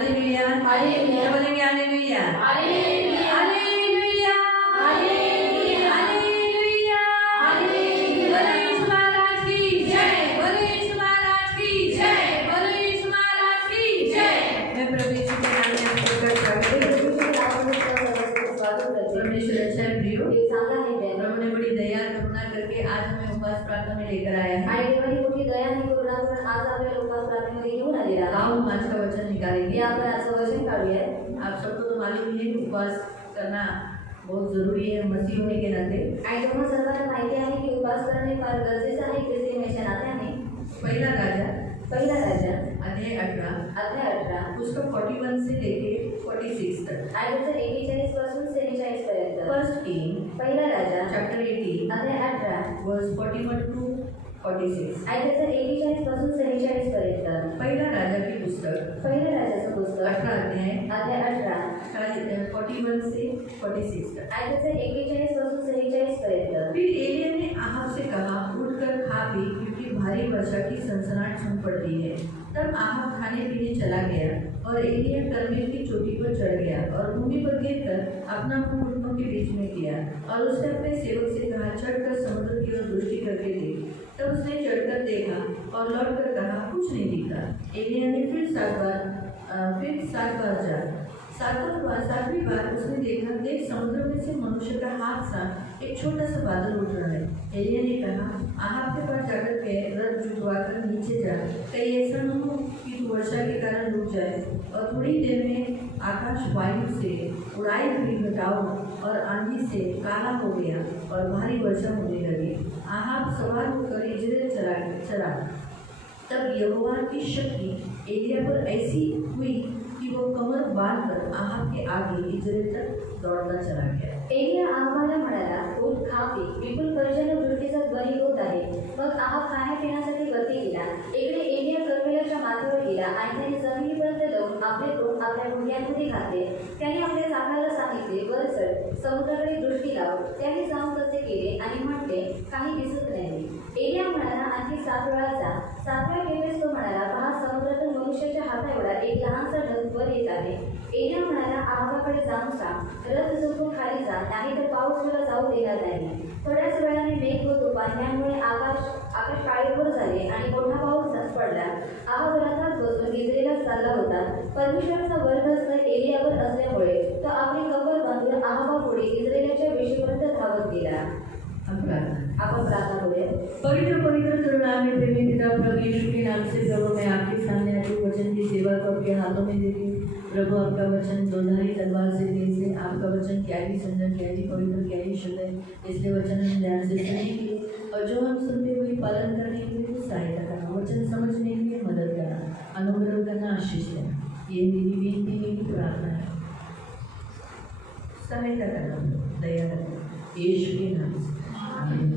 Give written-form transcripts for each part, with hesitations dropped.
Hallelujah hallelujah. क्या बोलेंगे? Hallelujah hallelujah. Hallelujah hallelujah. Hallelujah hallelujah. बोलो यीशु महाराज की जय। बोलो यीशु महाराज की जय। बोलो यीशु महाराज की जय। मैं प्रभु यीशु के नाम में आपको प्रकट करती हूँ। परमेश्वर अच्छा है प्रियो। प्रभु ने बड़ी दया करुणा करके आज हमें उपवास प्रार्थना में लेकर आया है। आओ हम आज का वचन निकालेंगे। आप सबको तो मालूम ही है कि उपवास करना बहुत जरूरी है मसीह होने के नाते। पहला राजा अध्याय 18 पुस्तक 41 से लेके 46 तक। फर्स्ट किंग पहिला राजा चैप्टर 18 अध्याय 18 वर्स 41 टू 46। 41 पासून 46 पर्यंत। पहिला राजा की पुस्तक पहिल्या राजाचं पुस्तक 18 अध्याय 18 41 से 46 तक। 41 पासून 46 पर्यंत। फिर एलिया ने आहाब से कहा, उठकर खा पी, क्योंकि भारी वर्षा की सनसनाहट सुन पड़ती है। तब आहाब खाने पीने चला गया और एलिया कर्मेल की चोटी पर चढ़ गया और भूमि पर गिरकर अपना मुंह घुटनों के बीच में किया और उसने अपने सेवक से कहा, चढ़कर समुद्र की ओर दृष्टि करके देख। तब उसने चढ़कर देखा और लौटकर कहा, कुछ नहीं दिखा। एलिया ने फिर सात बार जा। सातवीं बार उसने देखा, देख समुद्र में से मनुष्य का हाथ सा एक छोटा सा बादल उठ रहा है। एलिया ने कहा, आहाब के पास जाकर के रथ जुटवाकर नीचे जा, कहीं ऐसा न हो कि तू वर्षा के कारण रुक जाए। और थोड़ी देर में आकाश वायु से उड़ाई हुई घटाओं और आंधी से काला हो गया और भारी वर्षा होने लगी। आहाब सवार होकर इजराइल चला। तब यहोवा की शक्ति एलिया पर ऐसी हुई कि वो कमर बांधकर आहाब के आगे इजराइल तक दौड़ता चला गया। एलिया आहाबाला म्हणाला, उठ खा पी, विपुल पर्जन्यवृष्टीचा ध्वनी होत आहे. मग आहाब खाण्यापिण्यासाठी वरती गेला. इकडे एलिया कर्मेलाच्या माथ्यावर गेला आणि त्याने जमिनीपर्यंत जाऊन आपले तोंड आपल्या गुडघ्यांमध्ये घातले. त्याने आपल्या चाकाला सांगितले, वर चढ, समुद्राकडे दृष्टी लाव. त्याने जाऊन तसे केले आणि म्हटले, काही दिसत नाही. एलिया म्हणाला, आणखी 7 वेळा जा. 7व्या वेळेस तो म्हणाला, पहा, समुद्रातून मनुष्याच्या हाताएवढा एक लहानसा ढग वर येत आहे. एलिया म्हणाला, आहाबाकडे जाऊन सांग, रथ झोपून खाली जा, नाही तर पाऊस तुला जाऊ देणार नाही. थोड्याच वेळाने मेघ व तुफान यामुळे आकाश काळेभोर झाले आणि मोठा पाऊस पडला. आहाब रथात बसून इजरायला चालला होता. परमेश्वराचा वरदहस्त एलियावर असल्यामुळे तो आपली कबर बांधून आहाबापुढे इजरायलाच्या वेशीपर्यंत धावत गेला. आपण प्रार्थना करूया. पवित्र पवित्र करुणामय प्रेमी पिता प्रभु यीशु के नाम से प्रभु मैं आपके सामने आती वचन की सेवा को आपके हाथों में देती हूँ। प्रभु आपका वचन दोधारी तलवार से तेज है। आपका वचन क्या ही सुंदर, क्या ही पवित्र, क्या ही शुद्ध है। इसलिए वचन हम ध्यान से सुनने के लिए और जो हम सुनते हुए पालन करने के लिए सहायता करना, वचन समझने के लिए मदद करना, अनुग्रह करना, आशीष देना, ये मेरी विनती, मेरी प्रार्थना है। सहायता करना, दया करना, यीशु के नाम से आमीन।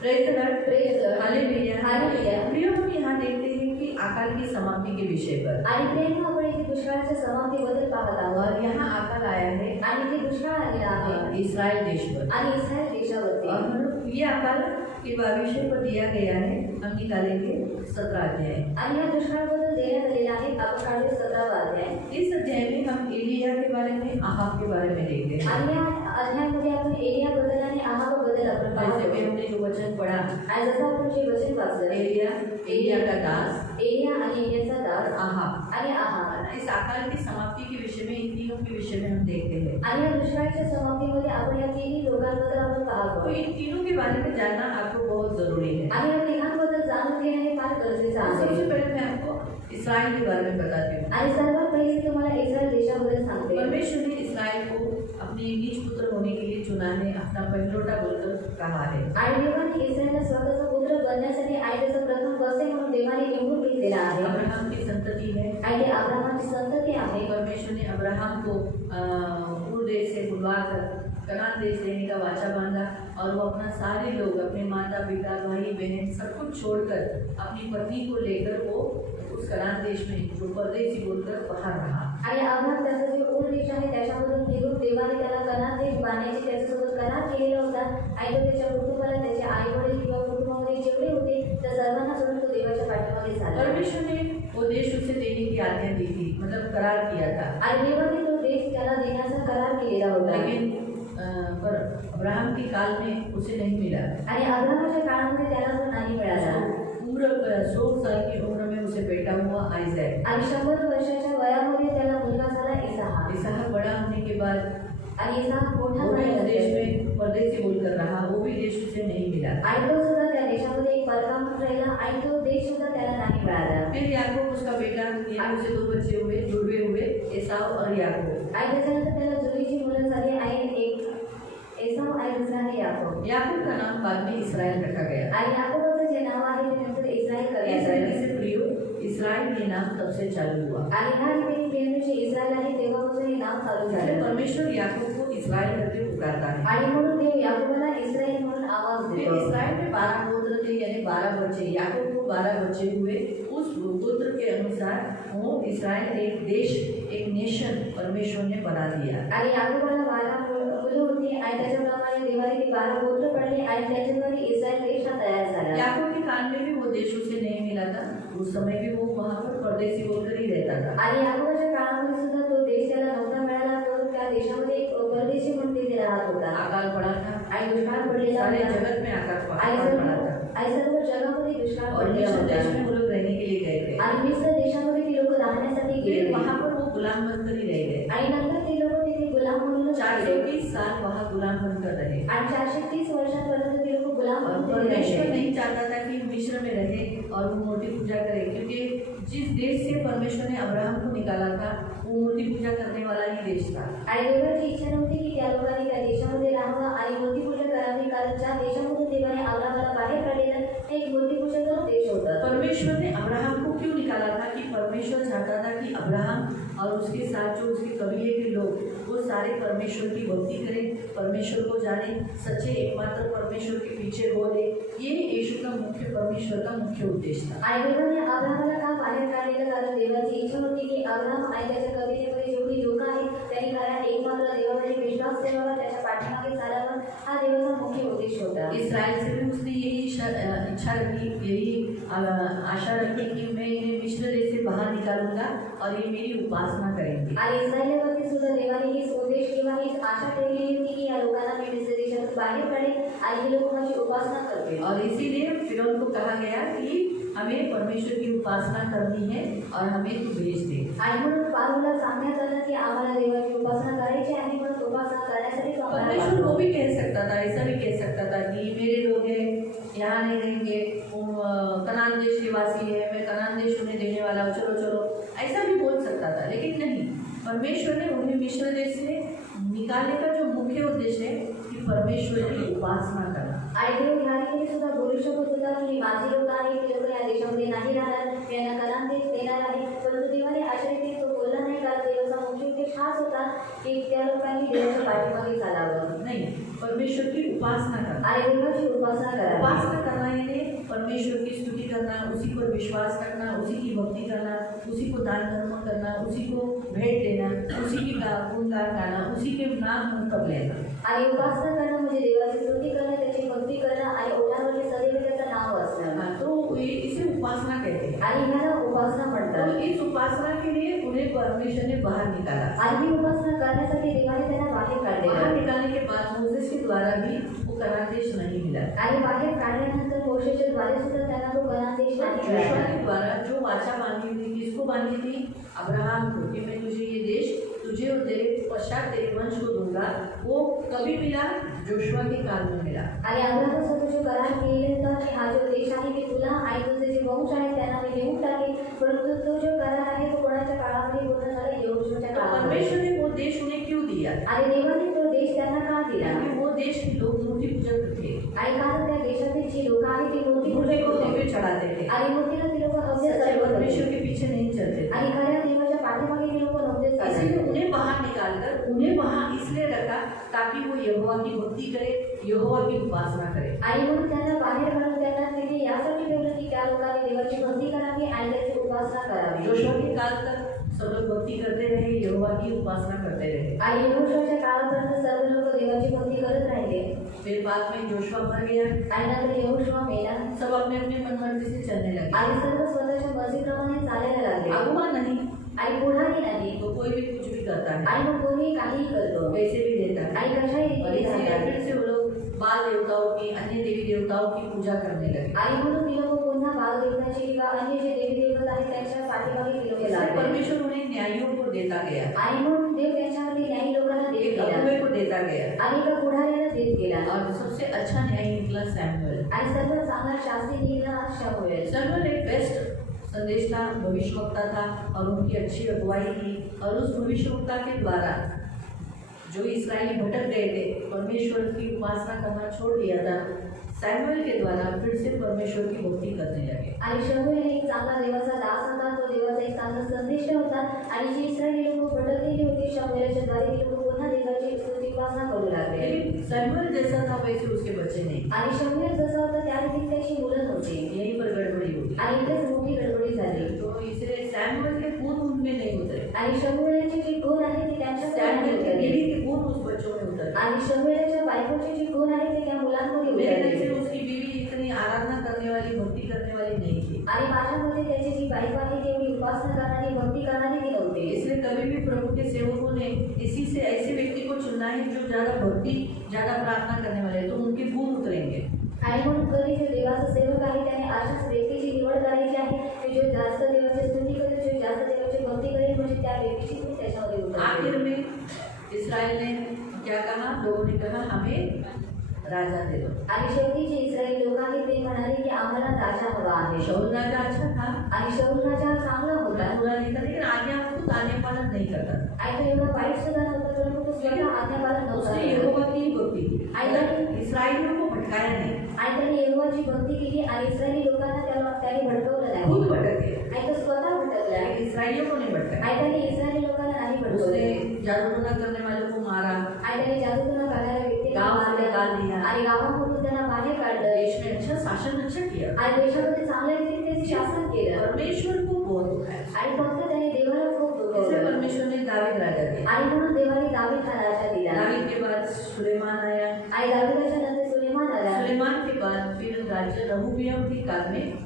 Praise the Lord, praise the Lord, hallelujah, hallelujah. प्रियो, हम यहाँ देखते हैं कि अकाल की समाप्ति के विषय पर आणि प्रेम आपण इथे दुष्काळाच्या समाप्तीबद्दल पाहत आहोत. और यहाँ अकाल आया है आणि इथे दुष्काळ आलेला आहे इस्राएल देश पर आणि इस्रायल देशावरती. और ये अकाल के विषय पर दिया गया है। हम निकालेंगे 17 अध्याय। आणि या दुष्काळाबद्दल देण्यात आलेला आहे. आपण काढूया 17वा अध्याय. इस अध्याय में हम एलिया के बारे में, आहाब के बारे में देखते हैं। आणि या अध्यायामध्ये आपण एलियाबद्दल आणि आहाबाबद्दल आपण जैसे पाहतो. भी हमने जो वचन पढ़ा, आणि जसं आपण जे वचन वाचलं, एलिया का दास, एलिया आणि एलियाचा दास आहाब। आणि आहाब. इस अकाल की समाप्ति के विषय में, इन तीनों के विषय में हम देखते हैं। आणि या दुष्काळाच्या समाप्तीमध्ये आपण या तिन्ही लोकांबद्दल आपण पाहतो. तो इन तीनों के बारे में जानना आपको बहुत जरूरी है। आणि या तिघांबद्दल जाणून घेणे हे फार गरजेचं आहे. सबसे पहले मैं आपको इस्राएल के बारे में बताती हूँ। आणि सर्वात पहिले तुम्हाला इस्रायल देशाबद्दल सांगते. परमेश्वर ने इस्राएल को अपने निज पुत्र होने के लिए चुना है, अपना पहिलौठा बोलकर कहा है। आणि देवाने इस्रायलला स्वतःचा पुत्र बनण्यासाठी आणि त्याचा प्रथम वसे म्हणून देवाने निवडून घेतलेला आहे. अब्राहम की संतति है आणि ते अब्राहमाची संतती आहे. परमेश्वर ने अब्राहम को उर देश से बुलवाकर कनान देश देने का वाचा बांधा और वो अपना सारे लोग, अपने माता पिता, भाई बहन सब कुछ छोड़कर अपनी पत्नी को लेकर वो उस कनान देश में जो परदेशी बोलकर बाहर रहा। आणि अब्राहम त्याचा जे उर देश आहे त्याच्यामधून निघून देवाने त्याला कनान देश बांधण्याची त्याच्यासोबत करार केलेला होता. आणि तो त्याच्या कुटुंबाला, त्याचे आई वडील किंवा कुटुंबामध्ये जेवढे होते त्या सर्वांना सोडून तो देवाच्या पाठीमागे चालला. परमेश्वर ने वो देश उसे देने की आज्ञा दी थी, मतलब करार किया था। आणि देवाने तो देश त्याला देण्याचा करार केलेला होता लेकिन पर अब्राहम के काल में उसे नहीं मिला। आणि अब्राहमाच्या काळामध्ये त्याला तो नाही मिळाला पूरा 100 साल की उम्र में उसे बेटा हुआ आइजैक। आणि 100 वर्षाच्या वयामध्ये त्याला मुलगा झाला इसहाक इसहाक बड़ा होने के बाद आणि इसहाक मोठा वो भी उस देश झाल्यानंतर में परदेसी बोलकर रहा, वो भी देश उसे नहीं मिला। आणि तो सुद्धा त्या देशामध्ये एक परकामत राहिला आणि तो देश सुद्धा त्याला नाही मिळाला फिर याकूब उसका बेटा, यानी उसे 2 बच्चे हुए, जुड़वे हुए, एसाव और याकूब। आणि त्याच्यानंतर त्याला जुळीची मुलं झाली आणि एक एसाव आणि दुसरा आहे याकूब। याकूब का नाम बाद में इसराइल रखा गया। आणि याकूबाचं जे नाव आहे ते नंतर इस्रायल करण्यात इसराइल आलं से प्रियो, इसराइल ये नाम तब से चालू हुआ। आणि ह्या ठिकाणी प्रेरणेचे इस्रायल आहे तेव्हापासून हे नाव चालू इसलिए झालं परमेश्वर याकूब को इसराइल करके पुकारता है। आणि म्हणून देव याकूबाला इस्रायल म्हणून आवाज फिर देतो इसराइल में 12 गोत्र थे, यानी 12 बच्चे। याकूब को 12 बच्चे हुए। उस गोत्र के अनुसार वो इसराइल एक देश, एक नेशन परमेश्वर ने बना दिया। आणि याकूबाला 12 मुलं होती आणि त्याच्याप्रमाणे देवाने ती 12 गोत्र पडली आणि त्याच्याद्वारे इस्रायल देश हा तयार झाला याकूब के काल में भी वो देश उसे नहीं मिला था। उस समय भी वो वहाँ पर परदेसी बोलकर ही रहता था। आणि याकूबाच्या काळामध्ये सुद्धा तो देश त्याला नव्हता मिळाला तो त्या देशामध्ये एक परदेशी म्हणून तिथे राहत होता अकाल पड़ा था, आणि दुष्काळ पडलेला सारे होता जगत में आणि अकाल पड़ा था। सर्व जगामध्ये दुष्काळ और पडलेला मिस्र देश होता में वो लोग रहने के लिए गए थे। आणि मिस्र देशामध्ये ती लोक राहण्यासाठी फिर गेले वहाँ पर वो गुलाम बनकर ही रह गए। आणि नंतर ते लोक तिथे गुलाम म्हणूनच राहिले 420 साल वहाँ गुलाम बनकर रहे। आणि 430 वर्षांपर्यंत ते लोक गुलाम और म्हणून तिथे परमेश्वर राहिले नहीं चाहता था कि मिस्र में रहे और वो मूर्ति पूजा करे, क्योंकि जिस देश से परमेश्वर ने अब्राहम को निकाला था वो मूर्ति पूजा करने वाला ही देश था। आणि देवाची इच्छा नव्हती की त्या लोकांनी त्या देशामध्ये राहावं आणि मूर्तीपूजा करावी कारण ज्या देशामधून देवाने अब्राहमाला बाहेर काढलेलं ते एक मूर्तीपूजाचा देश होता परमेश्वर ने अब्राहम को क्यों निकाला था? कि परमेश्वर चाहता था कि अब्राहम और उसके साथ जो उसके कबीले के लोग वो सारे परमेश्वर की भक्ति करें, परमेश्वर को जाने, सच्चे एकमात्र परमेश्वर के पीछे बोले। ये यीशु का मुख्य, परमेश्वर का मुख्य उद्देश्य था। आणि देवाने अब्राहमाला का बाहेर काढलेलं कारण देवाची इच्छा होती की अब्राहम आणि त्याच्या कबिलेमध्ये जेवढी लोक आहेत त्यांनी खऱ्या एकमात्र देवाकडे विश्वास ठेवावा, त्याच्या पाठीमागे चालावं हा देवाचा मुख्य उद्देश होता। इसराइल से भी उसने यही इच्छा रखी, यही आशा रखी कि मैं इन्हें मिस्र देश से बाहर निकालूंगा और ये मेरी उपासना करेंगे। आणि इस्रायलवरती सुद्धा देवाने हीच उद्देश किंवा हीच आशा ठेवलेली होती की या लोकांना मी मिस्र देशातून बाहेर काढेल आणि हे लोक माझी उपासना करतील। और इसीलिए फिरौन को कहा गया कि हमें परमेश्वर की उपासना करनी है और हमें तू भेज दे। आणि म्हणून फारोला सांगण्यात आलं की आम्हाला देवाची उपासना करायची आहे म्हणून उपासना करण्यासाठी तो आम्हाला परमेश्वर वो पाठव। भी कह सकता था, ऐसा भी कह सकता था कि मेरे लोग हैं, यहाँ नहीं रहेंगे, कनान देश निवासी है, मैं कनान देश उन्हें देने वाला हूँ, चलो चलो, ऐसा भी बोल सकता था। लेकिन नहीं, परमेश्वर ने उन्हें मिस्र देश से निकालने का जो मुख्य उद्देश्य है कि परमेश्वर की उपासना करना। आणि देव ह्या ठिकाणी सुद्धा बोलू शकत होता की माझे लोक आहेत ते लोक या देशामध्ये नाही राहणार, त्यांना कनान देश देणार आहे, परंतु देवाने अशा रीतीने तो बोलला नाही कारण देवाचा मुख्य उद्देश हाच होता की त्या लोकांनी देवाच्या पाठीमागे चालावं नहीं, परमेश्वर की उपासना करना। आणि देवाची उपासना करावी। उपासना करना यानी परमेश्वर की स्तुति करना, उसी पर विश्वास करना, उसी की भक्ति करना, उसी को दान धर्म करना, उसी को भेंट देना, उसी की गुणगान गाना, उसी के नाम मतलब लेना। आणि उपासना करणं म्हणजे देवाची स्तुती करणं, त्याची भक्ती करणं आणि ओठांवरती सदैव त्याचं नाव असणं। हाँ, तो इसे उपासना कहते हैं। आणि ह्याला उपासना म्हणतात। तो इस उपासना के लिए उन्हें परमेश्वर ने बाहर निकाला। आणि ही उपासना करण्यासाठी देवाने त्यांना बाहेर बाहर काढले निकालने के बाद मोसेस के द्वारा भी वो कनान देश नहीं मिला। आणि बाहेर काढल्यानंतर मोशेच्या द्वारे सुद्धा त्यांना तो कनान देश नाही जोशुआ मिळाला। के द्वारा जो वाचा बांधी थी, किसको बांधी थी? अब्राहम को, कि मैं तुझे ये देश, तुझे और तेरे पश्चात तेरे वंश को दूंगा। वो कभी मिला? जोशुआ के काल में मिला। आणि अब्राहमासोबत जो करार केलेला होता की हा जो देश आहे मी तुला आणि तुझे जे वंश आहेत त्यांना मी देऊन टाकेन, परंतु तो जो करार आहे तो कोणाच्या काळामध्ये पूर्ण झाला? यहोशूच्या तो काळामध्ये। परमेश्वर ने वो देश उन्हें क्यों दिया? आणि देवाने तो देश त्यांना का दिला? क्योंकि वो देश के लोग मूर्ति पूजक थे, आणि कारण त्या देशातील जी लोक आहेत ती मूर्ती मूर्ति को पूजक दिव्य होते चढ़ाते थे, आणि मूर्तीला ती लोक हव्य सच्चे चढवत परमेश्वर होते के पीछे नहीं चलते थे। आणि खऱ्या देवाच्या पाठीमागे ती लोक नव्हते इसीलिए चालत। उन्हें बाहर निकालकर उन्हें वहाँ इसलिए रखा ताकि वो यहोवा की भक्ति करे, यहोवा की उपासना करे। आणि म्हणून त्यांना बाहेर काढून त्यांना तिथे यासाठी ठेवलं की त्या लोकांनी देवाची भक्ती करावी आणि त्याची उपासना करावी। जोशुआ के काल तक सब लोग भक्ति करते रहे, यहोवा की उपासना करते रहे। आणि यहोशूच्या काळापर्यंत सर्व लोक देवाची भक्ती करत राहिले। फिर बाद में जोशुआ मर गया, आणि नंतर यहोशू मेला सब अपने अपने मनमर्जी से चलने लगे। आणि सर्व स्वतः स्वतःच्या मर्जीप्रमाणे चालायला लागले अगुआ नहीं आणि पुढारी नाही तो कोई भी कुछ भी करता है, आणि मग कोणी काहीही करतो पैसे भी देता है। आणि कशाही और रीतीने इसीलिए राहतात. फिर से वो लोग बाल देवताओं की, अन्य देवी देवताओं की पूजा करने लगे। आणि म्हणून ती लोक पुन्हा बालदेवताची किंवा अन्य जे देवी देवता आहेत त्यांच्या पाठीमागे ती लोक इसलिए लागले परमेश्वर उन्हें न्यायियों को देता गया, आणि म्हणून देव त्यांच्यामध्ये न्यायी लोकांना देत एक गेला अगुवे को देता गया, आणि एका पुढाऱ्याला देत गेला और सबसे अच्छा न्यायी निकला सैमुअल। आणि सर्वात चांगला शास्त्री निघाला शमूएल. सैमुअल एक बेस्ट संदेशता भविष्यवक्ता था और उनकी अच्छी अगुवाई की, और उस भविष्यवक्ता के द्वारा जो इस्राएली भटक गए थे, परमेश्वर की उपासना करना छोड़ दिया था, सैमुअल के द्वारा फिर से परमेश्वर की भक्ति करने लगे। आणि शमूएल हे एक चांगला देवाचा दास होता, तो देवाचा एक चांगला संदेश होता आणि जी इस्रायली लोक भटकलेली होती शमूएलच्या द्वारे ती लोक पुन्हा देवाची स्तुती उपासना करू लागले. लेकिन सैमुअल जैसा था वैसे उसके बच्चे नहीं, आणि शमूएल जसा होता त्या रीतीने त्याची मुलं नव्हती यहीं पर गड़बड़ी होगी। आणि इथेच मोठी गडबडी झाली तो इसलिए सैमुअल के गुण उनमें नहीं उतरे, आणि शमूएलचे जे गुण आहेत ते त्यांच्या सैमुअल के उतरले बीवी के गुण उस बच्चों में उतरे। आणि शमूएलच्या बायकोचे जे गुण आहेत ते त्या मुलांमध्ये मेरे ख्याल से उतरले उसकी बीवी इतनी आराधना करने वाली, भक्ति करने वाली नहीं थी, आणि माझ्या मते त्याची जी बायको आहे ती एवढी उपासना करणारी भक्ती करणारी ती नव्हती. इसलिए कभी भी प्रभु के सेवकों ने इसी से ऐसे व्यक्ति को चुनना है जो ज्यादा भक्ति, ज्यादा प्रार्थना करने वाले हैं, तो उनके गुण उतरेंगे। आणि म्हणून कधी जो देवाचा सेवक आहे त्याने अशाच व्यक्तीची निवड करायची आहे की जो जास्त देवाची स्तुती करेल, जो जास्त देवाची भक्ती करेल, म्हणजे त्या व्यक्तीची गुण त्याच्यामध्ये आखिर उतरते. में इस्राएल ने क्या कहा, लोगों ने कहा हमें राजा दे दो। आणि शेवटी जे इस्रायली लोक आहेत ते म्हणाले की आम्हाला राजा हवा आहे. शाऊल राजा अच्छा था, आणि शाऊल राजा चांगला होता बुरा नहीं था, लेकिन आज्ञा खुद आज्ञा पालन नहीं करता था। आणि तो एवढा वाईट सुद्धा नव्हता, परंतु तो स्वतः आज्ञापालन उसने नव्हता यहोवा की ही भक्ति की, आणि इस्राएलियों को भटकाया नहीं, आणि त्याने यहोवाची भक्ती केली आणि इस्रायली लोकांना त्याने भडकवलं नाही खुद भटके, आणि तो स्वतः भटकला लेकिन इस्राएलियों को नहीं भटकाया। आणि त्याने इस्रायली लोकांना नाही उसने भडकवले जादूटोना करने वालों को मारा, आणि त्याने जादूटोना करणाऱ्या व्यक्तीला गाव से मारलं निकाल दिया, आणि गावामधून त्यांना बाहेर काढलं देश में अच्छा शासन अच्छा किया, आणि देशामध्ये चांगल्या रीतीने त्याचे शासन केलं परमेश्वर को बहुत दुखाया। आणि फक्त त्याने देवाला खूप इसलिए दुखवलं परमेश्वर ने दावीद राजा दिया। आणि म्हणून देवाने दावीद हा राजा दिला दावीद के बाद सुलेमान आया, आणि दावीदाच्या नंतर सुलेमान आला सुलेमान के बाद फिर राज्य रहुबियम के काल में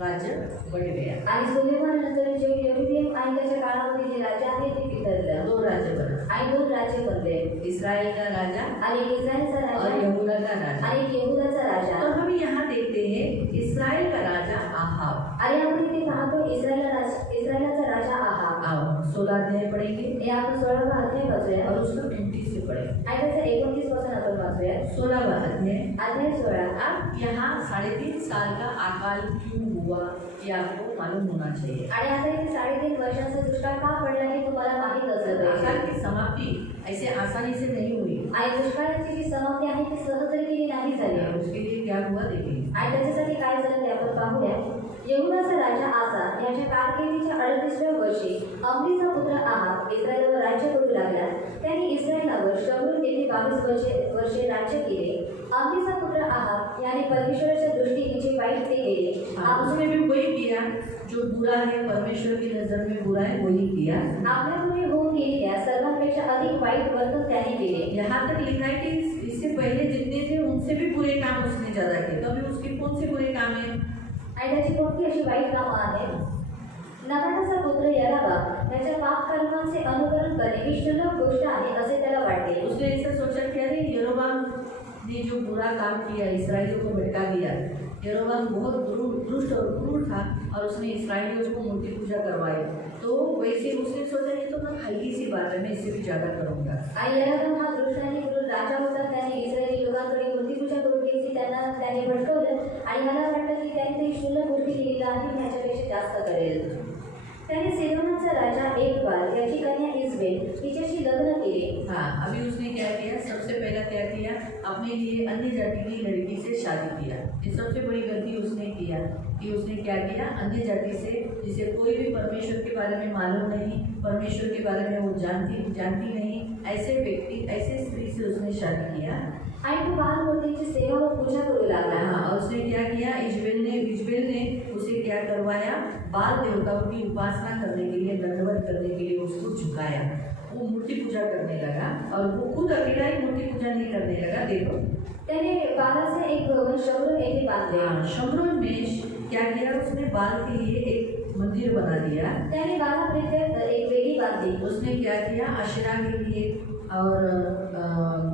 राज्य बढ़ गया, आणि सुलेमान नंतर जे यरूशलेम आणि त्याच्या काळामध्ये जे राज्य आहे ते बिथरलं दो राज्य बना, आणि दोन राज्य बनले इस्राएल का राजा आणि एक इस्रायलचा और राजा यहूदा का राजा। आणि एक यहूदाचा राजा. तो हम यहाँ देखते हैं इस्राएल का राजा आहाब। आणि आपण इथे पाहतो इस्रायलाचा राजा आहाब. अब 16 अध्याय पढ़ेंगे हे आपण 16वा अध्याय वाचूया और उसका 29 से पढ़ेंगे। आणि त्याचा 29 पासून आपण वाचूया. 16वां अध्याय। अध्याय 16. अब यहाँ 3.5 साल का अकाल क्यों हुआ ये आपको मालूम होना चाहिए। आणि आता इथे 3.5 वर्षाचा दुष्काळ का पडला हे तुम्हाला माहित असलं अकाल पाहिजे. की समाप्ति ऐसे आसानी से नहीं हुई, आणि दुष्काळाची जी समाप्ती आहे ती सहजरित्याने नाही झाली. और उसके लिए क्या हुआ देखेंगे। आणि त्याच्यासाठी काय झालं ते आपण पाहूया. यहूदाचा राजा आसा याच्या कारकिर्दीच्या 38व्या वर्षी अमरीचा पुत्र आहाब इस्रायलवर राज्य करू लागला. त्याने इस्रायलावर शमूएल येथे 22 वर्षे राज्य केले. अमरीचा पुत्र आहाब याने परमेश्वराच्या दृष्टीने जे वाईट ते केले. उसने भी वही किया जो बुरा है, परमेश्वर की नजर में बुरा है वही किया। आपल्यामुळे होऊन गेलेल्या सर्वांपेक्षा अधिक वाईट वर्तन त्याने केले. यहाँ तक लिखा है कि इससे पहले जितने थे उनसे भी बुरे काम उसने ज्यादा किए। तो अभी उसके कौन से बुरे काम है? आणि त्याची कोणती अशी वाईट कामं आहेत. नबाताचा पुत्र याराबा त्याच्या पाप कर्मांचे अनुकरण करणे ही क्षुल्लक गोष्ट आहे असे त्याला वाटते. उसने ऐसा सोचा कि अरे यरोबाम ने जो बुरा काम किया, इसराइलियों को भटका दिया, यरोबाम बहुत दुष्ट और क्रूर था और उसने इसराइलियों को मूर्ति पूजा करवाई। तो वैसे उसने सोचा ये तो ना हल्की सी बात है, मैं इससे भी ज्यादा करूँगा। आणि याराबाम हा दुष्ट आणि क्रूर राजा होता. त्याने इस्रायली लोकांकडे मूर्तीपूजा करून घ्यायची त्याने भटकवलं आणि मला वाटतं की त्याने काही क्षुल्लक गोष्टी केलेल्या आहे ह्याच्यापेक्षा जास्त करेल. त्याने सिदोनाचा राजा एक बार याची कन्या इजबेल तिच्याशी लग्न केले. हाँ, अभी उसने क्या किया, सबसे पहला क्या किया, अपने लिए अन्य जाति की लड़की से शादी किया। ये सबसे बड़ी गलती उसने किया कि उसने क्या किया, अन्य जाति से जिसे कोई भी परमेश्वर के बारे में मालूम नहीं, परमेश्वर के बारे में वो जानती नहीं, ऐसे व्यक्ति, ऐसे स्त्री से उसने शादी किया आणि तो बाल मूर्तीची सेवा व पूजा करू लागला. हाँ, और उसने क्या किया, इजबेल ने उसे क्या करवाया, बाल देवताओं की उपासना करने के लिए, दंडवत करने के लिए उसको झुकाया। वो मूर्ति पूजा करने लगा और वो खुद अकेला ही मूर्ति पूजा नहीं करने लगा। देखो त्याने बालाचे एक भवन शमरोन येथे बांधले. शमरोन में क्या किया, उसने बाल के लिए एक मंदिर बना दिया। त्याने बागाप्रित्यर्थ एक वेदी बांधली. उसने क्या किया, अशेरा के लिए और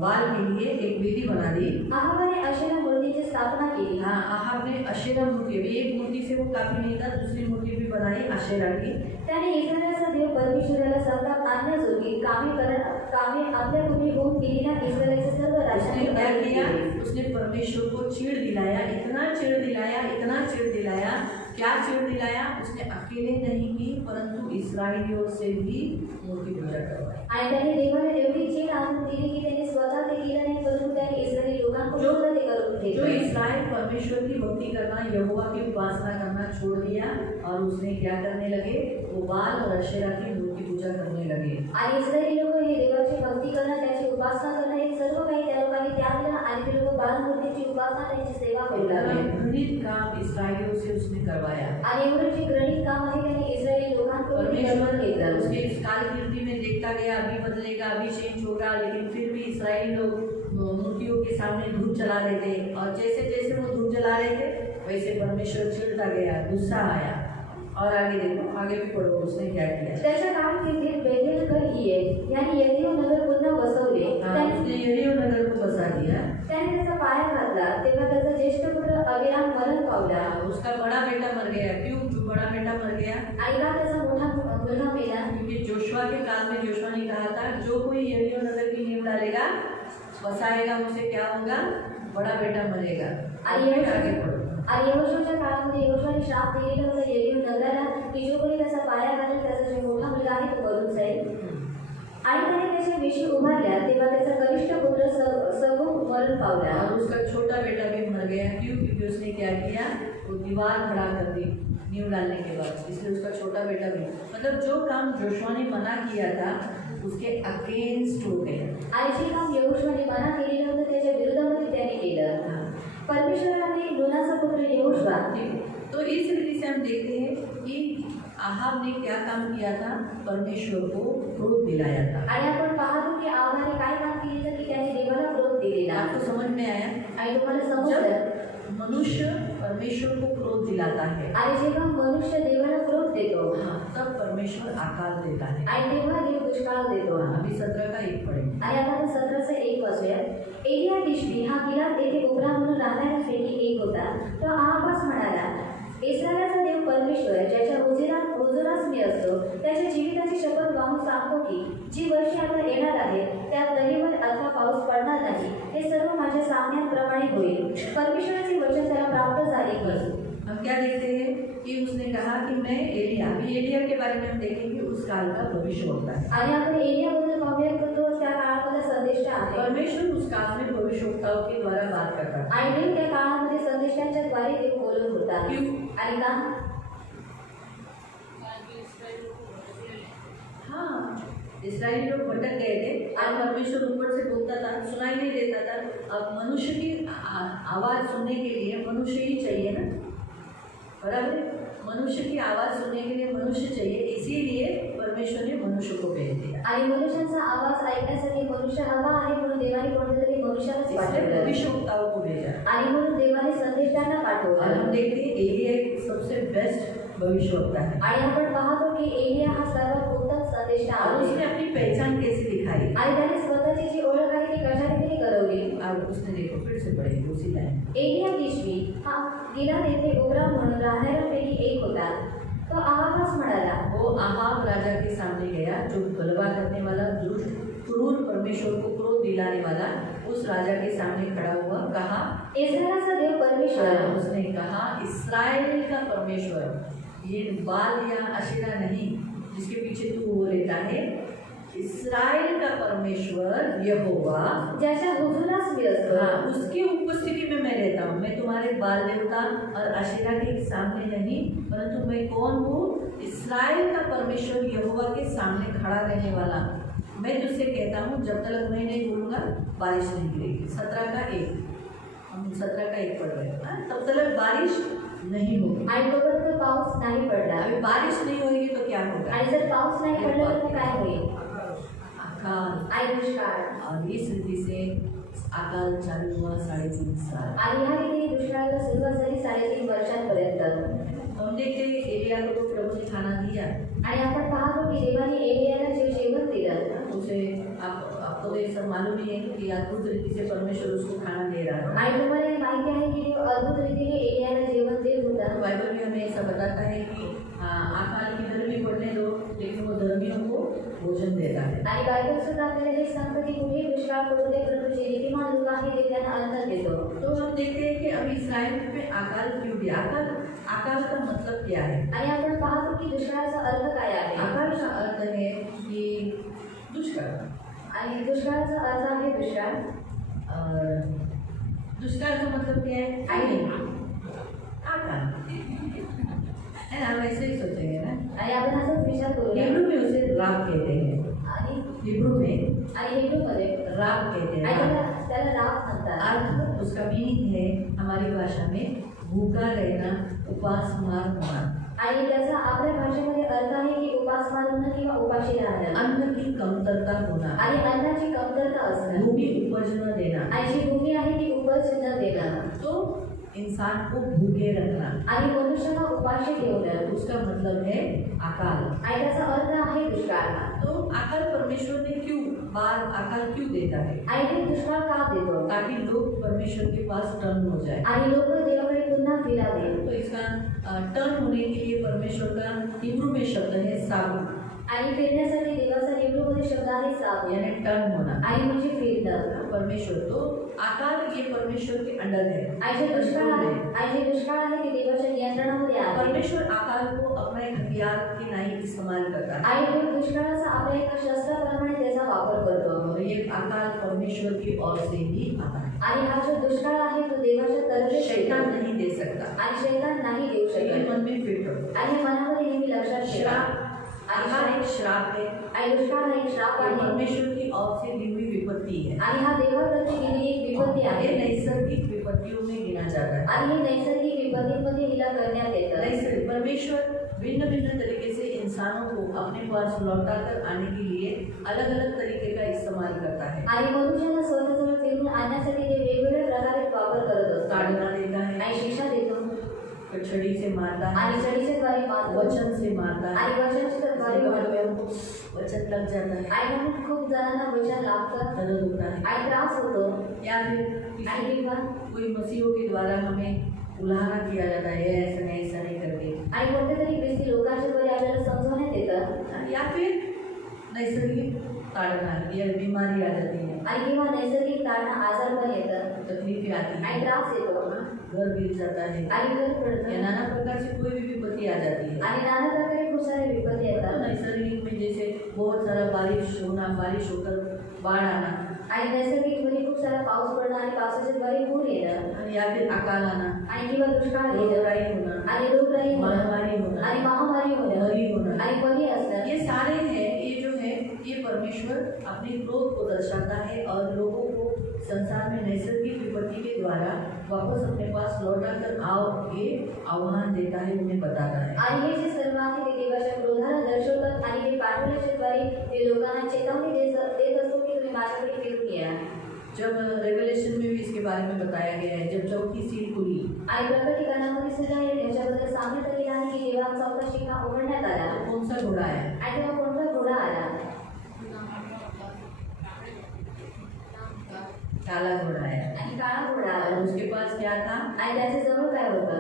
बाल के लिए एक वेदी बना दी। अहाबाने अशेरा मूर्तीची स्थापना केली. हाँ, अहाब ने अशेरा मूर्ति, एक मूर्ति से वो काफी नहीं था, दूसरी मूर्ति भी बनाई अशेरा की। त्याने इस्रायलचा देव परमेश्वराला संताप आणण्याजोगी कामे आपल्यापूर्वी होऊन केलेल्या इस्रायलचे सर्व उसने राजांनी क्या किया, केली. उसने परमेश्वर को चीड़ दिलाया, इतना चीड़ दिलाया, इतना चीड़ दिलाया। क्या चीड़ दिलाया? उसने अकेले नहीं की, परंतु इस्राएलियों से भी मूर्ति पूजा करवाई। आणि त्याने देवाला एवढी चीड आणून दिली की त्याने स्वतः ते केलं नाही, परंतु त्याने इस्रायली लोकांकडून सुद्धा ते करून जो घेतलं. इस्राएल परमेश्वर की भक्ति करना, यहोवा की उपासना करना छोड़ दिया और उसने क्या करने लगे, वो बाल और अशेरा की मूर्ति पूजा करने लगे। आणि इस्रायली लोक हे देवाची भक्ती करणं, त्याची उपासना करणं हे सर्व काही त्या लोकांनी त्यागलं आणि ते लोक बालमूर्तीची उपासना, त्यांची सेवा करू लागले. घृणित काम इस्राएलियों से उसने करवाया। आणि एवढं जे घृणित काम आहे त्याने इस्रायली लोकांकडून ते करून घेतलं. उसके इस कालकीर्ति में देखता गया, अभी बदलेगा, अभी चेंज होगा, लेकिन फिर भी इस्राएली लोग मूर्तियों के सामने धूप जला रहे थे, और जैसे जैसे वो धूप जला रहे थे वैसे परमेश्वर चिढ़ता गया, गुस्सा आया। और आगे देखो, आगे भी पढ़ो उसने क्या किया। त्याच्या कारकिर्दीत बेथेलकर इये यांनी यरीहो नगर पुन्हा बसवले. उसने यरीहो नगर को बसा दिया। त्याने त्याचा पाया घातला, तेव्हा त्याचा ज्येष्ठ पुत्र अबिराम मरण पावला. उसका बड़ा बेटा मर गया। क्यों बड़ा बेटा मर गया? आणि का त्याचा मोठा मुलगा मेला? क्योंकि जोशुआ के काल में जोशुआ ने कहा था, जो कोई यरीहो नगर की नींव डालेगा, बसाएगा, उसे क्या होगा, बड़ा बेटा मरेगा। आणि आगे पढ़ो। आणि यहोशूच्या काळामध्ये यहोशूने श्राप दिलेला होता यरीहो नगराला की जो कोणी त्याचा पाया घालेल त्याचा जो मोठा मुलगा आहे तो मरून जाईल. आणि त्याने त्याच्या वेशी उभारल्या, तेव्हा त्याचा कनिष्ठ पुत्र सगुम मरण पावला. और उसका छोटा बेटा भी मर गया। क्यों? क्योंकि उसने क्या किया, वो दीवार खड़ा कर दी नींव डालने के बाद, इसलिए उसका छोटा बेटा भी, मतलब जो काम जोशुआ ने मना किया था उसके अगेंस्ट हो गए। आणि जे काम यहोशूने मना केलेलं होतं त्याच्या विरोधामध्ये त्याने केलं. परमेश्वराने नूनाचा पुत्र यहोशुआ. तो इस रीति से हम देखते हैं कि आहाब ने क्या काम किया था, परमेश्वर को क्रोध दिलाया था। आणि आपण पाहतो की आहाबाने काय काम केलं की त्याने देवाला क्रोध दिलेला. आपको समझ में आया? आणि तुम्हाला समजलं, मनुष्य परमेश्वर को क्रोध दिलाता है, आणि जेव्हा मनुष्य देवाला क्रोध देतो, तब परमेश्वर आकार देता है। आणि तेव्हा देव दुष्काळ देतो. अभी 17 का 1 पढ़ेंगे। आणि आता 17चं 1 वाचूया. एलिया तिशबी हा गिलाद येथे उभरा म्हणून राहणाऱ्यांपैकी एक होता. तो आहाबास म्हणाला, इस्रायलाचा देव परमेश्वर ज्याच्या हुजुरास मी असतो, त्याच्या जीविताची शपथ वाहून सांगतो की जी वर्षे आता येणार आहेत त्यात दहिवट अथवा पाऊस पडणार नाही, हे सर्व माझ्या सांगण्याप्रमाणे होईल. परमेश्वराचे वचन त्याला प्राप्त झाले की हम क्या देखते हैं कि उसने कहा कि मैं एलिया, अभी एलिया के बारे में हम देखेंगे, उस काल का भविष्य होता है। आणि आपण एलियाबद्दल पाहूया की तो त्या काळातला संदेष्टा आहे. परमेश्वर उस काल में भविष्यवक्ताओं के द्वारा बात करता है। आणि देव त्या काळामध्ये संदेष्टांच्या द्वारे देव बोलत होता. क्यों? आणि का? हाँ, इस्राएली लोग भटक गए थे और परमेश्वर ऊपर से बोलता था, सुनाई नहीं देता था। अब मनुष्य की आवाज़ सुनने के लिए मनुष्य ही चाहिए ना, बराबर? मनुष्य की आवाज़ सुनने के लिए मनुष्य चाहिए, इसीलिए परमेश्वर ने मनुष्य को भेज दिया। आणि मनुष्यांचा आवाज ऐकण्यासाठी मनुष्य हवा आहे म्हणून देवाने कोणत्या तरी मनुष्यालाच इसलिए पाठवलं. भविष्यवक्ताओं को भेजा। आणि म्हणून देवाने संदेष्टांना और पाठवलं. हम देखते हैं एलिया एक सबसे बेस्ट भविष्यवक्ता है। आणि आपण पाहतो की एलिया हा सर्वात उत्तम संदेष्टा और आहे. उसने अपनी पहचान कैसे दिखाई, आणि त्याने स्वतःची जी ओळख आहे ती कशा रीतीने करवली. और उसने देखो फिर से पढ़ेंगे उसी लाइन। एलिया तिशबी हा गिलाद येथे उभरा म्हणून राहणाऱ्यांपैकी एक होता. तो आहाबास म्हणाला, वो आहाब राजा के सामने गया, जो गलबा करने वाला, दुष्ट, क्रूर, परमेश्वर को क्रोध दिलाने वाला, उस राजा के सामने खड़ा हुआ, कहा, इस्रायलाचा देव परमेश्वर. उसने कहा, इस्राएल का परमेश्वर, ये बाल या अशेरा नहीं जिसके पीछे तू वो लेता है, इस्राएल का परमेश्वर यहोवा, ज्याच्या हुजुरास मी असतो, हाँ, उसकी उपस्थिति में मैं रहता हूँ। मैं तुम्हारे बाल देवता और अशेरा के सामने नहीं, परंतु मैं कौन हूँ, इस्राएल का परमेश्वर यहोवा के सामने खड़ा रहने वाला। मैं तुझसे कहता हूँ, जब तक मैं नहीं बोलूँगा बारिश नहीं गिरेगी। 17 का 1, हम 17 का 1 पढ़ रहे हैं। तब तक बारिश नहीं होगी। आणि तोपर्यंत पाऊस नाही पडला. अभी बारिश नहीं होगी तो क्या होगा? आणि जर पाऊस नाही पडला तर मग काय होईल? अकाल। आणि दुष्काळ. और इस रीति से अकाल चालू हुआ 3.5 साल। आणि ह्या रीतीने दुष्काळाला सुरुवात झाली 3.5 वर्षांपर्यंत. हम देखते हैं एलिया को तो उसे खाना दिया। आणि आपण पाहतो की देवाने एलियाला जे जेवण दिलं उसे आपको तो ये सब मालूम ही है कि अद्भुत रीति से परमेश्वर उसको खाना दे रहा है। आणि तुम्हाला हे माहिती आहे की देव अद्भुत रीतीने एलियाला जेवण देत होता। बाइबल भी हमें ऐसा बताता है कि अकाल किधर भी पड़ने दो, लेकिन वो धर्मियों को भोजन देता है। आणि बायबल सुद्धा आपल्याला हे सांगतं की कुठेही दुष्काळ पडू दे, परंतु जे नीतिमान लोक आहेत ते त्यांना अन्न देतो। तो हम देखते हैं कि अभी इस्राएल में अकाल क्यों दिया। अकाल का मतलब क्या है? आणि आपण पाहतो की दुष्काळाचा अर्थ काय आहे। अकाल का अर्थ है कि दुष्काळ, आणि दुष्काळाचा अर्थ आहे दुष्काळ। दुष्काळ का मतलब क्या है? अकाल है ना, वैसे ही सोचेंगे ना। आणि आपण असंच विचार करूया। हिब्रू में उसे राब कहते हैं। आणि हिब्रू में आणि हिब्रूमध्ये राब कहते हैं। त्याला राब म्हणतात। अर्थ उसका मीनिंग है हमारी भाषा में भूखा रहना, उपास मार होना। आणि त्याचा आपल्या भाषेमध्ये अर्थ आहे की उपासमार होणं किंवा उपाशी राहणं। अन्न की कमतरता होना आणि अन्नाची कमतरता असणं। भूमि उपज न देना। आणि जी भूमी आहे ती उपज न देणं। तो इंसान को भूखे रखना। आणि मनुष्याला उपाशी ठेवणं। उसका मतलब है अकाल। आणि त्याचा अर्थ आहे दुष्काळ। तो अकाल परमेश्वर ने क्यों अकाल क्यों देता है? आणि ते दुष्काळ का देतो? ताकि लोग परमेश्वर के पास टर्न हो जाए। आणि लोक देवाकडे पुन्हा फिरावे। तो इसका टर्न होने के लिए परमेश्वर का हिब्रू में शब्द है साबू। आणि फिरण्यासाठी देवाचा हिब्रूमध्ये शब्द आहे साब, यानी टर्न होना। आणि म्हणजे फिरणं। परमेश्वर तो अकाल ये परमेश्वर के अंडर है। आणि जे दुष्काळ आहे ते देवाच्या नियंत्रणामध्ये आहे। परमेश्वर अकाल को अपना एक हथियार के नहीं इस्तेमाल करता है। आणि तो दुष्काळाचा आपल्या एका शस्त्राप्रमाणे त्याचा वापर करतो। और ये अकाल परमेश्वर की ओर से ही आता है। आणि हा जो दुष्काळ आहे तो देवाच्या तर्फे शैतान नहीं दे सकता। आणि शैतान नाही देऊ ये शकत। मन में फिट हो। आणि मनामध्ये नेहमी लक्षात ठेवा। श्राप, अकाल एक श्राप है। आणि दुष्काळ हा एक श्राप ये आहे। परमेश्वर की ओर से दी हुई विपत्ति है। आणि हा देवाकडे दिलेली एक विपत्ती ये आहे। नैसर्गिक विपत्तियों में गिना जाता है। आणि ही नैसर्गिक विपत्तीमध्ये हिला करण्यात येतं। नैसर्गिक परमेश्वर भिन्न भिन्न तरीके से इंसानों को अपने पास लौटा कर आने के लिए अलग अलग तरीके का इस्तेमाल करता है। आणि मनुष्याला स्वतःजवळ फिरवून आणण्यासाठी ते वेगवेगळ्या प्रकारे वापर करत असतात। ताड़ना देता है, आणि शिक्षा देतो, छड़ी से मारता है, आणि छडीच्या द्वारे मारतो, वचन से मारता है, आणि वचनाच्या द्वारे मारतो। वचन लग जाता है, आणि म्हणून खूप जणांना वचन लागतं दर्द होता है, आणि त्रास होतो। या फिर आणि किंवा कोई मसीहों के द्वारा हमें उल्हाना किया जाता है, ऐसा नहीं करके। आणि कोणत्या तरी ख्रिस्ती लोकांच्या द्वारे आपल्याला समजवण्यात येतं। या फिर नैसर्गिक ताड़ना या बीमारी आ जाती है, आणि किंवा नैसर्गिक तारणं आजार पण येतं, तकलीफें आती आणि है, त्रास येतो, घर गिर जाता है, आणि घर या पडतं, नाना प्रकार से कोई भी विपत्ति आ जाती है। आणि नाना प्रकारे खूप सारे विपत्ती तो येतात। नैसर्गिक में जैसे बहुत सारा बारिश होना, बारिश होकर बाढ़ आना, आणि नैसर्गिक मध्ये खूप सारा पाऊस पडणं आणि पावसाच्या द्वारे पूर येणं, या फिर अकाल आना, आणि किंवा दुष्काळ येणं, रोगराई होना, आणि रोगराई होणं, महामारी होना, आणि महामारी होणं, बरी होना, आणि बरी असणं, ये सारे हैं। ये जो है ये परमेश्वर अपने क्रोध को दर्शाता है और लोगों को संसार में नैसर्गिक विपत्ति के द्वारा वापस अपने पास लौटा कर आओ ये आह्वान देता है, उन्हें बताता है। आणि हे जे सर्व आहे ते देवाच्या क्रोधाला दर्शवतात, आणि हे पाठवण्याच्या द्वारे ते लोकांना चेतावणी देत असतो की तुम्ही माझ्याकडे फिरून या। जब रेवलेशन में भी इसके बारे में बताया गया है, जब चौथी सील खुली, आणि प्रकटीकरणामध्ये सुद्धा याच्याबद्दल सांगण्यात आलेलं आहे की जेव्हा चौथा शिक्का उघडण्यात आला, तो कौन सा घोड़ा है? आणि तेव्हा कोणता घोडा आला? काला घोड़ा है। आणि काळा घोडा और आला, उसके पास क्या था? आणि त्याच्या जवळ काय होतं?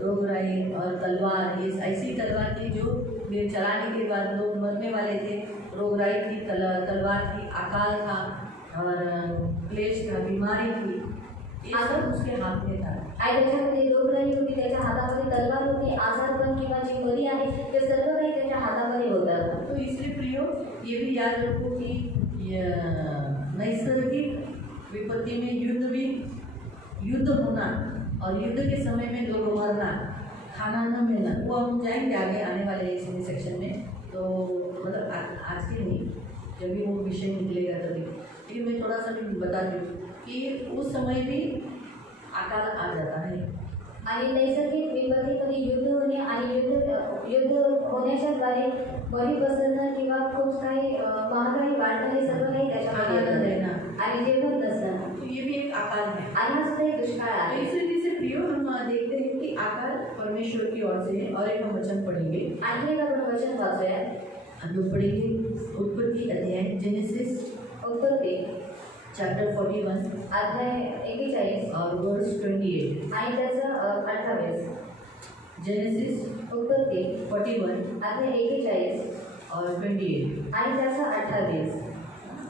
रोगराई और तलवार। ये ऐसी तलवार थी जो चलाने के बाद लोग मरने वाले थे। रोगराई थी, तलवार थी, अकाल था और क्लेश था, बीमारी थी, ये सब उसके हाथ में था। आणि त्याच्यामध्ये रोगराई होती, त्याच्या हातामध्ये तलवार होती, आजारपण किंवा जी बरी आहे ते सर्व काही त्याच्या हातामध्ये होतं। तो इसलिए प्रियो ये भी याद रखो कि नैसर्गिक विपत्ति में युद्ध होना और युद्ध के समय में लोग मरना, खाना न मिलना, वो हम जाएंगे आगे आने वाले इस सेक्शन में। तो मतलब आज के नहीं, जब भी वो विषय निकलेगा तभी, लेकिन मैं थोड़ा सा भी बताती हूँ कि उस समय भी अकाल आ जाता है। आणि नैसर्गिक विपत्तीमध्ये युद्ध होणे आणि युद्ध होण्याच्या द्वारे बळी पसरणं किंवा खूप काही महागाई वाढणं हे सर्व काही त्याच्यामध्ये येतं। आणि जेवण नसणं, तो ये भी एक अकाल है। आणि हा सुद्धा एक दुष्काळ तो आहे। इस रीति से प्रियो हम देखते हैं कि आकार परमेश्वर की ओर से है। और एक हम वचन पढ़ेंगे, आणखी एक आपण वचन वाचूया। हम लोग पढ़ेंगे उत्पत्ति अध्याय जेनेसिस उत्पत्ती चैप्टर 41 अध्याय 41 और वर्स 28। आणि त्याचं 28। जेनेसिस उत्पत्ती 41 अध्याय 41 और 28। आणि त्याचं 28।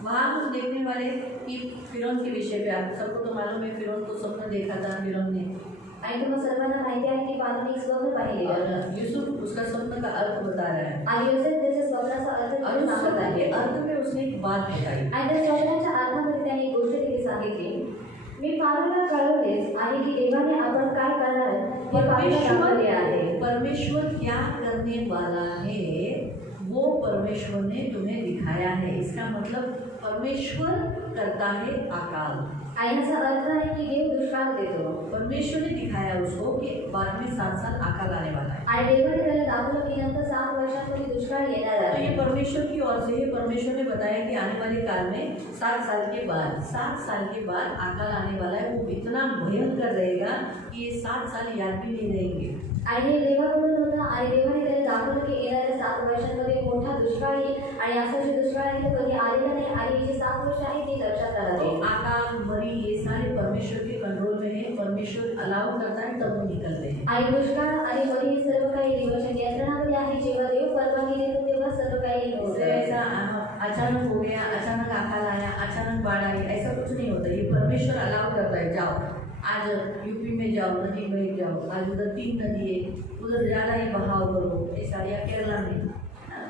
वहाँ हम देखने वाले कि फिरौन के विषय पे, आप सबको तो मालूम है फिरौन को स्वप्न देखा था फिरौन ने, आणि तुम्हाला सर्वांना माहिती आहे की पाहून एक स्वप्न पाहिलेलं और यूसुफ उसका स्वप्न का अर्थ बता रहा है। आणि योसेफ त्याच्या स्वप्नाचा अर्थ और तिथे उस सांगत स्वप्न आहे। के अर्थ में उसने एक बात बताई। आणि त्या स्वप्नाच्या अर्थामध्ये त्याने एक गोष्ट तिथे सांगितली, मी फारोला कळवलेच आणि की देवाने आपण काय करणार हे पाहायला सांगितले आहे। परमेश्वर क्या करने वाला है वो परमेश्वर ने तुम्हें दिखाया है। इसका मतलब परमेश्वर करता है अकाल। आणि याचा अर्थ आहे की देव दुष्काळ देतो। परमेश्वर ने दिखाया उसको कि बाद में 7 साल अकाल आने वाला है। आणि देवाने त्याला दाखवलं की नंतर 7 वर्षांमध्ये दुष्काळ येणार तो आहे। ये परमेश्वर की ओर से है। परमेश्वर ने बताया कि आने वाले काल में 7 साल के बाद अकाल आने वाला है। वो इतना भयंकर रहेगा कि ये 7 साल याद भी नहीं रहेंगे। आणि हे देवाकडून होतं आणि देवाने त्याला दाखवलं की येणाऱ्या 7 वर्षांमध्ये मोठा दुष्काळ येईल आणि असं जे दुष्काळ आहे तो कधी आलेला नाही आणि जे 7 वर्ष आहे ते लक्षात तो राहावे। अकाल मरी ये सारे परमेश्वर के कंट्रोल में है। परमेश्वर अलाउ करता है तब वो निकलते हैं। आणि दुष्काळ आणि मरी हे सर्व काही देवाच्या नियंत्रणामध्ये आहे। जेव्हा देव परवानगी देतो तेव्हा सर्व काही इससे होतं। ऐसा अचानक हो गया, अचानक अकाल आया, अचानक बाढ़ आई, ऐसा कुछ नहीं होता। ये परमेश्वर अलाउ करता है। जाओ आज यूपी में जाओ, नदी में जाओ, आज उधर 3 नदी है, उधर ज़्यादा ही बहाव करो, ऐसा। या केरला में,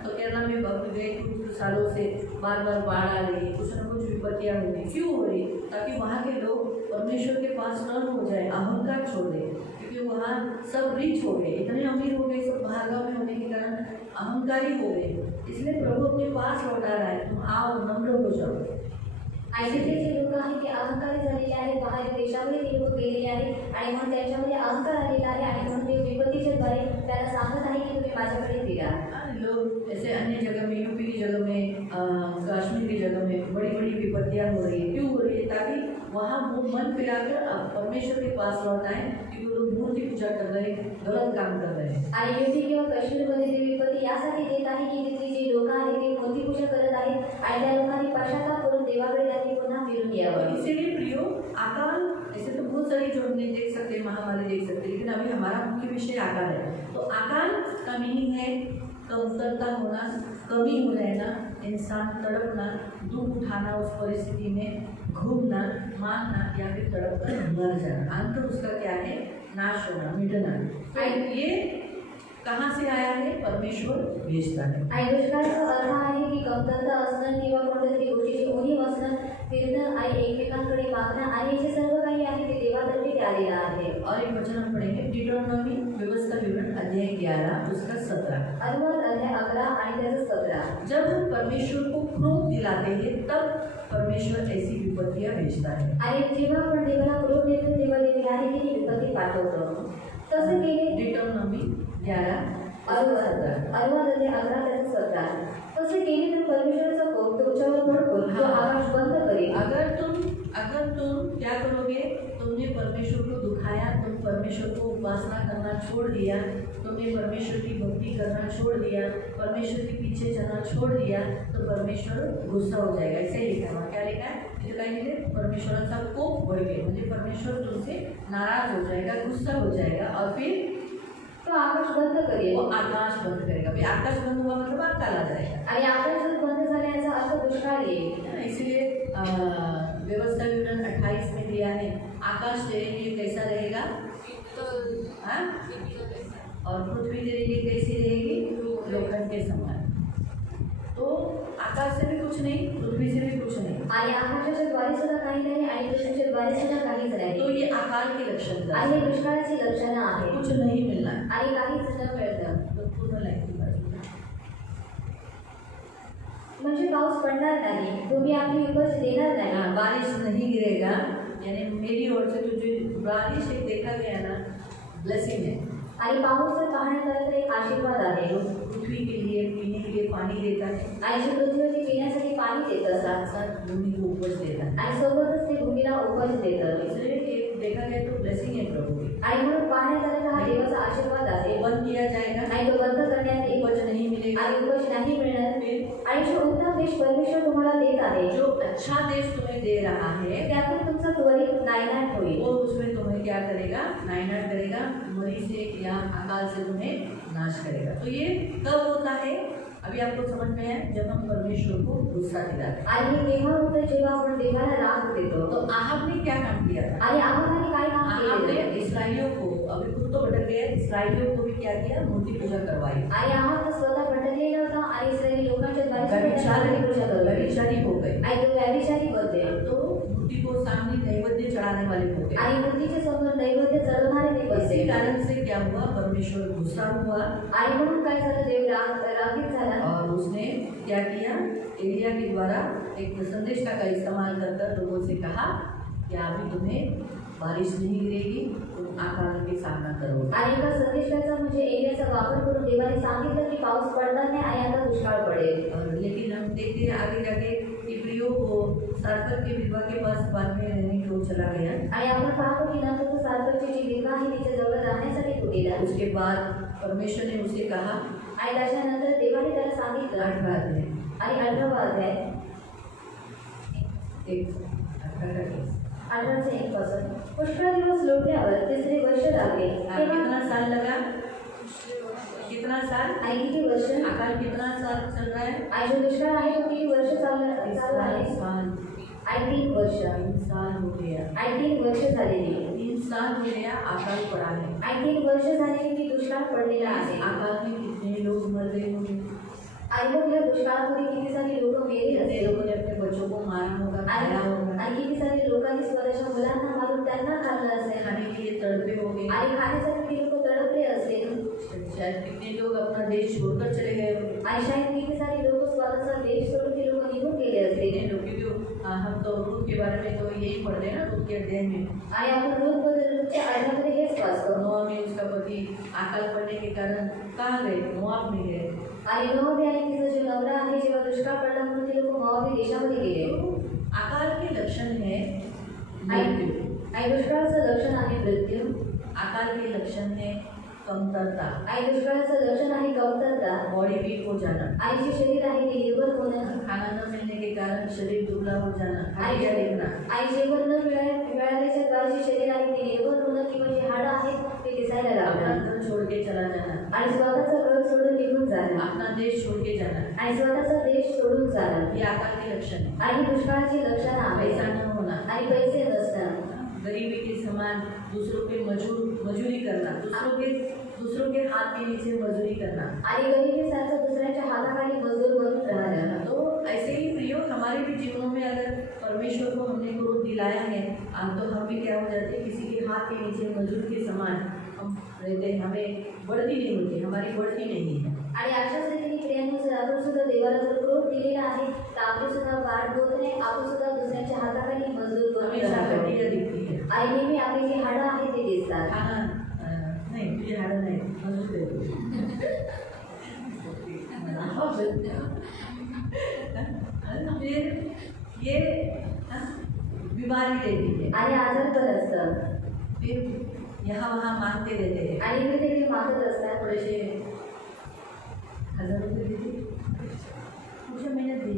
तो केरला में गए कुछ सालों से बार बाढ़ आ रही है, कुछ न कुछ विपत्तियाँ हो रही। क्यों हो रही? ताकि वहाँ के लोग परमेश्वर के पास टर्न हो जाए, अहंकार छोड़ दे। क्योंकि वहाँ सब रिच हो गए, इतने अमीर हो गए, सब भागा में होने के कारण अहंकारी हो गए। इसलिए प्रभु अपने पास लौटा रहा है, तुम आओ, नम्र हो जाओ। आणि तिथे जे लोक आहेत ते अहंकारी झालेले आहेत, बाहेर देशामध्ये ते लोक गेलेले आहेत आणि म्हणून त्यांच्यामध्ये अहंकार आलेला आहे आणि म्हणून ते विपत्तीच्या द्वारे त्याला सांगत आहे की तुम्ही माझ्याकडे फिरा। लोग ऐसे अन्य जगह में, यूपी की जगह में, कश्मीर की जगह में बड़ी बड़ी विपत्तियाँ हो रही है। क्यों हो रही है? ताकि वहाँ वो मन फिराकर परमेश्वर के पास लौट आए। क्योंकि वो लोग मूर्ति पूजा कर रहे हैं, गलत काम कर रहे हैं। आणि यूपी किंवा काश्मीरमध्ये ते विपत्ती यासाठी देत आहे की तिथली जी लोक आहेत ते मूर्ती पूजा करत आहेत आणि त्या लोकांनी पश्चाताप करून देवाकडे त्यांनी पुन्हा फिरून यावं। इसीलिए प्रियो, अकाल ऐसे तो बहुत सारी जो हमने देख सकते, महामारी देख सकते, लेकिन अभी हमारा मुख्य विषय अकाल है। तो अकाल का मीनिंग है कमतरता होना, कमी हो रहना, इंसान तड़पना, दुख उठाना, उस परिस्थिति में घूमना, मारना या फिर तड़प कर मर जाना। अंत उसका क्या है? नाश होना, मिटना। तो ये कहाँ से आया है? परमेश्वर भेजता है। आणि दुष्काळाचा अर्थ आहे की कमतरता असणं किंवा कोणत्या तरी गोष्टीची उणीव असणं, फिरणं आणि एकमेकांकडे मागणं आणि हे सर्व काही आहे ते देवातर्फे आलेलं आहे। और एक वचन हम पढ़ेंगे, डिटरोनॉमी व्यवस्था विवरण अध्याय 11 उसका 17। अनुवाद अध्याय 11 आणि त्याचं 17। जब हम परमेश्वर को क्रोध दिलाते हैं तब परमेश्वर ऐसी विपत्तियां भेजता है। आणि जेव्हा आपण देवाला क्रोध देतो तेव्हा देव ह्या रीतीने विपत्ती पाठवतो। तसे केले डिटरोनॉमी 11 अनुवाद अध्याय 11 त्याचं 17। तसे केले तर परमेश्वराचा कोप तुमच्यावर भडकून तो आकाश बंद करेल। अगर तुम क्या करोगे? तुमने परमेश्वर को दुखाया, तुम परमेश्वर को उपासना करना छोड़ दिया, तुमने परमेश्वर की भक्ति करना छोड़ दिया, परमेश्वर के पीछे चलना छोड़ दिया, तो परमेश्वर गुस्सा हो जाएगा। ऐसे ही लिखा हुआ, क्या लिखा है? जो कहेंगे परमेश्वराचा कोप भडकेल, म्हणजे परमेश्वर तुमसे नाराज हो जाएगा, गुस्सा हो जाएगा और फिर तो आकाश बंद करेल। वो आकाश बंद करेगा। भाई आकाश बंद हुआ मतलब अकाल आ जाएगा। आणि आकाश जर बंद झाल्याचा अर्थ दुष्काळ येईल। इसलिए व्यवस्था विवरण 28 में दिया है, आकाश तेरे लिए कैसा रहेगा? हाँ? और पृथ्वी तेरे लिए कैसी रहेगी? लोखंड के समान। तो आकाश से भी कुछ नहीं, पृथ्वी से भी कुछ नहीं, आणि आकाशाच्या द्वारे सुद्धा काही नाही आणि पृथ्वीच्या द्वारे सुद्धा काहीच नाही। तो ये अकाल के लक्षण आणि हे दुष्काळाची लक्षणं आहेत। कुछ नहीं मिलना आणि काहीच न मिळतं, तो पूर्ण लाईन म्हणजे पाऊस पडणार नाही, तुम्ही आपली उपज देणार नाही। बारिश नहीं गिरेगा, यानी मेरी ओर से तुझे बारिश एक देखा गया ना, ब्लेसिंग है। आणि पाऊस जर पाहण्यात आला तर एक आशीर्वाद आहे। पृथ्वी के लिए पीने के लिए पानी देता है, आणि जे पृथ्वीवरती पिण्यासाठी पाणी देतं, साथ साथ भूमि को उपज देता है। आणि सोबतच ते भूमीला उपज देतं। इसलिए एक देखा गया तो ब्लेसिंग है प्रभु की। आणि म्हणून पाहण्यात आलं तर हा देवाचा आशीर्वाद आहे बंद किया जाएगा आणि तो बंद करण्यात येईल उपज नहीं मिलेगा। आणि उपज नाही मिळणार आणि जो उत्तम देश परमेश्वर तुम्हाला देत आहे जो अच्छा देश तुम्हें दे रहा है त्यातून तुमचा त्वरित नायनाट होईल वो उसमें तुम्हें क्या करेगा, नायनाट करेगा, मरी से या अकाल से तुम्हें नाश करेगा। तो ये कब होता है? अभी आपको समझ में आया, जब हम परमेश्वर को गुस्सा दिलाते हैं। आणि तेव्हा होतं जेव्हा आपण देवाला राग देतो तो आहाब ने क्या काम किया था? आणि आहाबाने काय काम आहाब ने केले इस्राएलियों को, अभी खुद तो भटक गया, इस्राएलियों को भी क्या किया, मूर्ति पूजा करवाई। आणि आहाब स्वतः भटकलेला होता आणि इस्रायली लोकांच्या द्वारे पूजा करत व्यभिचारी हो गए आणि तो व्याभिचारी बनले तो मूर्ति को सामने नैवेद्य चढ़ाने वाले हो गए आणि मूर्तीच्या समोर नैवेद्य चढवणारे ते बनले। इसी कारण से क्या हुआ, परमेश्वर गुस्सा हुआ आणि म्हणून काय झालं, देव रागीत झाला और उसने क्या किया, एलिया के द्वारा एक संदेशा का इस्तेमाल कर लोगों से कहा कि अभी तुम्हें बारिश नहीं गिरेगी, तुम अकाल के सामना करो। आणि एका संदेशाचा म्हणजे एलियाचा वापर करून देवाने सांगितलं की पाऊस पडणार नाही आणि आता दुष्काळ पडेल। और लेकिन हम देखते हैं आगे जाके कि प्रियो को सार्थक के विधवा के पास बाद में रहने को चला गया। आणि आपण पाहतो की नंतर तो सार्थकची जी विधवा आहे तिच्या जवळ राहण्यासाठी तो गेला। उसके बाद परमेश्वर ने उसे कहा, आणि त्याच्यानंतर देवाने त्याला सांगितलं 18 अध्याय आणि 18वा अध्याय 18 पासून पुष्कळ दिवस लोटल्यावर तिसरे वर्ष लागले तेव्हा कितना साल लगा, कितना साल, आणि किती वर्ष अकाल कितना साल चल रहा है, आणि जो दुष्काळ आहे तो किती वर्ष चालू आहे साल, आणि 3 वर्ष 3 साल हो गया, आणि 3 वर्ष झालेली 3 साल हो गया अकाल पड़ा है। आणि 3 वर्ष झालेली की दुष्काळ पडलेला आहे। अकाल में कितने लोग मर गए होंगे, आणि मग या दुष्काळामध्ये किती सारी लोक मेले कितने असतील लोगों ने अपने बच्चों को मारा होगा, खाया होगा, आणि किती सारी लोकांनी स्वतःच्या मुलांना मारून त्यांना खाल्लं असेल खाने के लिए तड़पे होंगे, आणि खाण्यासाठी ती लोक तडपले असतील शायद कितने लोग अपना देश छोड़कर चले गए होंगे। आणि शायद किती सारी लोक स्वतःचा देश सोडून ती लोक निघून गेले असतील। कितने लोग, क्योंकि हम तो रूट के बारे में तो यही पढ़ते हैं ना, रूट के अध्याय में आणि आपण रूटच्या अध्यायामध्ये हेच वाचतो। नोआ में उसका पति अकाल पड़ने के कारण कहाँ गए, मोआब में गए। आणि नोआबी आणि तिचा जो नवरा आहे जेव्हा दुष्काळ पडला म्हणून ते लोक मोआबी देशामध्ये गेले। अकाल के लक्षण है मृत्यु, आणि दुष्काळाचं लक्षण आहे मृत्यू, अकाल के लक्षण है कमतरता, आणि दुष्काळाचं लक्षण आहे कमतरता, बॉडी वीक हो जाना, आणि जे शरीर आहे ते निर्बल होणं, खाना न मिलने के कारण शरीर दुबला हो जाना, हड्डियाँ देखना, आणि जेवण न मिळाल्याच्या द्वारे जे शरीर आहे ते निर्बल होणं किंवा जे हाडं आहेत ते दिसायला अपना लागणं, घर छोड़ के चला जाना, आणि स्वतःचं घर सोडून निघून जाणं, अपना देश छोड़ के जाना, आणि स्वतःचा देश सोडून जाणं, ये अकाल के लक्षण है। आणि दुष्काळाची लक्षणं पैसा आहेत न होना, आणि पैसे नसणं, गरीबी के समान दूसरों के मजूरी करना, दूसरों के हाथ के नीचे मजदूरी करना, आणि गरिबीसारखं दुसऱ्याच्या हाताखाली मजदूर बनून राहणं। तो ऐसे ही प्रियो हमारे भी जीवनों में अगर परमेश्वर को हमने क्रोध दिलाया है तो हम भी क्या हो जाते हैं, किसी के हाथ के नीचे मजदूर के समान हम रहते हैं, हमें बढ़ती नहीं होती, हमारी बढ़ती नहीं है। आणि अशाच रीतीने प्रियांनो, जर आपण सुद्धा देवाला जर क्रोध दिलेला आहे तर आपली सुद्धा वाढ होत नाही, आपण सुद्धा दुसऱ्यांच्या हाताखाली मजदूर बनून हमेशा राहतो। घटिया दिखती है। आणि नेहमी आपली जी हाडं आहेत ते दिसतात। खाना नहीं, तुझे हाडं नहीं, मजदूर दे दो। फिर ये बीमारी रहती है, आणि आजार पण असतं, फिर यहाँ वहाँ मांगते रहते हैं, आणि इकडे तिकडे मागत असतात। थोड़े से 1000 रुपये देते, मुझे मेहनत दी,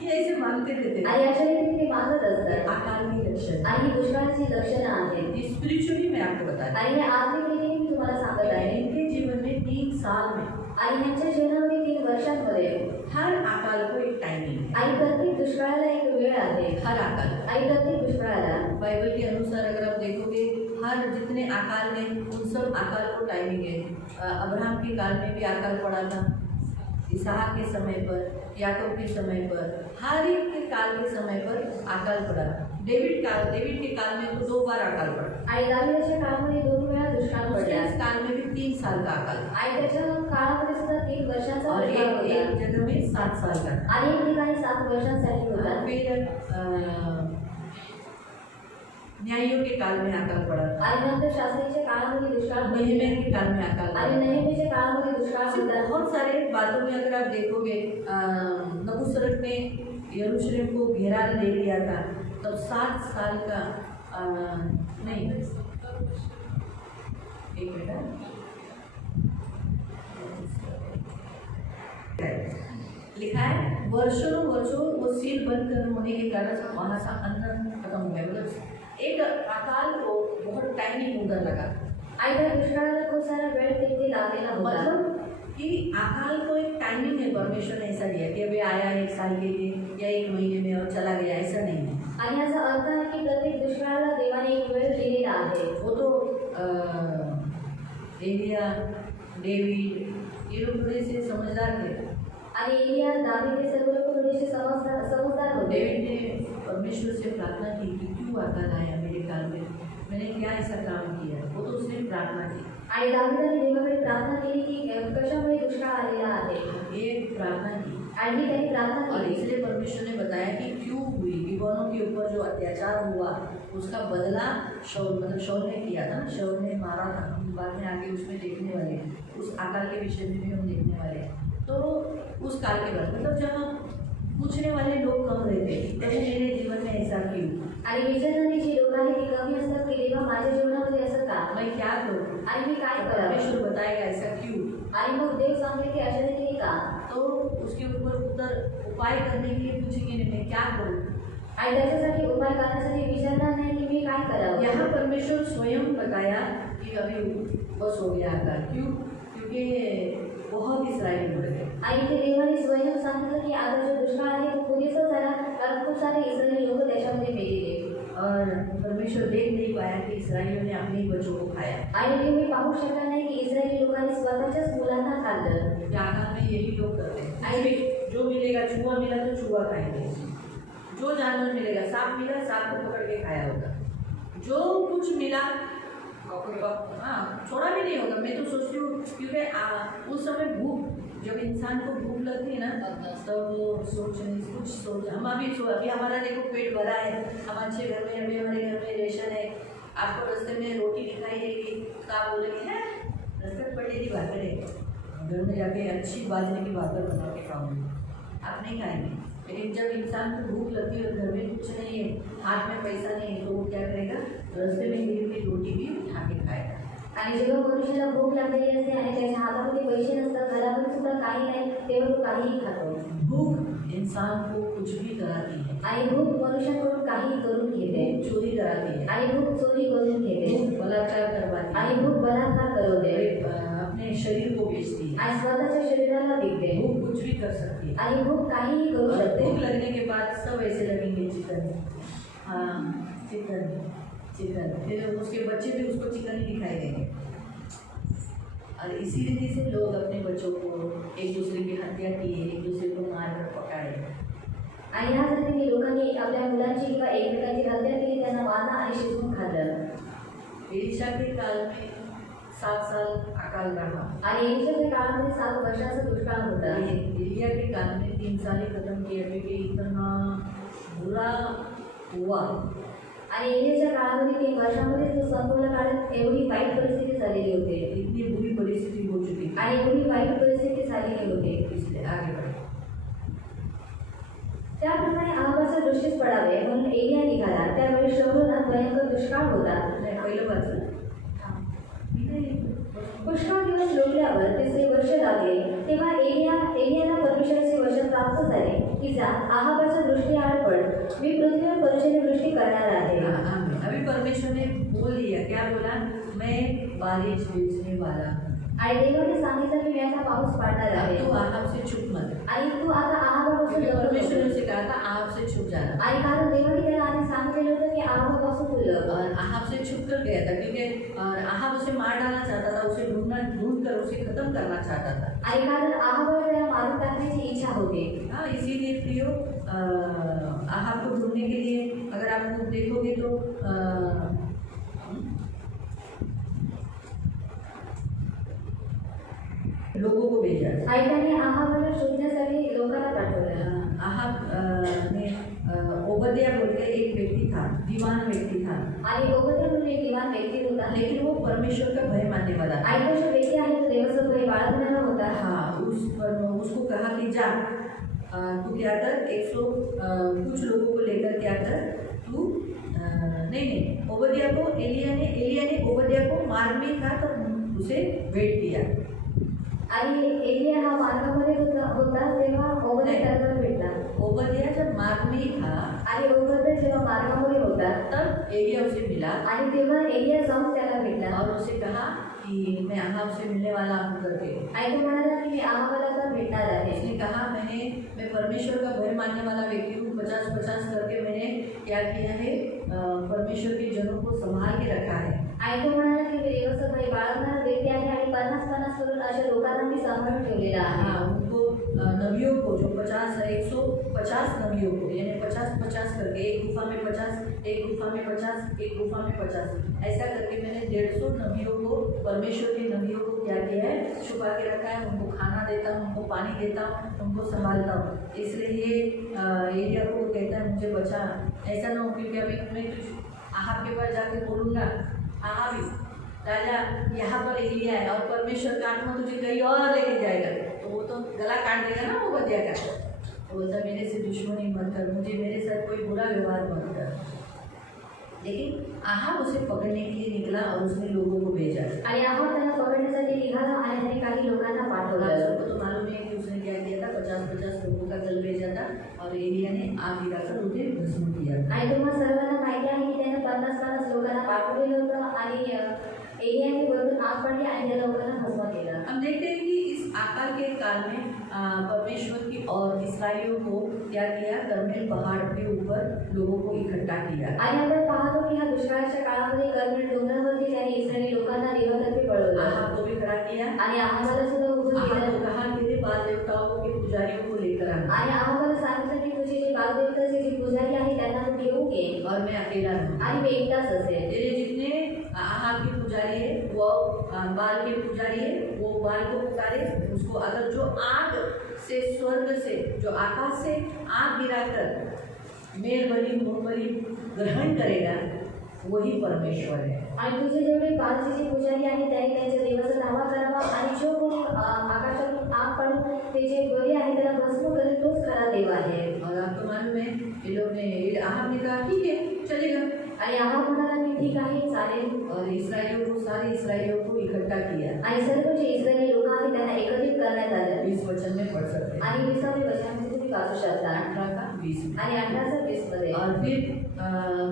ये ऐसे मांगते रहते हैं। आणि अशा रीतीने ते मागत असतात, अकाल की लक्षण, आणि ही दुष्काळाची लक्षणं आहेत। स्पिरिचुअली मैं आपको बता रही आणि हे आत्मिक रीतीने मी तुम्हाला सांगत हूँ, आहे। इनके जीवन में 3 साल में आणि यांच्या जीवनामध्ये 3 वर्षांमध्ये हर अकाल को एक टाइमिंग है, आणि प्रत्येक दुष्काळाला एक वेळ आहे, हर अकाल। आणि प्रत्येक दुष्काळाला बाइबल के अनुसार अगर आप देखोगे, हर जितने अकाल हैं उन सब अकाल को टाइमिंग है। अब्राहम के काल में भी अकाल पड़ा था, इसहाक के समय पर, याकूब के समय पर, हर एक के काल के समय पर अकाल पड़ा। डेविड के काल में तो 2 बार अकाल पड़ा, आणि दाविदाच्या काळामध्ये 2 वेळा दुष्काळ पडला, इस काल में भी 3 साल का अकाल, आणि त्याच्या काळामध्ये सुद्धा 3 वर्षांचा और दुष्काळ एक होता, जगह में 7 साल का था। आणि एक ठिकाणी 7 वर्षांसाठी होता। फिर न्यायियों के काल में अकाल पड़ा था, आणि नंतर शास्त्रीच्या काळामध्ये दुष्काळ पडला, नहम्याह के काल में अकाल पड़ा। आणि नेहमीच्या काळामध्ये दुष्काळ ऐसे होता। बहुत सारे बातों में अगर आप देखोगे, नबूसरत ने यरूशलेम को घेरा ले लिया था, तब 7 साल का नहीं, एक मिनट, लिखा है वर्षों वो सील बंद कर होने के कारण वहाँ से अन्न खत्म हो गया। मतलब एक अकाल को बहुत टाइमिंग उधर लगा। आयता दुष्काळाला खूप सारा वेळ तिथे लागलेला होता। मतलब कि अकाल को एक टाइमिंग में परमेश्वर ने ऐसा दिया कि अभी आया 1 साल के लिए या 1 महीने में और चला गया, ऐसा नहीं है। आणि याचा अर्थ आहे की प्रत्येक दुष्काळाला देवाने एक वेळ दिलेला आहे। वो तो एलिया, डेविड ये लोग थोड़े से समझदार थे। आणि एलिया, दावीद हे सर्व लोक थोडेसे समजदार होते। डेविड ने परमेश्वर से प्रार्थना की कि क्यों अकाल आया मेरे काल में, मैंने क्या ऐसा काम किया, वो तो उसने प्रार्थना की। आणि दावीदाने देवाकडे प्रार्थना केली की कशामुळे दुष्काळ आलेला आहे, ये प्रार्थना की। आणि त्यांनी प्रार्थना और केली। इसलिए परमेश्वर ने बताया कि क्यों हुई, गिबोनों के ऊपर जो अत्याचार हुआ उसका बदला शाऊल, मतलब शाऊल ने किया था, शाऊल ने मारा था। हम बाद में आगे उसमें देखने वाले हैं, उस अकाल के विषय में भी हम देखने वाले हैं। तो उस काल के बाद मतलब जब पूछने वाले लोग कम रहते, प्रभु मेरे जीवन में ऐसा क्यों, आणि विचारणारी जी लोक आहेत ती कमी असतात की देवा माझ्या जीवनामध्ये असं का, मैं क्या करूँ, आणि मी काय करावं। परमेश्वर बताएगा ऐसा क्यों। आणि मग देव सांगेल की अशा रीतीने का, तो उसके ऊपर उपाय करने के लिए पूछेंगे नहीं मैं क्या करूँ, आणि त्याच्यासाठी उपाय करण्यासाठी विचारणार नाही की मी काय करावं। यहाँ परमेश्वर स्वयं बताया कि अभी बस हो गया अकाल, क्यों, क्योंकि बहुत इस्राएली मर गए। आणि ते देवाने स्वयं सांगितलं की आता जो दुष्काळ आहे तो पुरेसा झाला, कारण खूप सारे इस्रायली लोक त्याच्यामध्ये मेलेले। और परमेश्वर देख नहीं पाया कि इस्राएलियों ने अपने ही बच्चों को खाया। आणि तुम्ही पाहू शकत नाही की इस्रायली लोकांनी स्वतःच्याच मुलांना खाल्लं। क्या अकाल में यही लोग करते हैं, आज जो मिलेगा, चूहा मिला तो चूहा खाएंगे, जो जानवर मिलेगा, सांप मिला सांप को पकड़ के खाया होगा, जो कुछ मिला हाँ छोड़ा भी नहीं होगा। मैं तो सोचती हूँ क्योंकि उस समय भूख, जब इंसान को भूख लगती है ना तो वो सोच हम अभी हमारा देखो पेट भरा है, हम अच्छे घर में, अभी हमारे घर में रेशन है, आपको रास्ते में रोटी दिखाई देगी तो आप बोलेंगे है रास्ते में पड़ेगी भाकर है, घर में जाके अच्छी बाजरे की भाकर बना के खाऊंगी, आप नहीं खाएंगे। लेकिन जब इंसान को भूख लगती है और घर में कुछ नहीं है, हाथ में पैसा नहीं है, तो वो क्या करेगा, रास्ते में गिरी हुई रोटी भी उठा के खाएगा। आणि जेव्हा मनुष्याला भूक लागलेली असते आणि त्याच्या हातामध्ये पैसे नसतात, घरामध्ये सुद्धा काही नाही, तेव्हा तो काहीही खातो। भूख इंसान को कुछ भी कराती है, आणि भूक मनुष्याकडून काही करून घेते, भूख चोरी कराती है, आणि भूक चोरी करून घेते, भूख बलात्कार करवाती है, आणि भूक बलात्कार करवते, अपने शरीर को बेचती है, आणि स्वतःच्या शरीराला विकते, भूख कुछ भी कर सकती है। आणि भूक काहीही करू और शकते। भूख लगने के बाद सब ऐसे लगेंगे चिकन, हाँ चिकन चिकन, फिर उसके बच्चे भी उसको चिकन ही दिखाई देंगे। और इसी रीति से लोग अपने बच्चों को एक दूसरे की हत्या किए, एक दूसरे को मारकर पकाए। आणि ह्या रीतीने लोकांनी आपल्या मुलांची किंवा एकमेकांची हत्या केली, त्यांना मारलं आणि शिजवून खाल्लं। एलिशा के काल में 7 साल अकाल रहा, आणि एलिशाच्या काळामध्ये 7 वर्षाचा दुष्काळ होता। एलिया के काल में 3 साल ही खत्म किया क्योंकि इतना बुरा हुआ। आणि एलियाच्या काळामध्ये 3 वर्षामध्ये तो संपूर्ण काळात एवढी वाईट परिस्थिती झालेली होती, इतनी बुरी परिस्थिति हो चुकी थी। आणि एवढी वाईट परिस्थिती झालेली होती। इसलिए आगे बढ़े, त्याप्रमाणे आहाबाच्या दृष्टीस पडावे म्हणून एलिया निघाला। त्यावेळी शहरात भयंकर दुष्काळ होता। पहिलं वाचलं पुष्कळ दिवस लोटल्यावर 3रे वर्ष लागले, तेव्हा एलियाला परमेश्वराचे वचन प्राप्त झाले की जा आहाबाच्या दृष्टीआड पड, मी पृथ्वीवर परमेश्वराची दृष्टी करणार आहे। अभी परमेश्वर ने बोल दिया, क्या बोला, मैं बारिश भेजने वाला हूँ। आणि देवाने सांगितलं की मी आता पाऊस पाडणार आहे, तू आहाब से छुप मत, आणि तू आता आहाबापासून लपू परमेश्वर नको। ने से कहा था आहाब से छुप जाना, आणि कारण देवाने त्याला आधी सांगितलेलं होतं की आहाबापासून तू लप। और आहाब से छुप कर गया था क्योंकि आहाब उसे मार डालना चाहता था, उसे ढूंढ कर उसे खत्म करना चाहता था। आणि कारण आहाबाला त्याला मारून टाकण्याची इच्छा होती। हाँ, इसीलिए प्रियो आहाब को ढूंढने के लिए अगर आप देखोगे तो लोगों को भेजा। आणि त्याने आहाबाला शोधण्यासाठी लोकांना पाठवलं। आहाब ने ओबद्या बोल के एक व्यक्ति था, दीवान व्यक्ति था, आणि ओबद्या म्हणून एक दिवाण व्यक्ती होता, लेकिन वो परमेश्वर का भय मानने वाला था। आणि तो जो व्यक्ती आहे तो देवाचा भय बाळगणारा होता। हाँ, उसको कहा कि जा तू क्या कर, 100 कुछ लोगों को लेकर क्या कर, तू नहीं एलिया ने ओबद्याह को मार्ग में था तो उसे वेट किया। आणि एलिया हा मार्गामध्ये होता तेव्हा ओबद्याह त्याला भेटला। ओबद्याह जब मार्ग में ही था आणि ओबद्याह जेव्हा मार्गामध्ये होता तब एलिया उसे मिला आणि तेव्हा एलिया जाऊन त्याला भेटला और उसे कहा कि मैं अहाब से मिलने वाला हूँ करके। आणि तो म्हणाला की मी अहाबाला तर भेटणार आहे। उसने कहा मैं परमेश्वर का भय मानने वाला व्यक्ति हूँ, 50-50 करके मैंने क्या किया है, परमेश्वर के जनों को संभाल के रखा है। आणि तो म्हणाला की मी देवाचा भय बाळगणारा व्यक्ती आहे आणि 50-50 करून अशा लोकांना मी सांभाळून ठेवलेला आहे। हाँ, उनको नबियों को जो 150 नबियों को यानी 50-50 करके एक गुफा में 50, एक गुफा में 50, एक गुफा में 50 ऐसा करके मैंने 150 नबियों को, परमेश्वर के नबियों को क्या किया है, छुपा के रखा है। उनको खाना देता हूँ, उनको पानी देता हूँ, उनको संभालता हूँ। इसलिए ये एलिया को कहता है मुझे बचा, ऐसा ना हो क्योंकि अभी मैं अहाब के पास जाके बोलूँगा अहाब राजा यहाँ पर एलिया है और परमेश्वर का आत्मा तुझे कहीं और लेके जाएगा, तो वो तो गला काट देगा ना वो बदिया का। तो बोलता मेरे से दुश्मनी मत कर, मुझे मेरे साथ कोई बुरा व्यवहार मत कर। लेकिन अहाब उसे पकड़ने के लिए निकला और उसने लोगों को भेजा आणि अहाब त्याला पकडण्यासाठी निघाला आणि त्याने काही लोकांना पाठवलं। सबको तो मालूम है कि उसने क्या किया था, 50-50 लोगों का दल भेजा था और एलिया ने आग गिराकर उन्हें भस्म किया। आणि तुम्हा सर्वांना माहिती आहे की त्याने 50-50 लोकांना पाठवलेलं होतं आणि एलियाने वरून आग पडली आणि त्या लोकांना भस्म केलं। हम देखते हैं कि इस आकाल के काल में परमेश्वर की और इसराइलियों को क्या किया, कर्मेल पहाड़ के ऊपर लोगों को इकट्ठा किया। आणि आपण पाहतो की ह्या दुष्काळाच्या काळामध्ये कर्मेल डोंगरावरती त्याने इस्रायली लोकांना देवातर्फे पळवलं अहाब को भी खड़ा किया आणि अहाबाला सुद्धा उभं अहाब केलं को कहा तेरे बाल देवताओं के पुजारियों को लेकर आना आणि अहाबाला सांगितलं की तुझे जे बालदेवताचे जे पुजारी आहे त्यांना तू घेऊन ये और मैं अकेला रहूँ। आणि मी एकटाच असेल। तेरे जितने अहाब के पुजारी है वो बाल के पुजारी है, वो बाल को पुकारे, उसको अगर जो आग से, स्वर्ग से, जो आकाश से आग गिराकर मेल बलि होम बलि ग्रहण करेगा वही परमेश्वर है। आणि तुझे जेवढे बालचे जे पुजारी आहेत त्यांनी त्यांच्या देवाचा धावा करावा आणि जो कोणी आकाशातून आग पाडून ते जे बळी आहे त्याला भस्म करेल तोच खरा देव आहे। और आपको मालूम है ये लोग ने अहाब ने कहा ठीक है चलेगा आणि अहाब म्हणाला की ठीक आहे चालेल और सारे इसराइलियों को इकट्ठा किया। आणि सर्व जे इस्रायली लोक आहेत त्यांना एकत्रित करण्यात आलं। 20 वचन में पढ़ सकते हैं आणि 20व्या वचनामध्ये तुम्ही वाचू शकता 18 का 20 में। आणि 18-20 मध्ये। और फिर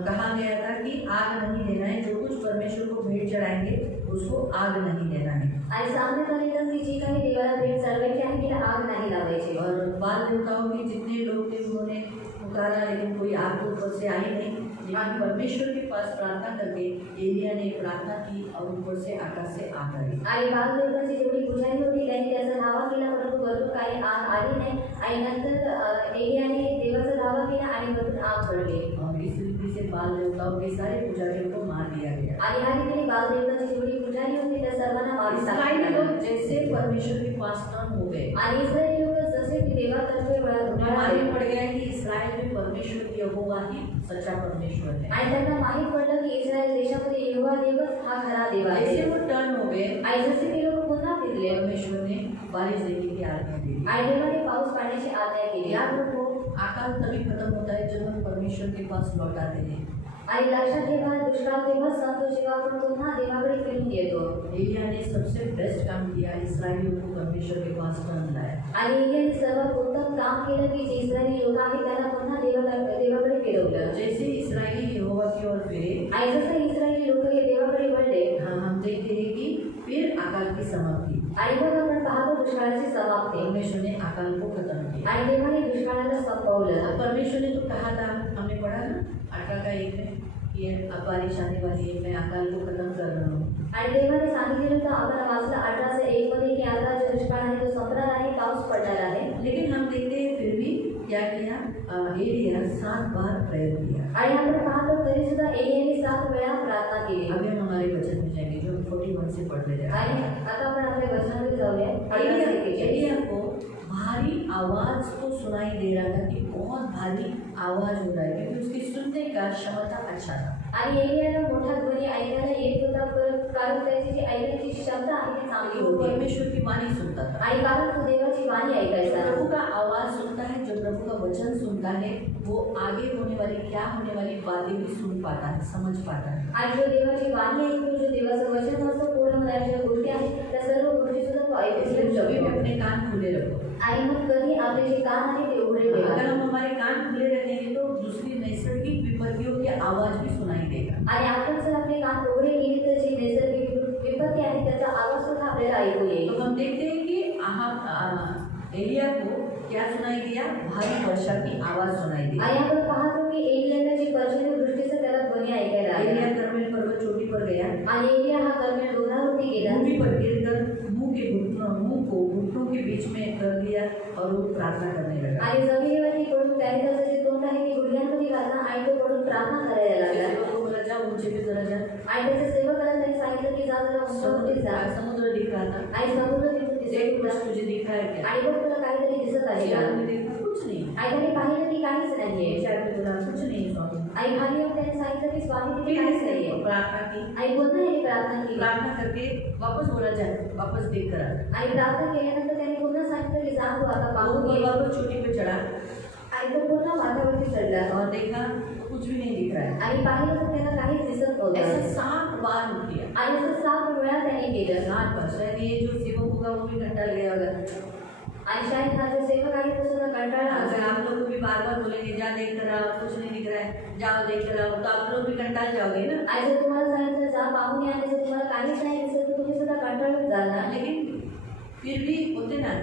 कहा गया था कि आग नहीं देना है, जो कुछ परमेश्वर को भेंट चढ़ाएंगे उसको आग नहीं देना है। आणि सांगण्यात आलेलं की जी काही देवाला भेट चढवायची आहे तिला आग नाही लावायची। और बाल देवताओं के जितने लोग थे उन्होंने पुकारा लेकिन कोई आग तो ऊपर से आई नहीं। लेकिन परमेश्वर के पास प्रार्थना करके एलिया ने प्रार्थना की और ऊपर से आकाश से आग आई। आणि बालदेवताची जेवढी पुजारी होती त्यांनी त्याचा धावा केला परंतु वरून काही आग आली नाही आणि नंतर एलियाने देवाचा धावा केला आणि वरून आग पडली। और इस रीति से बाल देवताओं के सारे पुजारियों को मार दिया गया। आणि ह्या रीतीने बालदेवताची जेवढी पुजारी होती त्या सर्वांना मारून इस्राएली टाकलं। लोग जैसे परमेश्वर के पास टर्न हो गए आणि इस्रायली लोक जसे की देवातर्फे वळाले मालूम पड़ गया कि इस्राएल में परमेश्वर की यहोवा ही सच्चा परमेश्वर है। आणि त्यांना माहीत पडलं की इस्रायल देशामध्ये यहोवा देवच हा खरा देव आहे। जैसे वो टर्न हो गए आणि जसे ते लोक पुन्हा फिरले परमेश्वर ने बारिश देने की आज्ञा दी। आणि देवाने पाऊस पाडण्याची आज्ञा केली। याद रखो अकाल तभी खत्म होता है जब हम परमेश्वर के पास लौट आते हैं। आणि लक्षात ठेवा दुष्काळ तेव्हा संतो जेव्हा आपण पुन्हा देवाकडे फिरून येतो। एलिया ने सबसे बेस्ट काम किया, इसराइलियों को परमेश्वर के पास टर्न लाया। आणि एलियाने सर्वात उत्तम काम केलं की जे इस्रायली लोक आहेत त्यांना पुन्हा देवाकडे फिरवलं। जैसे इस्राएली यहोवा की ओर फिरे आणि जसे इस्रायली लोक हे देवाकडे वळले हम देखते हैं कि फिर अकाल की समाप्ति। आणि मग आपण पाहतो दुष्काळाची समाप्ती। परमेश्वर ने अकाल को खत्म किया आणि देवाने दुष्काळाला संपवलं। परमेश्वर ने तो कहा था, हमने पढ़ा ना 18 का 1 में कि अब बारिश आने वाली है, मैं अकाल को खत्म कर रहा हूँ। आणि देवाने सांगितलेलं होतं आपण वाचलं 18:1 मध्ये की आता जो दुष्काळ आहे तो संपणार आहे, पाऊस पडणार आहे। लेकिन हम देखते हैं फिर भी क्या किया, एलिया 7 बार प्रेयर किया। आणि आपण पाहतो तरी सुद्धा एलियाने 7 वेळा प्रार्थना केली। अभी हम हमारे वचन में जाएंगे जो 41 से पढ़ ले जाएंगे। आणि आता आपण आपल्या वचनामध्ये जाऊया। एलिया को भारी आवाज तो सुनाई दे रहा था कि बहुत भारी आवाज हो रहा है क्योंकि उसकी सुनने का क्षमता अच्छा था। आणि एलियाला मोठा ध्वनी ऐकायला येत होता कारण त्याची जी ऐकण्याची क्षमता आहे ती चांगली वो होती। परमेश्वर की वाणी सुनता था। आणि कारण तो देवाची वाणी ऐकायचा। प्रभु का आवाज सुनता है जब वो आगे होने वाली बातें भी सुन पाता है, समझ पाता है। आणि जो देवाची वाणी ऐकतो, जो देवाचं वचन असतं, पुढे होणाऱ्या ज्या गोष्टी आहेत त्या सर्व गोष्टी सुद्धा तो ऐकू इसलिए घेऊ कभी भी शकतो. अपने कान खुले रखो। आणि मग कधी आपले जे कान आहे ते उघडे अगर ठेवा. हम हमारे कान खुले रखेंगे तो दूसरी नैसर्गिक विपत्तियों की आवाज भी सुनाई देगा। आणि आपण जर आपले कान उघडे केले तर जी नैसर्गिक विपत्ती आहे त्याचा आवाज सुद्धा आपल्याला ऐकू येईल. तो हम देखते हैं कि एलिया को क्या सुनाई दिया? भारी वर्षा की आवाज सुनाई दी। आणि आपण पाहतो की एलियाने जी पर्जन्य वृष्टीचं त्याला ध्वनी ऐकायला आला. एलिया कर्मेल पर्वत चोटी पर गया, आणि एलिया हा कर्मेल डोंगरावरती गेला भूमि पर गिरकर मुंह को घुटनों के बीच में कर दिया और वो प्रार्थना करने लगा। आणि जमिनीवरती पडून त्याने त्याचं जे तोंड आहे ते गुडघ्यांमध्ये घातला आणि तो पडून प्रार्थना करायला लागला. सेवक को बोला जा ऊंचे पे जरा जा। आणि त्याच्या सेवकाला त्यांनी सांगितलं की जा जरा उंचावरती जा. समुद्र दिख रहा था। आणि समुद्र तिथून देख दिसत कुछ होता. तुझे दिख रहा है क्या? आणि बघ तुला काहीतरी दिसत आहे का? एलिया ने देखा कुछ नहीं। आणि त्याने पाहिलं की काहीच नाहीये. एलिया ने बोला कुछ नहीं स्वामी। आणि खाली येऊन त्याने सांगितलं की स्वामी तिथे फिर काहीच इसने नाहीये. प्रार्थना की, आणि पुन्हा याने प्रार्थना केली. प्रार्थना करके वापस बोला जा, वापस देख कर आ। आणि प्रार्थना केल्यानंतर त्याने पुन्हा सांगितलं की जा तू आता पाहून वो घे. वापस चोटी पे चढ़ा आणि तो पुन्हा माथ्यावरती चढला. और देखा कुछ भी नहीं दिख रहा है। आणि पाहिलं तर त्याला काहीच दिसत नव्हतं. ऐसा 7 बार किया। आणि असं 7 वेळा त्याने केलं. 7 बार। शायद ये जो सेवक होगा वो भी कंटाल गया होगा। आणि शायद हा जो सेवक आहे तो सुद्धा कंटाळला अगर असेल. आप लोग भी बार बार बोलेंगे जा देख कर आओ, कुछ नहीं दिख रहा है, जाओ देख कर आओ, तो आप लोग भी कंटाल जाओगे ना। आणि जर तुम्हाला सांगितलं जा पाहून या आणि जर तुम्हाला काहीच नाही दिसत तर तुम्ही सुद्धा कंटाळून जाल ना. लेकिन फिर भी होते ना,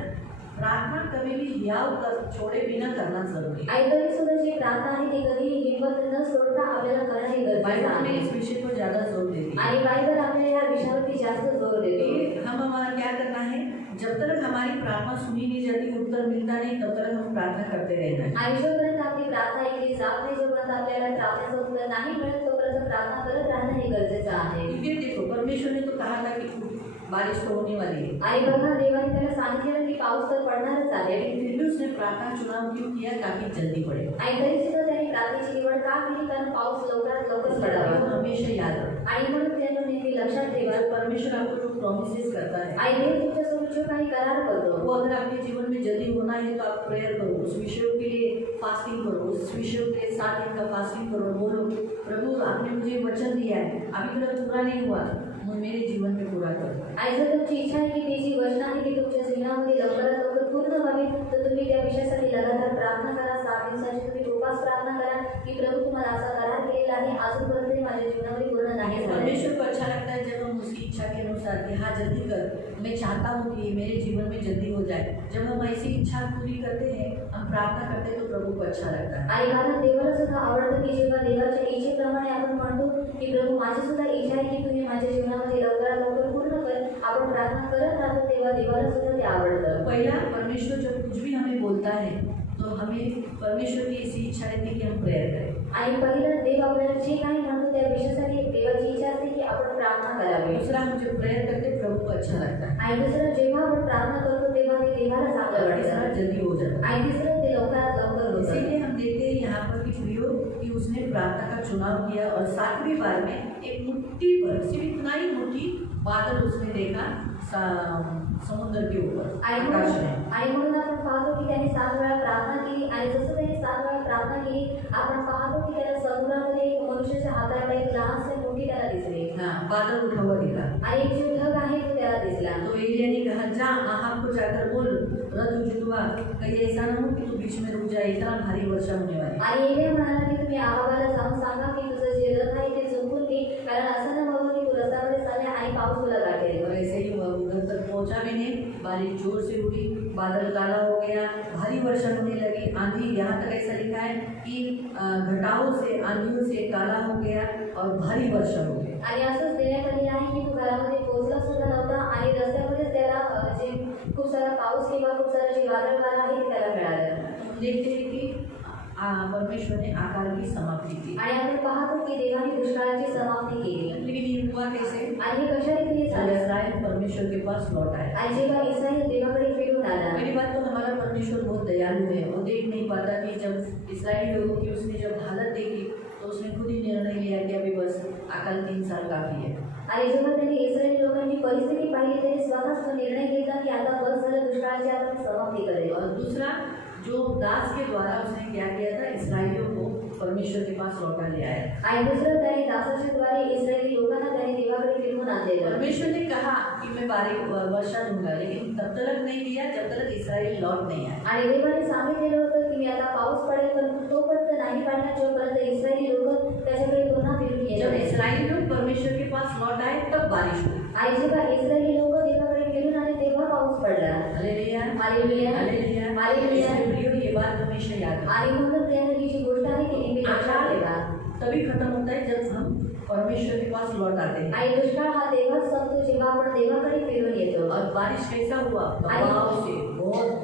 प्रार्थना कभी भी हियाव कर छोड़े बिना करना जरूरी है। आणि तरी सुद्धा जी प्रार्थना आहे ती कधी हिंमत न सोडता आपल्याला करणं हे गरजेचं बाइबल आहे. में इस विषय को ज्यादा जोर देती है आणि बायबल आपल्याला या विषयावरती जास्त जोर देतो. कि हम हमारा क्या करना है, जब तक हमारी प्रार्थना सुनी नहीं जाती, उत्तर मिलता नहीं, तब तक हम प्रार्थना करते रहना है। आणि जोपर्यंत आपली प्रार्थना ऐकली जात नाही, जोपर्यंत आपल्याला प्रार्थनेचं उत्तर नाही मिळत, तोपर्यंत प्रार्थना करत राहणं हे गरजेचं आहे. क्योंकि देखो परमेश्वर ने तो कहा था कि बारिश तो होने वाली है, आणि बघा देवाने त्याला सांगितलं की पाऊस तर पडणारच आहे. लेकिन फिर भी उसने प्रार्थना चुनाव क्यों किया ताकि जल्दी पड़े। आणि तरी सुद्धा त्याने प्रार्थनेची निवड का केली? कारण पाऊस लवकरात लवकर वो पडावा. हमेशा याद रखो। आणि म्हणून त्यानं नेहमी लक्षात ठेवा. परमेश्वर आपको जो प्रॉमिसेस करता है, आणि देव तुमच्यासोबत जो काही करार करतो वो अगर आपके जीवन में जल्दी होना है तो आप प्रेयर करो, उस विषयों के लिए फास्टिंग करो, उस विषयों के लिए 7 दिन का फास्टिंग करो। बोलो प्रभु आपने मुझे वचन दिया है, अभी तक पूरा नहीं हुआ, मेरे जीवन में पूरा करो। आणि जर तुमची इच्छा आहे की ती जी वचन आहे ती तुमच्या जीवनामध्ये लवकरात लवकर पूर्ण व्हावी तर तुम्ही त्या विषयासाठी लगातार प्रार्थना करा. 7 दिवसाची तुम्ही उपवास प्रार्थना करा की प्रभू तुम्हाला असा करार केलेला आहे, अजूनपर्यंत माझ्या जीवनामध्ये पूर्ण नाही झाला. परमेश्वर को अच्छा लगता है जब हम उसकी इच्छा के अनुसार कि हाँ जल्दी कर, मैं चाहता हूँ कि मेरे जीवन में जल्दी हो जाए। जब हम ऐसी इच्छा पूरी करते हैं, हम प्रार्थना करते हैं, तो प्रभु को अच्छा लगता है। आणि कारण देवाला सुद्धा आवडतं की जेव्हा देवाच्या इच्छेप्रमाणे आपण म्हणतो की प्रभू माझी सुद्धा इच्छा आहे की तुम्ही माझ्या जीवनामध्ये लवकरात लवकर पूर्ण कर, आपण प्रार्थना करत राहतो तेव्हा देवाला सुद्धा ते आवडतं. पहला परमेश्वर जब कुछ भी हमें बोलता है तो हमें परमेश्वर की ऐसी इच्छा रहती है कि हम प्रेयर करें। आणि पहिलं देव आपल्याला जे काही म्हणतो त्या विषयासाठी देवाची इच्छा असते की आपण प्रार्थना करावी. दूसरा हम जब प्रेयर करते हैं प्रभु को अच्छा लगता है। आणि दुसरं जेव्हा आपण प्रार्थना करतो तेव्हा ते देवाला चांगलं और तीसरा वाटतं. जल्दी हो जाता है। आणि तिसरं ते लवकरात लवकर होतं. इसीलिए हम देखते हैं यहाँ पर कि प्रियो कि उसने प्रार्थना का चुनाव किया और 7वीं बार में एक मुट्ठी पर सिर्फ इतना ही मुट्ठी बादल उसने देखा समुद्र के ऊपर आणि आकाश में। म्हणून आपण पाहतो की त्याने 7 वेळा प्रार्थना केली आणि जसं त्याने 7 वेळा प्रार्थना केली आपण पाहतो की त्याला समुद्रामध्ये एक मनुष्याच्या हाताला एक लहानसे मोठी त्याला दिसली. हाँ बादल उठा हुआ दिखा। आणि एक जो ढग आहे तो त्याला दिसला. तो एलिया ने कहा जा आहाब को जाकर बोल रथ जुटवा, कहीं ऐसा न हो कि तू बीच में रुक जाए, इतना भारी वर्षा होने वाली। आणि एलिया म्हणाला की तुम्ही आहाबाला जाऊन सांगा की तुझं जे रथ आहे ते झुकून घे, कारण असं न व्हावं की तू रस्त्यामध्ये चालले आणि पाऊस तुला गाठेल. और ऐसे ही हुआ, उधर तक पहुंचा भी नहीं, बारिश जोर से उठी, बादल काला हो गया, भारी वर्षा होने लगी, आंधी, यहाँ तक ऐसा लिखा है कि घटाओं से आंधियों से काला हो गया और भारी वर्षा हो गई। आणि असंच देण्यात आले आहे की तू घरामध्ये पोहोचला सुद्धा नव्हता आणि रस्त्यामध्येच त्याला जे खूप सारा पाऊस किंवा खूप सारं जे वादळवारा आहे ते त्याला मिळालं. देखते हैं कि परमेश्वर ने आकाल की समाप्ति की। आणि आपण पाहतो की देवाने दुष्काळाची समाप्ती केली. लेकिन ये हुआ कैसे? आणि हे कशा रीतीने जब झालं? इस्राएल परमेश्वर के पास लौट आया। आणि जेव्हा इस्रायल देवाकडे फिरून आला. पहली बात तो हमारा परमेश्वर बहुत दयालु है, वो देख नहीं पाता कि जब इस्राएली लोगों की उसने जब हालत देखी तो उसने खुद ही निर्णय लिया कि अभी बस अकाल 3 साल काफी है। आणि जेव्हा त्यांनी इस्रायली लोकांची परिस्थिती पाहिली त्यांनी स्वतःच तो निर्णय घेतला की आता बस झालं, दुष्काळाची आता मी समाप्ती करेल. और दूसरा जो दास के द्वारा उसने क्या किया था, इसराइलियों को परमेश्वर के पास लौटा ले आया। आणि दुसरं त्याने दासाच्या द्वारे इस्रायली लोकांना त्याने देवाकडे फिरवून आणलेलं. परमेश्वर ने कहा कि मैं वर्षा दूंगा, लेकिन तब तक नहीं दिया जब तक इसराइल लौट नहीं आए। आणि देवाने सांगितलेलं होतं की मी आता पाऊस पडेल, परंतु तोपर्यंत नाही पडणार जोपर्यंत इस्रायली लोक त्याच्याकडे पुन्हा फिरून येत जब नाही. इसराइली लोग परमेश्वर के पास लौट आए तब बारिश हुई। आणि जेव्हा इस्रायली लोक देवाकडे फिरून आले तेव्हा पाऊस पडला. Hallelujah, hallelujah, hallelujah, hallelujah. प्रियो, ये बात हमेशा याद रखो। आणि म्हणून त्याने ही जी गोष्ट आहे ती नेहमी लक्षात ठेवा. तभी खत्म होता है जब हम परमेश्वर के पास लौट आते हैं। आणि दुष्काळ हा तेव्हाच संपतो जेव्हा आपण देवाकडे फिरून येतो. और बारिश कैसा हुआ, दबाव से बहुत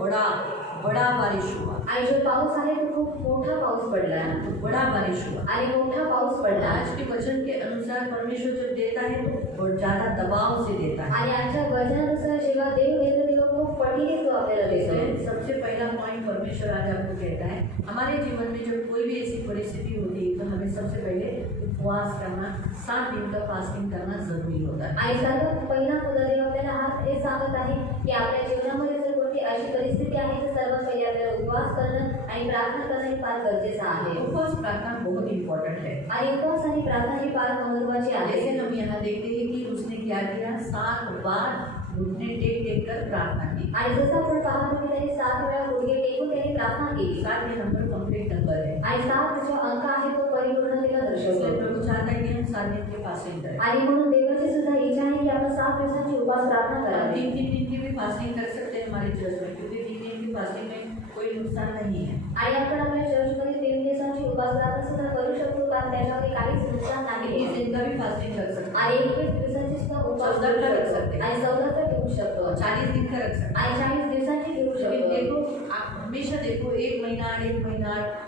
बड़ा बारिश हुआ। आणि जो पाऊस आहे तो खूप मोठा पाऊस पडला, बड़ा बारिश हुआ। आणि मोठा पाऊस पडला. आज के वचन के अनुसार परमेश्वर जब देता है तो बहुत ज्यादा दबाव से देता है। आणि आजच्या वचनानुसार जेव्हा देव देतो तेव्हा खूप पटीने तो आपल्याला देतो. इसलिए सबसे पहला पॉइंट परमेश्वर आज आपको कहता है, हमारे जीवन में जब कोई भी ऐसी परिस्थिति होती है तो हमें सबसे पहले उपवास करना, 7 दिन का फास्टिंग करना जरूरी होता है। आणि सर्वात पहिला मुद्दा देव आपल्याला हा हे सांगत आहे की आपल्या जीवनामध्ये जर कोणती अशी परिस्थिती आहे तर सर्वात पहिले आपल्याला उपवास करणं आणि प्रार्थना करणं हे फार गरजेचं आहे. उपवास प्रार्थना बहुत इम्पोर्टेंट है। आणि उपवास आणि प्रार्थना ही फार महत्त्वाची आहे. जैसे हम यहाँ देखते हैं कि उसने क्या किया, 7 बार घुटने टेक कर प्रार्थना की। आणि जसं आपण पाहतो की त्याने 7 वेळा गुडघे टेकून त्याने प्रार्थना केली. 7 ये नंबर कंप्लीट नंबर है। आणि 7 जो अंक आहे तो परिपूर्णतेला इसलिए दर्शवतो. प्रभु चाहता है कि हम 7 दिन की फास्टिंग करें। आणि म्हणून देवाची सुद्धा इच्छा आहे की आपण 7 दिवसांची उपवास प्रार्थना हम करावी. 3 दिन की भी फास्टिंग कर सकते हैं हमारे चर्च में, क्योंकि 3 दिन की फास्टिंग में कोई नुकसान नहीं है। आणि आपण आपल्या चर्चमध्ये 3 दिवसांची उपवास प्रार्थना सुद्धा करू शकतो कारण त्याच्यामध्ये काहीच नुकसान नाही. 21 दिन का भी फास्टिंग कर सकते हैं, आणि 21 दिवसांची सुद्धा उपवास 14 करू रख शकतो. सकते. आणि 14 तर ठेवू शकतो. 40 दिन का रख सकते हैं। आणि 40 दिवसांची ठेवू लेकिन शकतो. देखो, आप हमेशा देखो, एक महीना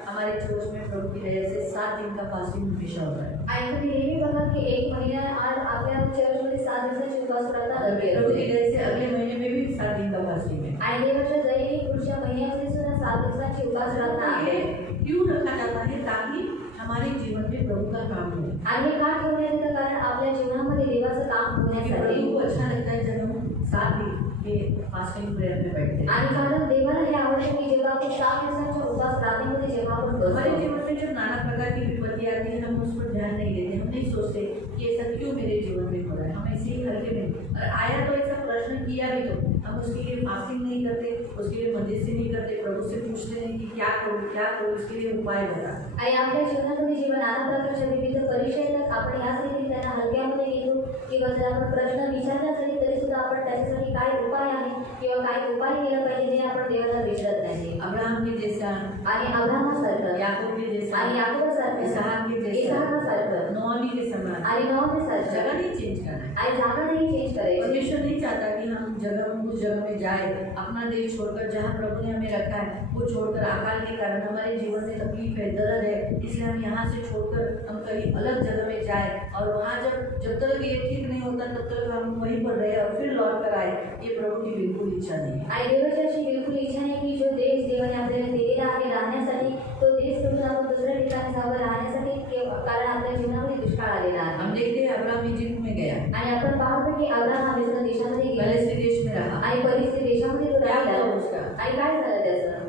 हमारे चर्च में प्रभु की वजह से 7 दिन का फास्टिंग हमेशा होता है। आणि तुम्ही नेहमी बघा की 1 महिना आज आपल्या चर्चमध्ये 7 दिवसांची उपवास प्रार्थना प्रभु की असते. वजह से अगले महीने में भी 7 दिन का फास्टिंग है। आणि देवाच्या दयेने पुढच्या महिन्यामध्ये सुद्धा 7 दिवसांची उपवास प्रार्थना आहे. ये क्यों रखा जाता है, ताकि हमारे जीवन में प्रभु का काम हो। आणि हे का ठेवण्यात येतं कारण आपल्या जीवनामध्ये देवाचं काम होण्यासाठी. प्रभु को अच्छा लगता है जब हम 7 दिन के फास्टिंग प्रेयर में बैठते हैं। आणि कारण देवाला हे आवडतं की जेव्हा आपण 7 दिवसांच्या उपवास प्रार्थनेमध्ये जेव्हा आपण हमारे बसतो. जीवन में जब नाना प्रकार की विपत्ति आती है, हम उस पर ध्यान नहीं देते, हम नहीं सोचते कि ऐसा क्यों मेरे जीवन में हो रहा है, हम ऐसे ही हल्के में, और आया तो ऐसा प्रश्न किया भी तो हम उसके लिए फास्टिंग नहीं करते, उसके लिए मध्यस्थी नहीं करते, प्रभु से पूछते नहीं कि क्या करूँ, इसके लिए उपाय बता। आणि आपल्या जीवनामध्ये जेव्हा नाना प्रकारच्या विविध परीक्षा येतात आपण यासाठी त्यांना हलक्यामध्ये घेतो किंवा जर आपण प्रश्न विचारण्यासाठी तरी सुद्धा आपण त्याच्यासाठी काय उपाय आहे किंवा काय उपाय केला पाहिजे हे आपण देवाला विचारत नाही. अब्राहम के जैसा, आणि अब्राहमासारखं, याकूब के जैसा, आणि याकोबासारखं, इसहाक के जैसा, इसहाकासारखं, नोआमी के समान, आणि नोआमीसारखं. जगह नहीं चेंज करना है। आणि जागा नाही चेंज करायची. परमेश्वर नहीं चाहता कि हम उस जगह में जाए, अपना देश छोड़कर, जहाँ प्रभु ने हमें रखा है वो छोड़कर, अकाल के कारण हमारे जीवन में तकलीफ है, दर्द है, इसलिए हम यहाँ से छोड़कर हम कहीं अलग जगह में जाए और वहाँ जब तक ये ठीक नहीं होता तब तक हम वहीं पर रहे और फिर लौट कर आए, ये प्रभु की बिल्कुल इच्छा नहीं है। आणि देवाची अशी बिलकुल इच्छा नाही की जो देश देवाने आपल्याला दिलेला आहे राहण्यासाठी तो देश सोडून आपण दुसऱ्या ठिकाणी जावं राहण्यासाठी कारण आपल्या जीवनामध्ये दुष्काळ आलेला आहे. हम देखते हैं अब्राहम इजिप्ट में गया, आणि आपण पाहतो की अब्राहम हा मिस्र देशामध्ये गेला पलिस्ती देश में रहा, आणि परिस्थिती देशामध्ये तो क्या राहिला. हुआ उसका? आणि काय झालं त्याचं?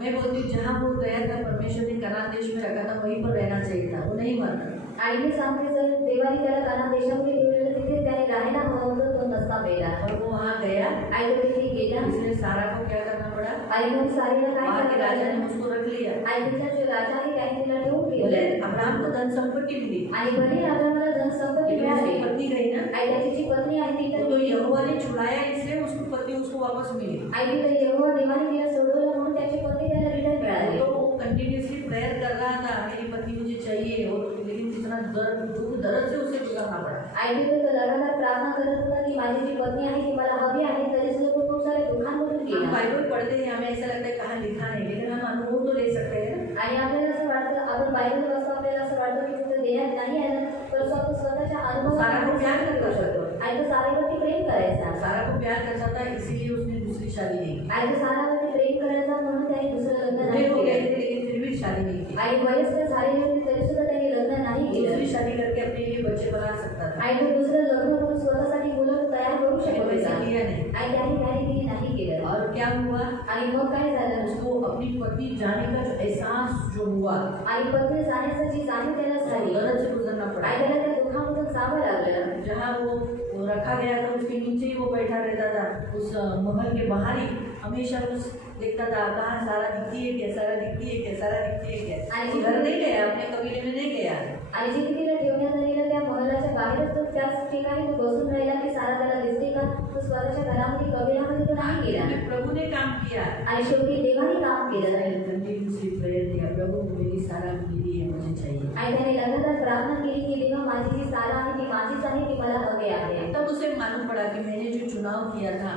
मैं बोलती हूँ जहाँ वो गया था, परमेश्वर ने कनान देश में रखा था, वहीं पर रहना चाहिए था, वो नहीं माना। आणि मी सांगते जर देवाने त्याला कानान देशामध्ये ठेवलेलं तिथे त्याने राहायला हवं होतं, तो नसता मेला. और वो वहाँ गया, आणि तो तिथे गेला इसलिए सारा को क्या करना पड़ा, आणि मग सारीला काय वहाँ के राजा ने करायचं? उसको रख लिया। आणि तिथला जो राजा आहे त्याने तिला ठेवून बोले ठेवलं. अब्राहम को धन संपत्ति मिली, आणि भले अब्राहमाला धनसंपत्ती लेकिन उसकी मिळाली पत्नी गई ना, आणि त्याची जी पत्नी आहे ती तो तर यहोवा ने छुड़ाया, इसलिए उसकी पत्नी उसको वापस मिली। आणि तिथे यहोवा देवाने तिला सोडवलं म्हणून त्याची पत्नी त्याला रिटर्न मिळाली. तो वो कंटिन्यूसली प्रेयर कर रहा था, मेरी पत्नी मुझे चाहिए, और लेकिन जितना दर्द से उसे गुजरना पड़ा। आणि तिथे तो लगातार प्रार्थना करत होता की माझी जी पत्नी आहे ती मला हवी आहे, तरी सुद्धा तो खूप सारे दुःखांमधून हम गेला. बाइबल पढ़ते हैं, हमें ऐसा लगता है कहाँ लिखा है, लेकिन हम अनुभव तो ले सकते हैं ना। आणि आपल्याला असं वाटतं आपण बायबल वाचतो आपल्याला असं वाटतं की तिथे देण्यात नाही आहे ना, तर आपण स्वतःच्या सारा को प्यार अनुभवातून करू करू शकतो. आणि तो सारेवरती प्रेम करायचा. सारा को प्यार करता था, इसीलिए उसने दूसरी शादी नहीं की। आणि तो सारावरती प्रेम करायचा म्हणून त्याने दुसरं लग्न बूढ़े नाही हो गए केलं. थे, लेकिन फिर भी शादी नहीं की। आणि वयस्कर झालेले होते तरी सुद्धा त्यांनी लग्न नाही केलं. दूसरी शादी करके अपने लिए बच्चे बना सकता था, आणि तो दुसरं लग्न करून स्वतःसाठी मुलं तयार करू लेकिन शकत वैसा होता. किया नहीं। आणि त्याने तिने नाही केलं. और क्या हुआ, आणि मग काय झालं? उसको अपनी पति जाने का जो एहसास जो हुआ, आणि पत्नी जाण्याचा जी जाणीव त्याला झाली गरज से गुजरना पड़ा। आणि त्याला त्या दुःखामधून जावं लागलं। जहाँ वो रखा गया था उसके नीचे ही वो बैठा रहता था, उस महल के बाहर ही हमेशा उस देखता था कहाँ सारा दिखती है क्या, सारा दिखती है क्या, सारा दिखती है क्या। आणि घर नहीं गया, अपने कबीले में नहीं गया। आणि जिथे तिला ठेवण्यात आलेलं त्या महलाच्या बाहेरच तो त्याच ठिकाणी तो बसून राहिला की सारा त्याला दिसते का, तो स्वतःच्या घरामध्ये कबिलामध्ये तो नाही गेला प्रभु ने काम किया आणि शेवटी देवाने काम केलं कंटिन्यूसली प्रेयर किया, प्रभु मेरी सारा मिली है, मुझे चाहिए। आणि त्याने लगातार प्रार्थना केली की देवा माझी जी सारा आहे ती माझीच आहे, ती मला हवे आहे। तब उसे मालूम पड़ा कि मैंने जो चुनाव किया था,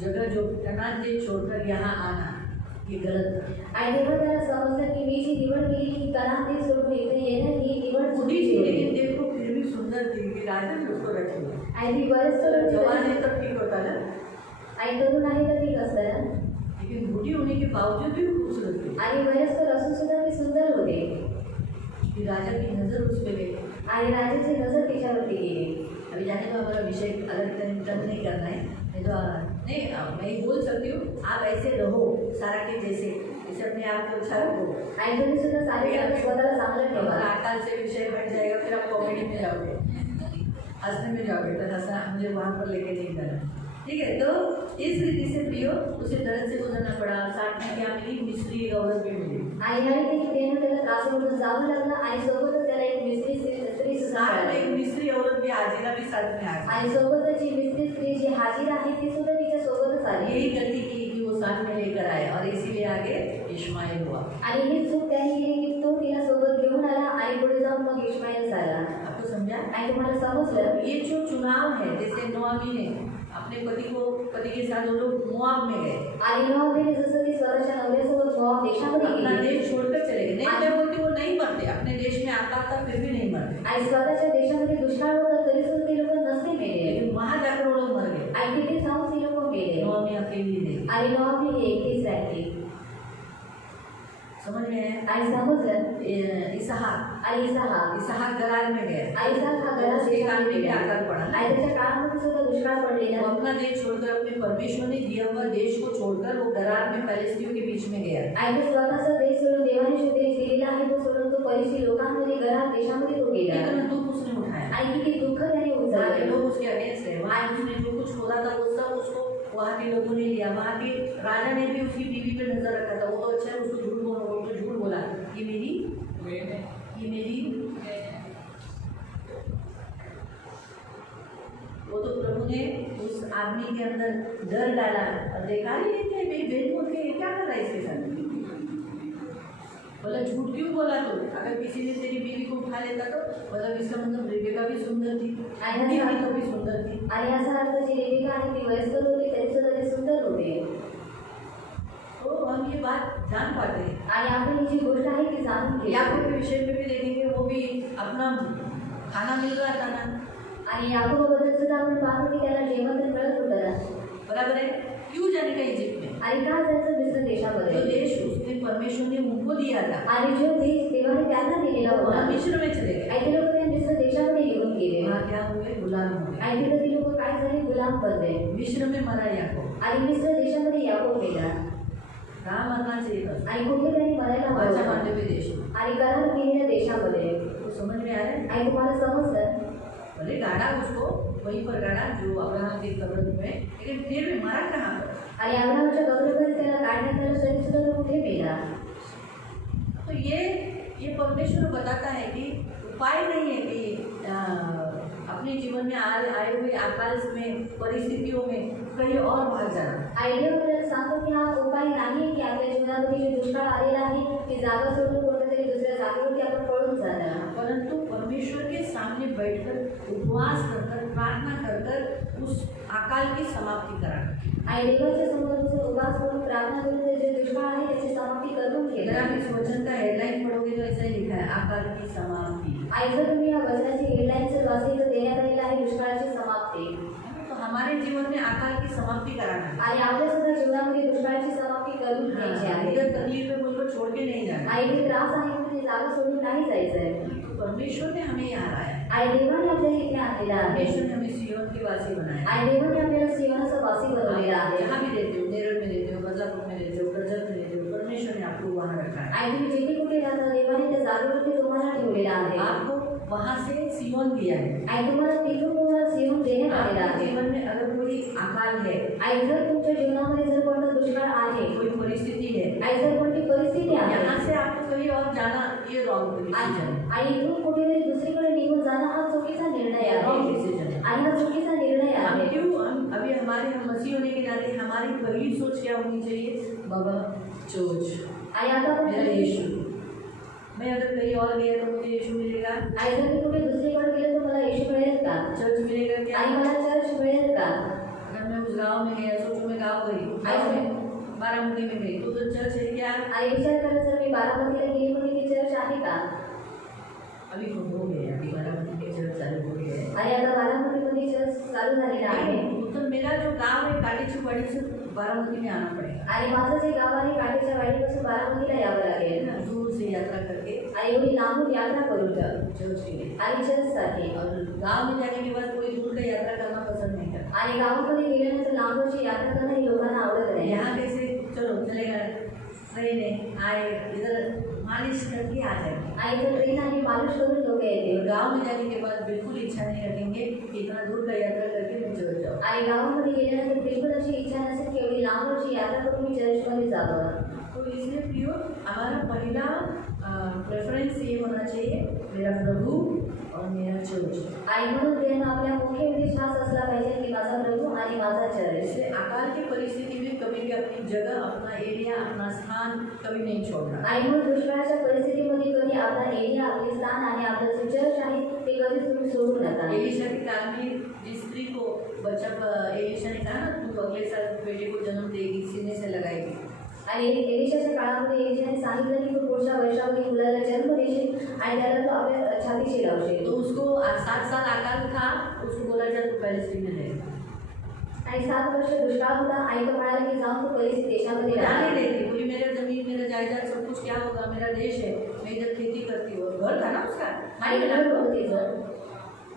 जगह जो कनान देश छोड़कर यहाँ आना, ये गलत था। आणि तेव्हा त्याला समजलं की मी जी निवड केली की कनान देश सोडून इथे येणं ही निवड बुढ़ी चुकीची थी, होती। लेकिन देखो फिर भी सुंदर थी कि राजा ने उसको रख लिया। आणि ती बरेच जवान है तब ठीक होता ना, आणि तरुण आहे तर ठीक असतं ना, लेकिन बूढ़ी होने के बावजूद भी वो खूबसूरत थी। आणि वयस्कर असून सुद्धा ती सुंदर होते कि राजा की नजर उस पे गई। आणि राजाची नजर तिच्यावरती गेली। अभी जाने तो हमारा विषय अगर इतना नहीं करना है, नहीं तो नहीं मैं ही बोल सकती हूँ, आप ऐसे रहो सारा के जैसे, इसे अपने आप को अच्छा रखो। आणि तुम्ही सुद्धा सारे स्वतःला चांगलं ठेवा। अकाल से विषय बढ़ जाएगा, फिर आप कॉमेडी में जाओगे, हंसने में जाओगे, तो हंसना मुझे वहाँ पर लेके नहीं जाना। ठीक है, तो इस रीति से प्रियो उसे दर्द से गुजरना पड़ा। साथ में क्या मिली, मिस्री एक औरत भी मिली। आणि या रीतीने त्यानं त्याला त्रासामधून जावं लागलं आणि सोबतच त्याला एक मिस्त्री स्त्री सुद्धा साथ में मिळाली। एक मिस्री औरत भी, हाजिरा भी साथ में आ गई। आणि सोबतच जी मिस्त्री स्त्री जी हाजीर आहे ती सुद्धा तिच्या सोबतच आली। यही गलती की कि वो साथ में लेकर आए और इसीलिए आगे इश्माइल हुआ। आणि ही चूक त्याने केली की तो तिला सोबत घेऊन आला आणि पुढे जाऊन मग इश्माईल झाला। आपको समझा? आणि तुम्हाला समजलं ये जो चुनाव है, जैसे नोआमी ने अपने पति के साथ वो लोग मोआब में गए, आणि नोआमीने जसं ती स्वतःच्या नवऱ्यासोबत मोआब देशामध्ये अपना गेली देश छोड़कर चले गए। नहीं, मैं बोलती वो नहीं मरते, अपने देश में अकाल था फिर भी नहीं मरते, आणि स्वतःच्या देशामध्ये दुष्काळ होता तरी सुद्धा ते लोक नसते मेले लेकिन वहां जाकर वो लोग मर गए। आणि तिथे जाऊन ते लोक मेले नोआमी अकेली नहीं। आणि नोआमी ही एकटीच राहिली। समझ में आया? आणि समजलं इसहाक आणि इसहाक गरार में गया, आणि इसहाक हा घरात उसके कान में भी अकाल पड़ा। आणि त्याच्या काळामध्ये सुद्धा दुष्काळ पडलेला वो अपना देश छोड़कर, अपने परमेश्वर ने दिया हुआ देश को छोड़कर वो गरार में फलिस्तियों के बीच में गया। आणि तो स्वतःचा देश सोडून देवाने जो देश दिलेला आहे तो सोडून तो परिस्थिती लोकांमध्ये घरात देशामध्ये तो गेला इतना दुख उसने उठाया, आणि किती दुःख त्याने वहाँ के उचलले लोग उसके अगेंस्ट है, वहाँ उसने जो कुछ खोदा था वो सब उसको वहाँ के लोगों ने लिया। वहाँ के राजा ने भी उसकी बीवी पे नजर रखा था, वो तो अच्छा है, उसको झूठ बोला, वो तो झूठ बोला, ये मेरी वो तो प्रभु ने उस आदमी के अंदर डर डाला और देखा ये मेरी बहन बोल के क्या कर रहा है इसके साथ। बोला झूठ क्यों बोला तो, अगर किसी ने तेरी बीवी को उठा लेता तो मतलब इसका मतलब रेबेका भी सुंदर थी, तो भी सुंदर थी। आणि याचा अर्थ जी रेबिका आहे ती वयस्कर होती तरी सुद्धा ती सुंदर होती। तो हम ये बात जान पाते हैं। आणि आपण ही जी गोष्ट आहे ती जाणून घेतो। याकूब के विषय में भी देखेंगे, वो भी अपना खाना मिल रहा था ना, आणि याकोबबद्दल सुद्धा आपण पाहतो की त्याला जेवण तर मिळत होतं ना, बराबर है। क्यों जाने का इजिप्ट में? आणि का जायचं मिस्र जो देशामध्ये देश उसने परमेश्वर ने उनको दिया था, आणि जो देश देवाने त्यांना दिलेला होता वहाँ मिस्र में चले गए। आणि ते लोक त्या मिस्र देशामध्ये निघून गेले वहाँ क्या हुए, गुलाम हो गए। आणि तिथे ती लोक काय झाले, गुलाम बनले मिस्र में मरा याकूब, आणि मिस्र देशामध्ये याकोब गेला कहाँ मरना चाहिए था, आणि कुठे त्यांनी मरायला हवं बाचा होतं. बांधे हुए देश में। आणि करार केलेल्या देशामध्ये तो समझ में आ रहा है? आणि तुम्हाला समजलं भले गाड़ा उसको वहीं पर गाड़ा जो अब्राहम की कब्र में, लेकिन फिर भी मरा कहाँ पर? आणि अब्राहमच्या कब्रेमध्ये त्याला काढण्यात आलं तरी सुद्धा तो कुठे मेला। तो ये परमेश्वर बताता है कि उपाय नहीं है कि अपने जीवन में आए हुए अकाल में, परिस्थितियों में कहीं और भाग जाना। आयडिया आपल्याला सांगतो की हा उपाय नाही की आपल्या जीवनामध्ये जे दुष्काळ आलेला आहे ती जागा सोडून कोणत्यातरी दुसऱ्या जागेवरती आपण पळून जाणार, परंतु परमेश्वर के सामने बैठकर उपवास कर प्रार्थना कर उस अकाल की समाप्ति कराना। आणि देवाच्या समोर बसून उपास करून प्रार्थना करून ते जे दुष्काळ आहे त्याची समाप्ती करून अगर घेणार। आप इस वचन का हेडलाइन पढ़ोगे तो ऐसा ही लिखा है, अकाल की समाप्ति। आणि जर तुम्ही या वचनाची हेडलाईन वाचली तर देण्यात आलेलं आहे दुष्काळाची समाप्ती। तो हमारे जीवन में अकाल की समाप्ति कराना है। आणि आपल्या सुद्धा जीवनामध्ये दुष्काळाची समाप्ती करून घ्यायची आहे। इधर तकलीफ है बोलकर छोड़ के नहीं जाना। आणि ते त्रास आहे म्हणून ते जागा सोडून नाही जायचंय। परमेश्वर ने हमें यहाँ लाया, आणि देवाने आपल्याला इथे आणलेला आहे। परमेश्वर ने हमें सिय्योन के वासी बनाया। आणि देवाने आपल्याला सिय्योनाचा वासी बनवलेला आहे। जहाँ भी रहते हो, नेरळ में रहते हो, मिर्जापुर में रहते हो, करजत में रहते हो, वहाँ से सियोन दिया है। आणि तुम्हाला तिथून तुम्हाला सियोन देण्यात आलेला आपके आहे। जीवन में अगर कोई अकाल है, आणि जर तुमच्या जीवनामध्ये जर कोणता दुष्काळ आहे, कोई परिस्थिति है, आणि जर कोणती परिस्थिती आहे, यहाँ से आपको कहीं और जाना ये रॉन्ग डिसीजन है। आणि इथून कुठेतरी दुसरीकडे निघून जाणं हा चुकीचा निर्णय आहे रॉन्ग डिसीजन है। आणि हा चुकीचा निर्णय हम आहे। क्यों हम अभी हम मसीह होने के नाते हमारी पहली सोच क्या होनी चाहिए? बाबा चोच आणि आता आपण मेरा यीशु, मैं अगर कहीं और गया तो मुझे यीशु मिलेगा, आणि जर मी कुठे दुसरीकडे गेलो तर मला येशू मिळेल का? चर्च मिलेगा क्या? आणि मला चर्च मिळेल का? अगर मैं उस गांव में गया, सोचो मैं गांव गई, गांव में बारामती में गई तो चर्च है क्या? आणि विचार करा जर मी बारामतीला गेली तर तिथे चर्च आहे का? अभी हो गए, अभी बारामती में चर्च चालू हो गए हैं। आणि आता बारामतीमध्ये चर्च चालू झालेला आहे तो मेरा जो गांव है काटी चुपाड़ी से बारामती में आना पड़ेगा, आणि माझं जे गाव आहे काठीच्या वाडीपासून बारामतीला यावं लागेल दूर से यात्रा करके आणि एवढी लांबून यात्रा करून चर्च के लिए। आणि चर्चसाठी और गांव में जाने के बाद कोई दूर का यात्रा करना पसंद नहीं करता। आणि गावामध्ये गेल्यानंतर लांबची यात्रा करणं हे लोकांना आवडत नाही। यहाँ कैसे चलो चलेगा, ट्रेन है आए इधर मालिश करके आ जाएंगे, आणि जर ट्रेन आणि मालिश करून लोक येते और गांव में जाने के बाद बिल्कुल इच्छा नहीं रखेंगे कि इतना दूर का यात्रा करके मैं चर्च जाऊँ। आणि गावामध्ये गेल्यानंतर बिलकुल अशी इच्छा नसेल की एवढी लांबची यात्रा करून मी चर्चमध्ये जावं। तो इसलिए प्रियो हमारा पहला प्रेफरेंस ये होना चाहिए, मेरा प्रभु और मेरा चर्च। आणि म्हणून प्रियांनो आपल्या मुख्य उद्देश हाच असला पाहिजे की माझा प्रभू आणि माझा चर्च। इसलिए अकाल की परिस्थिति में कभी भी अपनी जगह, अपना एरिया, अपना स्थान कभी नहीं छोड़ना। आणि म्हणून दुष्काळाच्या परिस्थितीमध्ये कधी आपला एरिया, आपले स्थान आणि आपलं जे चर्च आहे ते कधीच तुम्ही सोडू नका। एलिशा के काल में जिस स्त्री को बच्चा, एलिशा ने कहा ना तू अगले साल बेटे को जन्म देगी, सीने से लगाएगी। आणि एलिशाच्या काळामध्ये एलिशाने सांगितलं की तू पुढच्या वर्षामध्ये मुलाला जन्म देशील आणि त्याला तू आपल्या छातीशी लावशील। तो उसको 7 साल अकाल था, उसको बोला जा तू पैलेस्टीन में रहे। आणि 7 वर्ष दुष्काळ होता आणि तो म्हणाला की जाऊन तू परिस्थिती देशामध्ये जाने राहा। देती, बोली मेरा जमीन, मेरा जायदाद सब कुछ क्या होगा, मेरा देश है, मैं इधर खेती करती हूँ। घर था ना उसका, आणि घर होतं तिचं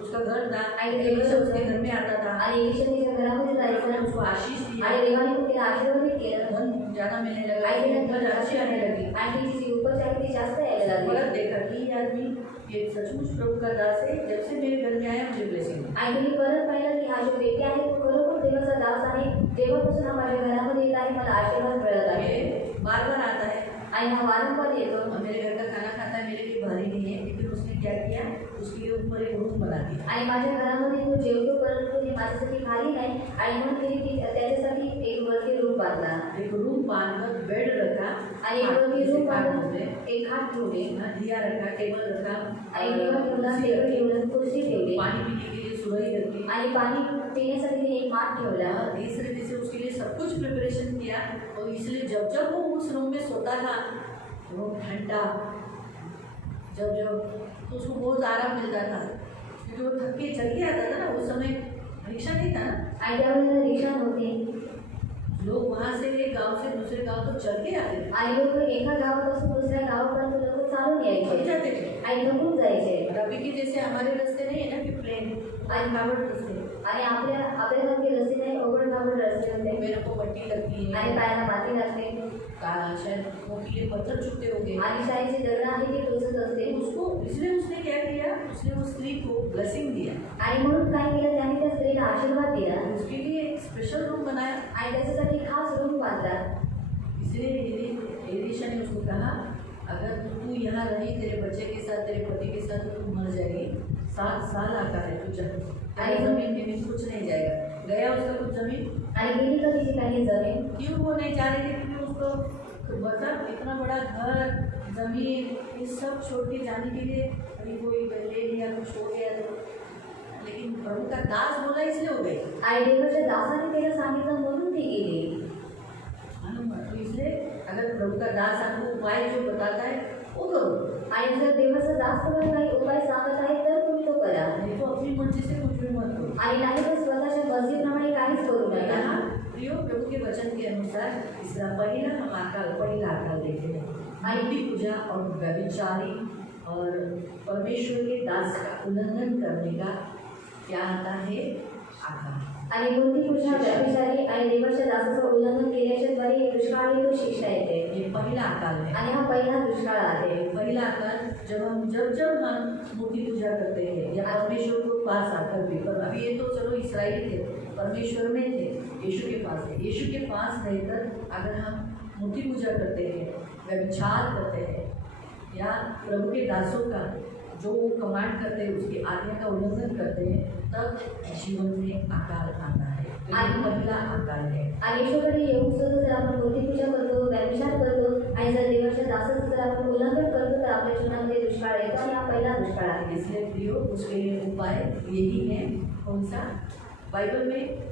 उसका घर था, आणि एलिशा उसके घर में आता था, आणि एलिशा तिच्या घरामध्ये जायचं उसको आशीष दी आणि देवाने पण तिला आशीर्वादित केलं। धन ज्यादा मिलने लगा, आणि तिला घर अच्छी आने लगी। आणि तिची जी उपज आहे ती जास्त यायला लागली। फर्क देखा कि ये आदमी ये सचमुच प्रभु का दास है, जब से मेरे घर में आया मुझे ब्लेसिंग मिली। आणि तिने परत पाहिलं की हा जो व्यक्ती आहे तो खरोखर देवाचा दास आहे, जेव्हापासून हा माझ्या घरामध्ये येत आहे मला आशीर्वाद मिळत आहे। ये बार बार आता है आणि हा वारंवार येतो और मेरे घर का खाना खाता है, मेरे लिए भारी नहीं है, लेकिन उसने क्या किया, उसके लिए ऊपर एक रूम बना दिया। आणि माझ्या घरामध्ये तो जेवतो परंतु ते माझ्यासाठी खाली नाही आणि म्हणून तिने त्याच्यासाठी एक वरती रूम बांधला। एक रूम बांधकर बेड रखा आणि एक वरती रूम बांधून होते, एक खाट ठेवली दिया रखा, टेबल रखा, आणि दिवा ठेवला, टेबल ठेवलं, कुर्सी ठेवली पानी पीने के लिए सुराही रखी आणि पाणी पिण्यासाठी तिने एक माठ ठेवला। और इस तरीके से उसके लिए सब कुछ प्रिपरेशन किया। और इसलिए जब जब वो उस रूम में सोता था वो ठंडा, जब तो उसको बहुत आराम मिलता था, क्योंकि वो थक के चल के आता था ना, उस समय रिक्शा नहीं था ना, आणि त्यावेळेला रिक्षा नव्हती, लोग वहाँ से एक गांव से दूसरे गांव तो चल के आते थे, आणि लोक एका गावापासून दुसऱ्या गावापर्यंत लोक चालून थक यायचे जाते थे। आणि थकून जायचे। और अभी के जैसे हमारे रास्ते नहीं है ना कि प्लेन और कावड़ रास्ते, आणि आपल्यासारखे रस्ते नाही, अवघड खावड रस्ते होते मेरे को मट्टी लगती आणि है, पायाला माती लागते शायद वो कीड़े पत्थर चुभते होंगे। आणि शाळेचे दगड आहे ते टोचत असते। उसको इसलिए उसने क्या किया, उसने उस स्त्री को ब्लेसिंग दिया, आणि म्हणून काय केलं त्याने त्या स्त्रीला आशीर्वाद दिला उसके लिए एक स्पेशल रूम बनाया। आणि त्याच्यासाठी खास रूम बांधला। इसलिए एलिशा ने उसको कहा अगर तू यहाँ रही, तेरे बच्चे के साथ, तेरे पति के साथ, तो तू मर जाएगी। 7 साल आता है तुझे, अरे जमीन में कुछ नहीं जाएगा। गया उसका कुछ जमीन, आणि गेली का तिची काही जमीन? क्यों वो नहीं जा रही थी, क्योंकि उसको बता इतना बड़ा घर, जमीन, ये सब छोड़ के जाने के लिए अभी कोई ले लिया, कुछ हो गया तो, लेकिन प्रभु का दास बोला इसलिए हो गई। आणि देवाच्या दासाने त्याला सांगितलं म्हणून ती गेली। तो इसलिए अगर प्रभु का दास आपको उपाय जो बताता है वो करो, आणि जर देवाचा दास तुम्हाला काही उपाय सांगत आहे तर तुम्ही तो करा, नहीं तो अपनी मर्जी से कुछ भी मत करो। आणि नाही तर स्वतःच्या मर्जीप्रमाणे काहीच करू नका। यहाँ प्रियो प्रभु के वचन के अनुसार इसका पहिला अकाल देखे हैं, मूर्ति पूजा और व्यभिचारी और परमेश्वर के दास का उल्लंघन करने का क्या आता है, अकाल। आणि मूर्ती पूजा, व्यभिचारी आणि देवाच्या दासाचं उल्लंघन केल्याच्या द्वारे दुष्काळ येतो, शिक्षा येते। ये पहिला अकाल है। आणि हा पहिला दुष्काळ आहे। पहिला अकाल जब हम मूर्ति पूजा करते हैं या परमेश्वर को पास आकर भी, पर अभी ये तो चलो इसराइली थे, परमेश्वर में थे, यीशु के पास थे। यीशु के पास रहकर अगर हम मूर्ति पूजा करते हैं, व्यभिचार करते हैं या प्रभु के दासों का जो वो कमांड करते हैं उसकी आज्ञा का उल्लंघन करते हैं, तब जीवन में अकाल आता है। आणि पहिला अकाल है। आणि ईश्वराकडे येऊन जर आपण मूर्तिपूजा करतो, व्यभिचार करतो आणि जर देवाच्या दासाचं जर आपण उल्लंघन करतो तर आपल्या जीवनामध्ये दुष्काळ येतो आणि हा पहिला दुष्काळ आहे। इसलिए प्रियो उसके लिए उपाय यही है। कौन सा? बाइबल में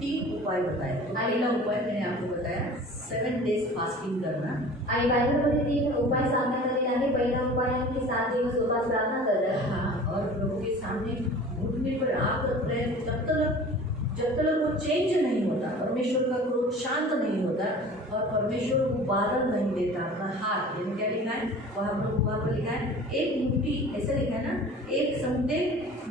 3 उपाय बताए। पहला उपाय मैंने आपको बताया 7 days फास्टिंग करना। आणि बायबलमध्ये 3 उपाय सांगण्यात आलेले आहे। पहिला उपाय आहे की 7 दिवस उपवास प्रार्थना करणं। हाँ, और प्रभु के सामने घुटने पर आकर प्रयत्न जब तक वो चेंज नहीं होता, परमेश्वर का क्रोध शांत नहीं होता और परमेश्वर को बादल नहीं देता अपना हाथ, यानी क्या लिखा है वहाँ पर लिखा है एक मुट्ठी, ऐसा लिखा है ना, एक समझे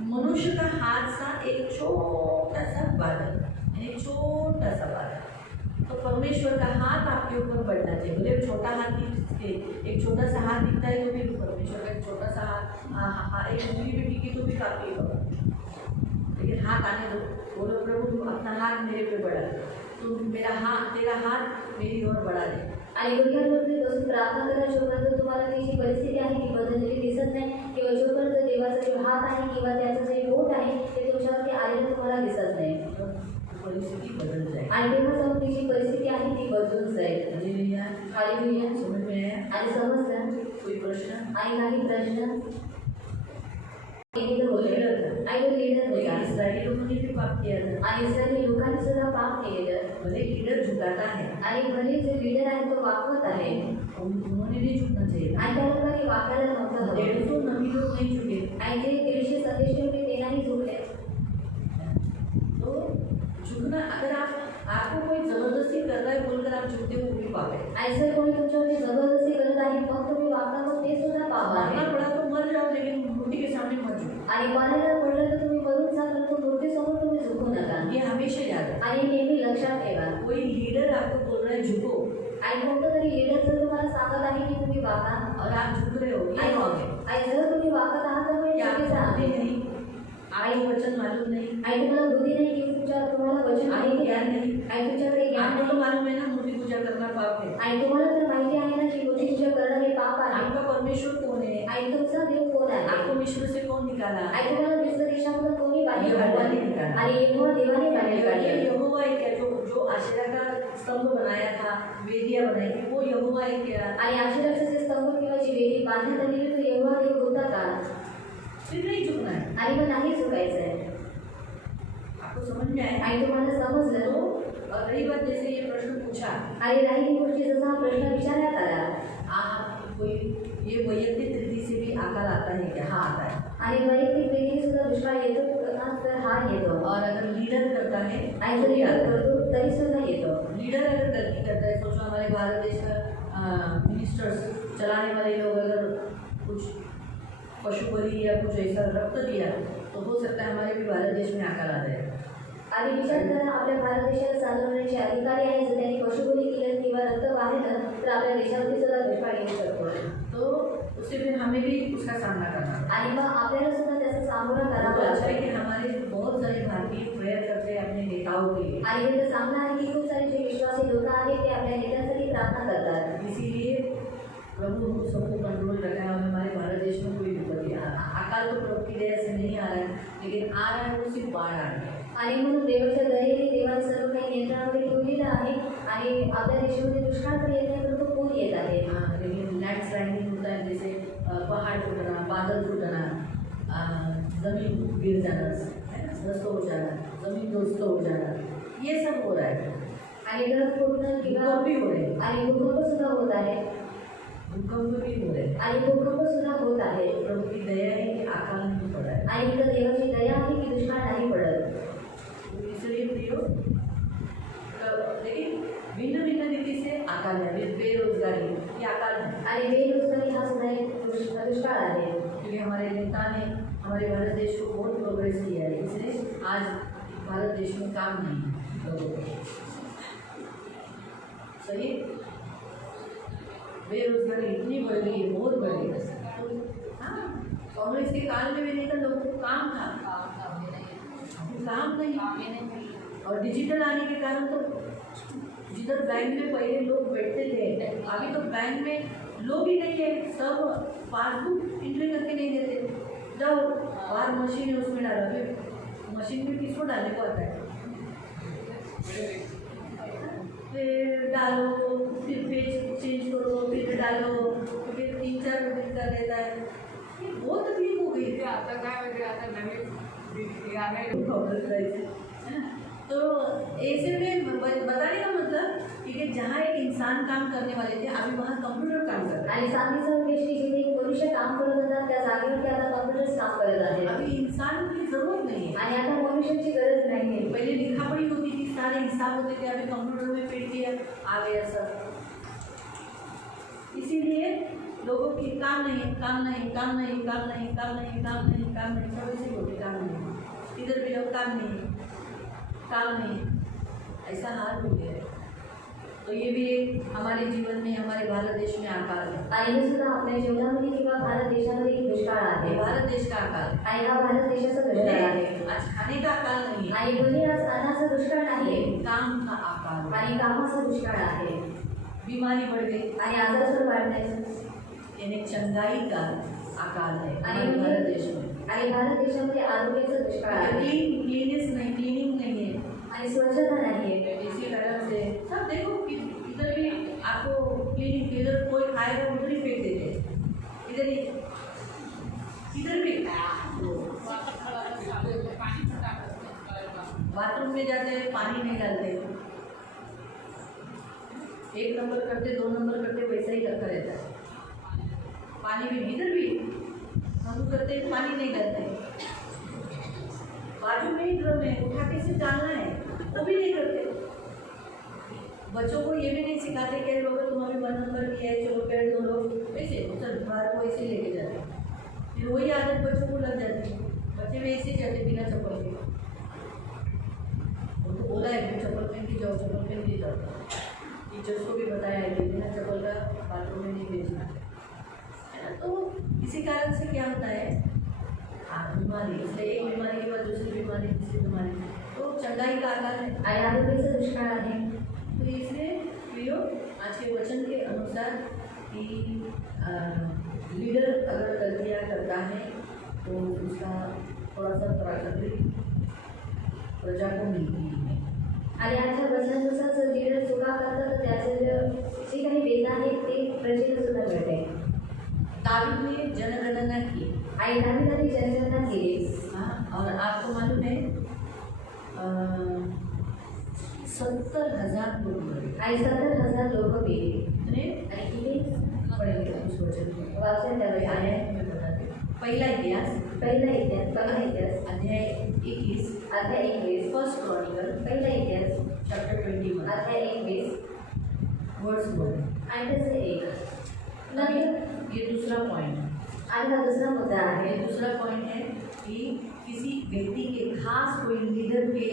मनुष्य का हाथ सा एक छोटा सा बादल, यानी छोटा सा बादल। तो परमेश्वर का हाथ आपके ऊपर बढ़ना चाहिए। बोले छोटा हाथ दिखते, एक छोटा सा हाथ दिखता है तो भी परमेश्वर का एक छोटा सा हाथ एक उंगली भी दिखी तो भी काफी होगा, लेकिन हाथ आने दो। बोलो प्रभु तुम अपना हाथ मेरे पे बढ़ा, तुम तेरा हाथ मेरी ओर बढ़ा दे। आणि गुडघ्यांवरती बसून प्रार्थना करा जोपर्यंत तुम्हाला त्याची परिस्थिती आहे ती बदललेली दिसत नाही, किंवा जोपर्यंत देवाचा जो हात आहे किंवा त्याचं जे बोट आहे ते तुमच्यावरती आलेलं तुम्हाला दिसत नाही, परिस्थिती बदल जाए आणि तेव्हा जाऊन तिची परिस्थिती आहे ती बदलून जाईल। Hallelujah, hallelujah. समझ में आया? आणि समजलं? कोई प्रश्न? आणि काही प्रश्न? लीडर आणि लीडर होता। इसराइली लोगों ने भी पाप किया था। आणि इस्रायली लोकांनी सुद्धा पाप केलेलं। भले लीडर झुकाता है आणि भले जे लीडर आहे तो वाकवत आहे उन्होंने नहीं झुकना चाहिए था। आणि त्या लोकांनी वाकायला नव्हतं हवं। 150 नबी लोग नहीं झुके, आणि जे 150 संदेश होते ते नाही झुकले। तो झुकना, अगर आपको कोई जबरदस्ती कर रहा है बोलकर आप झुकते हो वो भी पाप है। आणि जर कोणी तुमच्यावरती जबरदस्ती करत आहे मग तुम्ही वाकावं ते सुद्धा पाप आहे। मरना पड़ा तो मर जाओ, लेकिन मूर्ति के सामने मत झुको। आणि मरायला पडलं तर तुम्ही मरून जा, परंतु मूर्तीसमोर तुम्ही झुकू नका। ये हमेशा याद है। आणि नेहमी लक्षात ठेवा, कोई लीडर आपको बोल रहा है झुको आणि कोणतं तरी लीडर जर तुम्हाला सांगत आहे की तुम्ही वाका और आप झुक रहे हो, ये रॉन्ग है। आणि जर तुम्ही वाकत आहात तर क्या चुकीचं आपको आहे। नहीं, आपको वचन मालूम नहीं, आणि तुम्हाला बुद्धी नाही की तुम्हाला वचन आपको आहे ज्ञान नहीं, आणि तुमच्याकडे ज्ञान आपको नाही, तो मालूम है ना मूर्ति पूजा करना पाप है। आणि तुम्हाला तर माहिती आहे ना की मूर्तिपूजा करणं हे पाप आहे। आपका परमेश्वर कौन है? आणि तुमचा देव कोण आहे? आपको मिस्र से कौन निकाला? आणि तुम्हाला मिस्र देशामधून कोणी बाहेर यहोवाने काढलं? निकाला। आणि यहोवा देवाने बाहेर ये काढले। यहोवा है क्या? जो आशेरा का स्तंभ बनाया था, वेदियां बनाई थी, वो यहोवा है क्या? आणि आशीर्वादाचे जे स्तंभ किंवा जी वेदी बांधण्यात आलेली तो यहोवा देव होता का? फिर नहीं झुकना है। आणि मग नाही झुकायचं आहे। आपको समझ में आया? आणि तुम्हाला समजलं तो और रही बात, जैसे ये प्रश्न पूछा, आणि राहिली गोष्टी जसा हा प्रश्न विचारण्यात आला, कोई ये वैयक्तिक रीति से भी अकाल आता है क्या? हाँ आता है। आणि वैयक्तिक रीतीने सुद्धा दुष्काळ येतो का? तर हा येतो। और अगर लीडर करता है आणि जर लीडर करतो तरी सुद्धा येतो। लीडर अगर गलती करता है, सोचो हमारे भारत देश का मिनिस्टर्स चलाने वाले लोग अगर कुछ पशु बलि या कुछ ऐसा रक्त दिया तो हो सकता है हमारे भी भारत देश में अकाल आ जाए। आणि विचार करा, आपल्या भारत देशाला चालवण्याचे अधिकारी आहेत, जर त्यांनी पशुबली केलं किंवा रक्त वाहिलं तर आपल्या देशावरती सुद्धा दुष्काळ येऊ शकतो। तो उससे फिर हमें भी उसका सामना करना है। आणि मग आपल्याला सुद्धा त्याचा सामना तो करावा अच्छा है लागतो। कि हमारे बहुत सारे भारतीय प्रेयर करते हैं अपने नेताओं के लिए, आणि हे तर चांगलं आहे की खूप सारे जे विश्वासी लोक आहेत ते आपल्या नेत्यांसाठी प्रार्थना करतात। इसीलिए प्रभु सबको कंट्रोल रखा है और हमारे भारत देश में कोई दिक्कत नहीं आ रहा। अकाल तो प्रभु की दया से नहीं आ रहा है, लेकिन आ रहा है वो सिर्फ बाढ़ आ रही है। आणि म्हणून देवाच्या दयेने देवाने सर्व काही नियंत्रणामध्ये ठेवलेलं आहे आणि आपल्या देशामध्ये दुष्काळ तर येत नाही परंतु पूर येत आहे। हाँ, लेकिन लैंडस्लाइडिंग होता है, जैसे पहाड़ टूटना, बादल टूटना, जमीन गिर जाना, ध्वस्त हो जाना, जमीन ध्वस्त हो जाना, ये सब हो रहा है। आणि घरात फुटणं किंवा भूकंप भी हो रहे हैं, आणि भूकंप सुद्धा होत आहे भूकंप भी हो रहे हैं। आणि भूकंप सुद्धा होत आहे। प्रभु की दया है कि अकाल नहीं पड़ा है। आणि इथं देवाची दया आहे की दुष्काळ नाही पडत। तो इसलिए प्रियो, लेकिन भिन्न भिन्न रीति से अकाल है। बेरोजगारी ये अकाल है, आणि बेरोजगारी हा सुद्धा एक दुष्काळ आहे। क्योंकि हमारे नेता ने हमारे भारत देश को बहुत प्रोग्रेस किया है, इसलिए आज भारत देश में काम नहीं है लोगों को। सही। बेरोजगारी इतनी बढ़ गई है, बहुत बढ़ गई है। तो हाँ, कांग्रेस के काल में भी नहीं था, लोगों को काम था, काम नहीं। और डिजिटल आने के कारण तो जिधर बैंक में पहले लोग बैठते थे, अभी तो बैंक में लोग ही नहीं है, सब पासबुक एंट्री करके नहीं देते। जाओ बाहर मशीन है उसमें डालो, फिर मशीन में किसको डालने को आता है, फिर डालो, फिर पेज चेंज करो, फिर डालो, फिर 3-4 दिन का रहता है। ये बहुत तकलीफ हो गई तो ऐसे में बताने का मतलब कि जहाँ एक इंसान काम करने वाले थे, अभी वहाँ कंप्यूटर काम कर रहा है। आणि सांगलीचा उद्देश की जिथे एक मनुष्य काम करत होता त्या जागेवरती आता कॉम्प्युटर्स काम करत आहेत अभी इंसान की जरूरत नहीं है। आणि आता मनुष्याची गरज नाही आहे। पहले लिखापढ़ी होती थी, सारे हिसाब होते थे, अभी कंप्यूटर में फिट किया आ गया सब। इसीलिए लोगों की काम नहीं, काम नहीं, काम नहीं, काम नहीं, काम नहीं, काम नहीं, काम नहीं, सब ऐसे होते काम नहीं, इधर भी लोग काम नहीं, काम नहीं, ऐसा हाल हो गया है। तो ये भी एक हमारे जीवन में, हमारे भारत देश में आकार है। आणि हे सुद्धा आपल्या जीवनामध्ये किंवा भारत देशामध्ये एक दुष्काळ आहे। ये भारत देश का आकार है। आणि हा भारत देशाचा दुष्काळ आहे। आज खाने का आकार नहीं है, आणि भले आज अन्नाचा दुष्काळ नाही ये काम का आकार है। आणि कामाचा दुष्काळ आहे बीमारी बढ़ गई आणि आजार सुरू वाढले यानी चंगाई का आकार है आणि हमारे भारत देश में। आणि भारत देशामध्ये आरोग्याचा दुष्काळ आहे क्लीनिंग नहीं है, आणि स्वच्छता नाही आहे। इसी कारण से सब देखो कि इधर भी आपको क्लीनिंग, इधर कोई खाएगा उधर ही फेंक देते, इधर ही, इधर भी बाथरूम में जाते हैं पानी नहीं डालते, 1 नंबर करते 2 नंबर करते, वैसा ही करता रहता है। पानी भी इधर भी हम करते हैं, पानी नहीं डालते, बाजू में ही ड्रम है, उठा के सिर्फ डालना है, वो भी नहीं करते। बच्चों को ये भी नहीं सिखाते कि अगर तुम अभी 1 नंबर किया है चलो पैर धो लो, वैसे सर बाहर को ऐसे लेके जाते हैं, फिर वही आदत बच्चों को लग जाती है, बच्चे भी ऐसे जाते बिना चप्पल के। उनको बोला है कि चप्पल पहन के जाओ, चप्पल पहन के जाओ, टीचर्स को भी बताया है कि बिना चप्पल का बाथरूम में नहीं भेजना है ना। तो इसी कारण से क्या होता है, बीमारी, इसलिए एक बीमारी के बाद दूसरी बीमारी, तीसरी बीमारी, तो चंगाई का आकार है आणि आरोग्याचा दुष्काळ आहे। तो इसलिए प्रियो आज के वचन के अनुसार कि लीडर अगर गलतियाँ करता है तो उसका थोड़ा सा प्राकृतिक प्रजा को मिलती है। आणि आजच्या वचनानुसार जर लीडर चुका करतात तर त्याचे जे काही वेदना आहेत ते प्रजेला सुद्धा मिळते। दाऊद ने जनगणना की आणि दावीदाने जनगणना केली। हाँ, और आपको मालूम है 70,000 लोग मरे, आणि 70,000 लोक मेले। कितने आणि किती पढ़ेंगे उस वचन में वाचन त्यावेळी आया आहे। है, मैं बताती हूँ। पहला इतिहास पहिला इतिहास अध्याय 21 अध्याय 21 फर्स्ट क्रॉनिकल पहिला इतिहास चैप्टर 21 अध्याय 21 वर्ड्स 1 आणि त्याचे 1 नंतर ये दूसरा पॉइंट है। आणि हा दुसरा मुद्दा आहे। ये दूसरा पॉइंट है कि किसी व्यक्ति के खास कोई लीडर के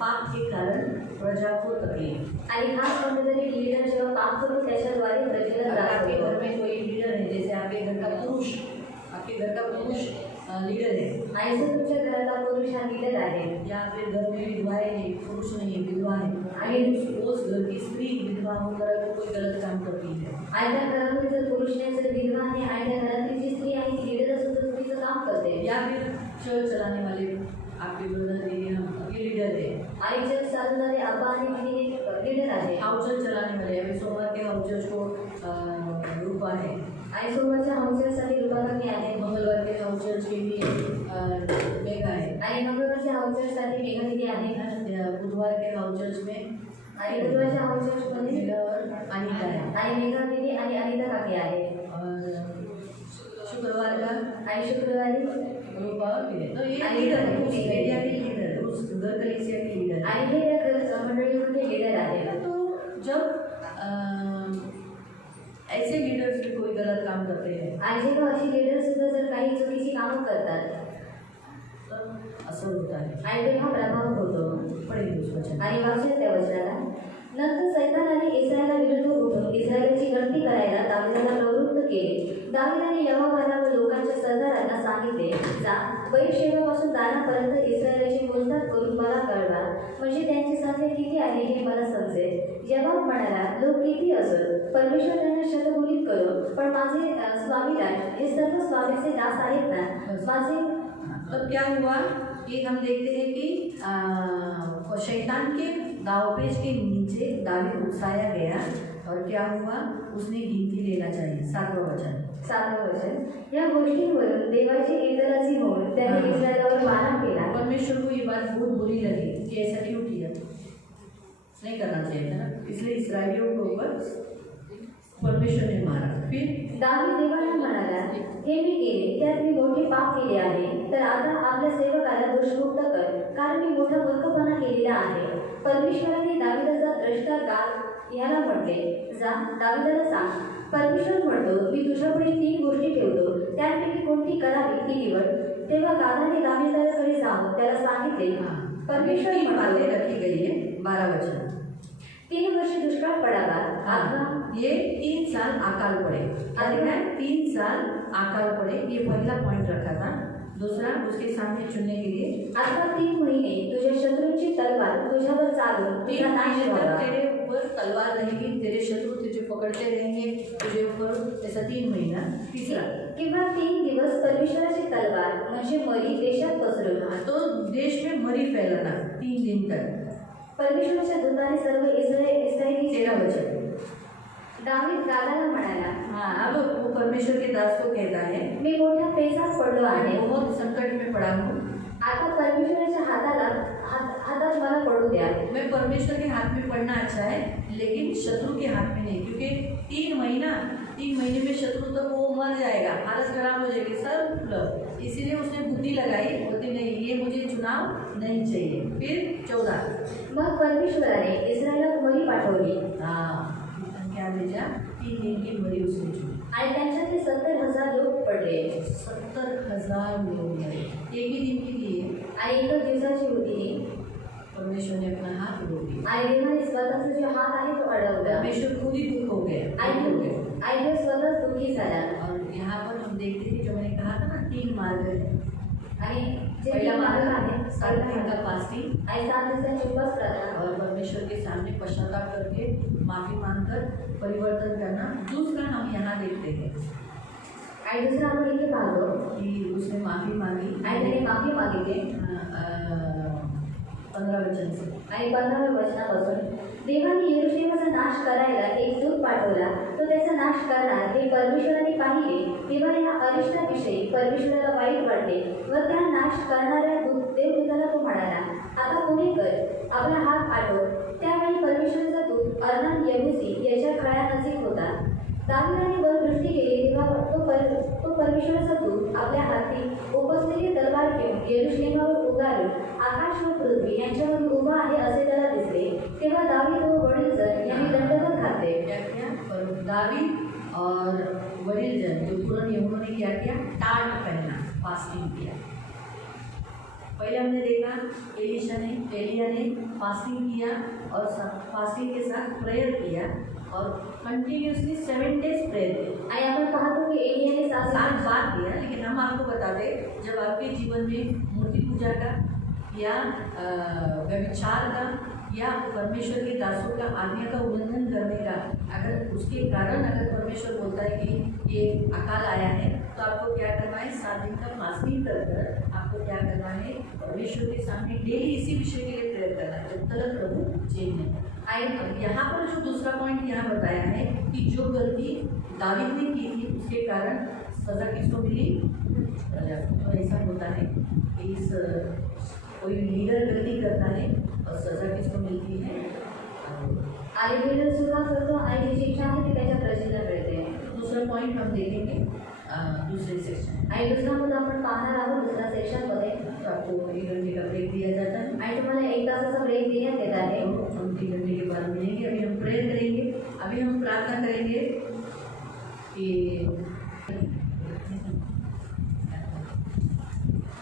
पाप के कारण प्रजा को तकलीफ। आणि खास कोणतरी लीडर जेव्हा काम करतो त्याच्याद्वारे प्रजेला अगर त्रास आपके घर होतो। में कोई लीडर है, जैसे आपके घर का पुरुष, आपके घर का पुरुष लीडर है, आणि जर तुमच्या घराला पुरुष हा लीडर आहे या आपके घर में विधवाएं हैं, पुरुष नहीं है विधवा है, आणि उस घर की स्त्री विधवा होकर अगर कोई गलत काम करती है, आणि त्या घरामध्ये जर पुरुष नाही जर विधवा आहे आणि त्या घरातली जी स्त्री आहे ती लीडर असून जर चुकीचं काम करते या फिर चर्च चलाने वाले आपके ब्रदर दीदी हम ये लीडर है, आणि चर्च चालवणारे अब्बा आणि मम्मी हे लीडर आहे हाउस चर्च चलाने वाले, अभी सोमवार के हाउस चर्च को रूपा है, आणि सोमवारच्या हाऊससाठी रुपाकर्मी आहे मंगलवार के हाउस चर्च के लिए मेघा है, आणि मंगळवारच्या हाऊससाठी मेघा दिदी आहे बुधवार के हाउस चर्च में आणि बुधवारच्या हाऊसमध्ये मेघा और अनीता है, आणि मेघा दिदी आणि अनिता काकी आहे और शुक्रवार का आणि शुक्रवारी रूपा है। तो ये आणि लीडर है, उस लीडर एरिया के लीडर, उस घर कलीसिया के लीडर है। आणि हे त्या मंडळीमध्ये लीडर आहे। तो जब ऐसे लीडर्स भी कोई गलत काम करते हैं आणि जेव्हा अशी लीडर सुद्धा जर काही चुकीची कामं करतात तब असर होता है। आणि तेव्हा प्रभाव होतो। पढ़ेंगे उस वचन आणि वाचन त्या वचनाला नंतर सैतानाने इस्रायला विरुद्ध उठून इस्रायलाची गणती गस्ती करायला दाविदाला प्रवृत्त केले. दाविदाने यहोवाला व लोकांच्या सरदारांना सांगितले, जा बैरशेबापासून दानापर्यंत इस्रायलाची मोजदाद करून मला कळवा, म्हणजे त्यांची संख्या किती आहे हे मला समजेल. जबाब म्हणाला, लोक किती असत, परमेश्वर त्यांना शतगुणित करो, पण माझे स्वामीराज हे सर्व स्वामीचे दास आहेत ना. माझे तो क्या हुआ कि हम देखते हैं कि शैतान के दावपेच के नीचे दावीद उकसाया गया और क्या हुआ, उसने गिनती लेना चाहिए. 7वां वचन. 7वें वचन. या गोष्टींवरून देवाची इंद्राची होऊन त्याने इस्रायलावर मारा केला. परमेश्वर को ये बात बहुत बुरी लगी कि ऐसा क्यों किया, नहीं करना चाहिए था ना, इसलिए इसराइलियों के ऊपर परमेश्वर ने मारा. फिर दावीद देवाला म्हणाला, हे मी केले त्यात मी मोठे पाप केले आहे, तर आता आपल्या सेवकाला दोषमुक्त कर, कारण मी मोठा मूर्खपणा केलेला आहे. परमेश्वराने दाविदाचा द्रष्टा गाद याला म्हटले, जा दाविदाला सांग, परमेश्वर म्हणतो, मी तुझ्यापुढे 3 गोष्टी ठेवतो, त्यापैकी कोणती करावी ती निवड. तेव्हा गादाने दाविदाकडे जाऊन त्याला सांगितले, परमेश्वर बातें रखी गई है. 12 वचन. 3 वर्ष दुष्काळ पडावा, अथवा ये 3 साल अकाल पड़े. है 3 साल अकाल पड़े, ये पहला पॉइंट रखा था. दूसरा उसके सामने चुनने के लिए अथवा 3 महिने तुझ्या शत्रूंची तलवार तुझ्यावर चालून तुझा 3 नाश महीने व्हावा. तक तेरे ऊपर तलवार रहेगी, तेरे शत्रु तुझे पकड़ते रहेंगे, तुझे ऊपर ऐसा 3 महीना. तीसरा किंवा 3 दिवस परमेश्वराची तलवार म्हणजे मरी देशात पसरवणार. तो देश में मरी फैलाना 3 दिन तक. परमेश्वराच्या दूताने सर्व इस्रायली 13 वचन. दावीद गादाला म्हणाला, हाँ, अब वो परमेश्वर के दास को कहता है, मी मोठ्या पेचात पडलो आहे, बहुत संकट में पड़ा हूँ, आता परमेश्वराच्या हातात मला पडू द्या. मैं परमेश्वर के हाथ में पड़ना अच्छा है, लेकिन शत्रु के हाथ में नहीं, क्योंकि 3 महीने में शत्रु तो वो मर जाएगा, हालत खराब हो जाएगी, सर उपलब्ध. इसीलिए उसने बुद्धि लगाई, बोलती नहीं, ये मुझे चुनाव नहीं चाहिए. फिर 14. मग परमेश्वराने इस्रायलात मरी पाठवली. हाँ, क्या भेजा, 3 दिन की मरी उसने चुनी. आणि त्यांच्यातले 70,000 लोक पडले. 70,000 लोग मरे. एक ही दिन की थी ये. आणि 1 दिवसाची होती ही. परमेश्वर ने अपना हाथ रोक दिया. आणि देवाने स्वतःचा जो हात आहे तो अडवला. परमेश्वर खुद ही दुख हो गया. आणि देव स्वतःच दुःखी झाला. और यहाँ पर हम देखते हैं, जो मैंने कहा था ना, 3 मार्ग है. आणि जे पहला मार्ग मार्ग आहे 7 दिन का फास्टिंग आणि 7 दिवसांची उपवास प्रार्थना और परमेश्वर के सामने पश्चाताप करके माफी मांगकर परिवर्तन करना. दूसरा हम यहाँ देखते हैं आणि दुसरा आपण इथे पाहतो कि उसने माफी मांगी आणि त्याने माफी मागितली. 15 वचन से. आणि 15व्या वचनापासून, देवाने यरूशलेमचा नाश करायला एक दूत पाठवला, तो त्याचा नाश करणार हे परमेश्वराने पाहिले. तेव्हा या अरिष्टाविषयी परमेश्वराला वाईट वाटले व त्या नाश करणाऱ्या देवदूताला तो म्हणाला, आता पुढे कर, आपला हात आठव. त्यावेळी परमेश्वराचा दूत अर्नान यबुसी याच्या खळ्यानजीक होता. दाविदाने वर दृष्टी केली तेव्हा तो परमेश्वराचा दूत आपल्या हाती उपसलेली तलवार घेऊन यरूशलेमावर उगारून आकाश व पृथ्वी यांच्यामध्ये उभा आहे असे त्याला दिसले. तेव्हा दावीद व वडीलजन यांनी दंडवत घातले. और दावीद और वडील जन जो तुरंत उन्होंने क्या किया, टाट पहना, फास्टिंग किया. पहले हमने देखा एलिया ने फास्टिंग किया और फास्टिंग के साथ प्रेयर किया और कंटिन्यूसली 7 डेज प्रेयर किया. आणि आपण पाहतो की एलियाने 7 बार किया. लेकिन हम आपको बता दें, जब आपके जीवन में मूर्ति पूजा का या व्यभिचार का या परमेश्वर के दासों का आज्ञा का उल्लंघन करने का, अगर उसके कारण अगर परमेश्वर बोलता है कि ये अकाल आया है, तो आपको क्या करना है, 7 दिन का फास्टिंग कर कर आपको क्या करना है, परमेश्वर के सामने डेली इसी विषय के लिए प्रेयर करना है, जब तक प्रभु चेंज नहीं. यहाँ पर जो दूसरा पॉइंट यहाँ बताया है कि जो गलती दावीद ने की थी उसके कारण सज़ा किसको मिली, प्रजा को. तो ऐसा होता है कि इस कोई लीडर गलती करता है और सज़ा किसको मिलती है, आणि लीडर चुका करतो आणि जी शिक्षा आहे ती त्याच्या प्रजेला मिळते. दूसरा पॉइंट हम देखेंगे दूसरे सेक्शन. आणि दुसरा मुद्दा आपण पाहणार आहोत दुसऱ्या सेक्शनमध्ये. तो आपको 1 घंटे का ब्रेक दिया जाता है आणि तुम्हाला 1 तासाचा ब्रेक देण्यात येत आहे. हम 3 घंटे के बाद मिलेंगे. अभी हम प्रेयर करेंगे. अभी हम प्रार्थना करेंगे कि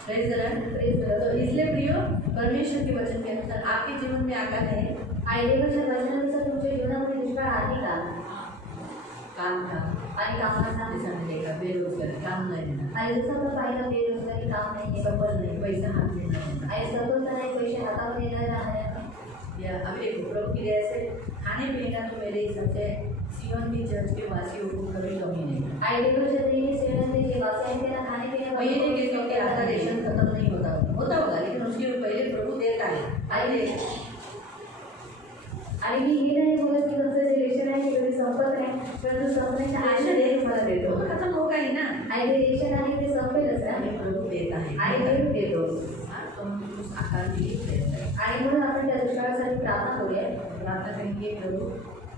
तो इसलिए प्रियो, परमेश्वर के वचन के अनुसार आपके जीवन में आकाल है. आणि देवाच्या वचनानुसार तुमच्या जीवनामध्ये दुष्काळ आहे का? काल आणि कामाचा जैसा मैंने देखा बेरोजगार काम नहीं मिला, आणि जसं आपण पाहिलं बेरोजगारी काम नाही आहे, सफल नहीं, पैसा हाथ में नहीं होता। आणि सफलता नाही, पैसे हातावर येणार राहणार या अभी देखो प्रभु की दया से खाने पीने का तो मेरे हिसाब से सीवन की चर्च के वासियों को कभी कमी नहीं है। आणि देवाच्या देवी सेवन जे वासी आहेत त्यांना खाणे और ये नहीं कहती हूँ कि आपका रेशन खत्म नहीं होता होगा, लेकिन उसके पहले प्रभु देता है। आइए आणि मी हे नाही बोलत की तुमचं जे रेशन आहे ते कधी संपत नाही, परंतु संपण्याच्या रेशन आशेने एक मला देतो, खत्म होगा ही ना, आणि ते रेशन आहे ते संपेलच ना, हमें प्रभु देता है आणि देव देतो। हाँ, तो हम उस आकार के लिए प्रयत्न करें। आणि म्हणून आपण त्या दुष्काळासाठी प्रार्थना करूया। प्रार्थना करेंगे प्रभु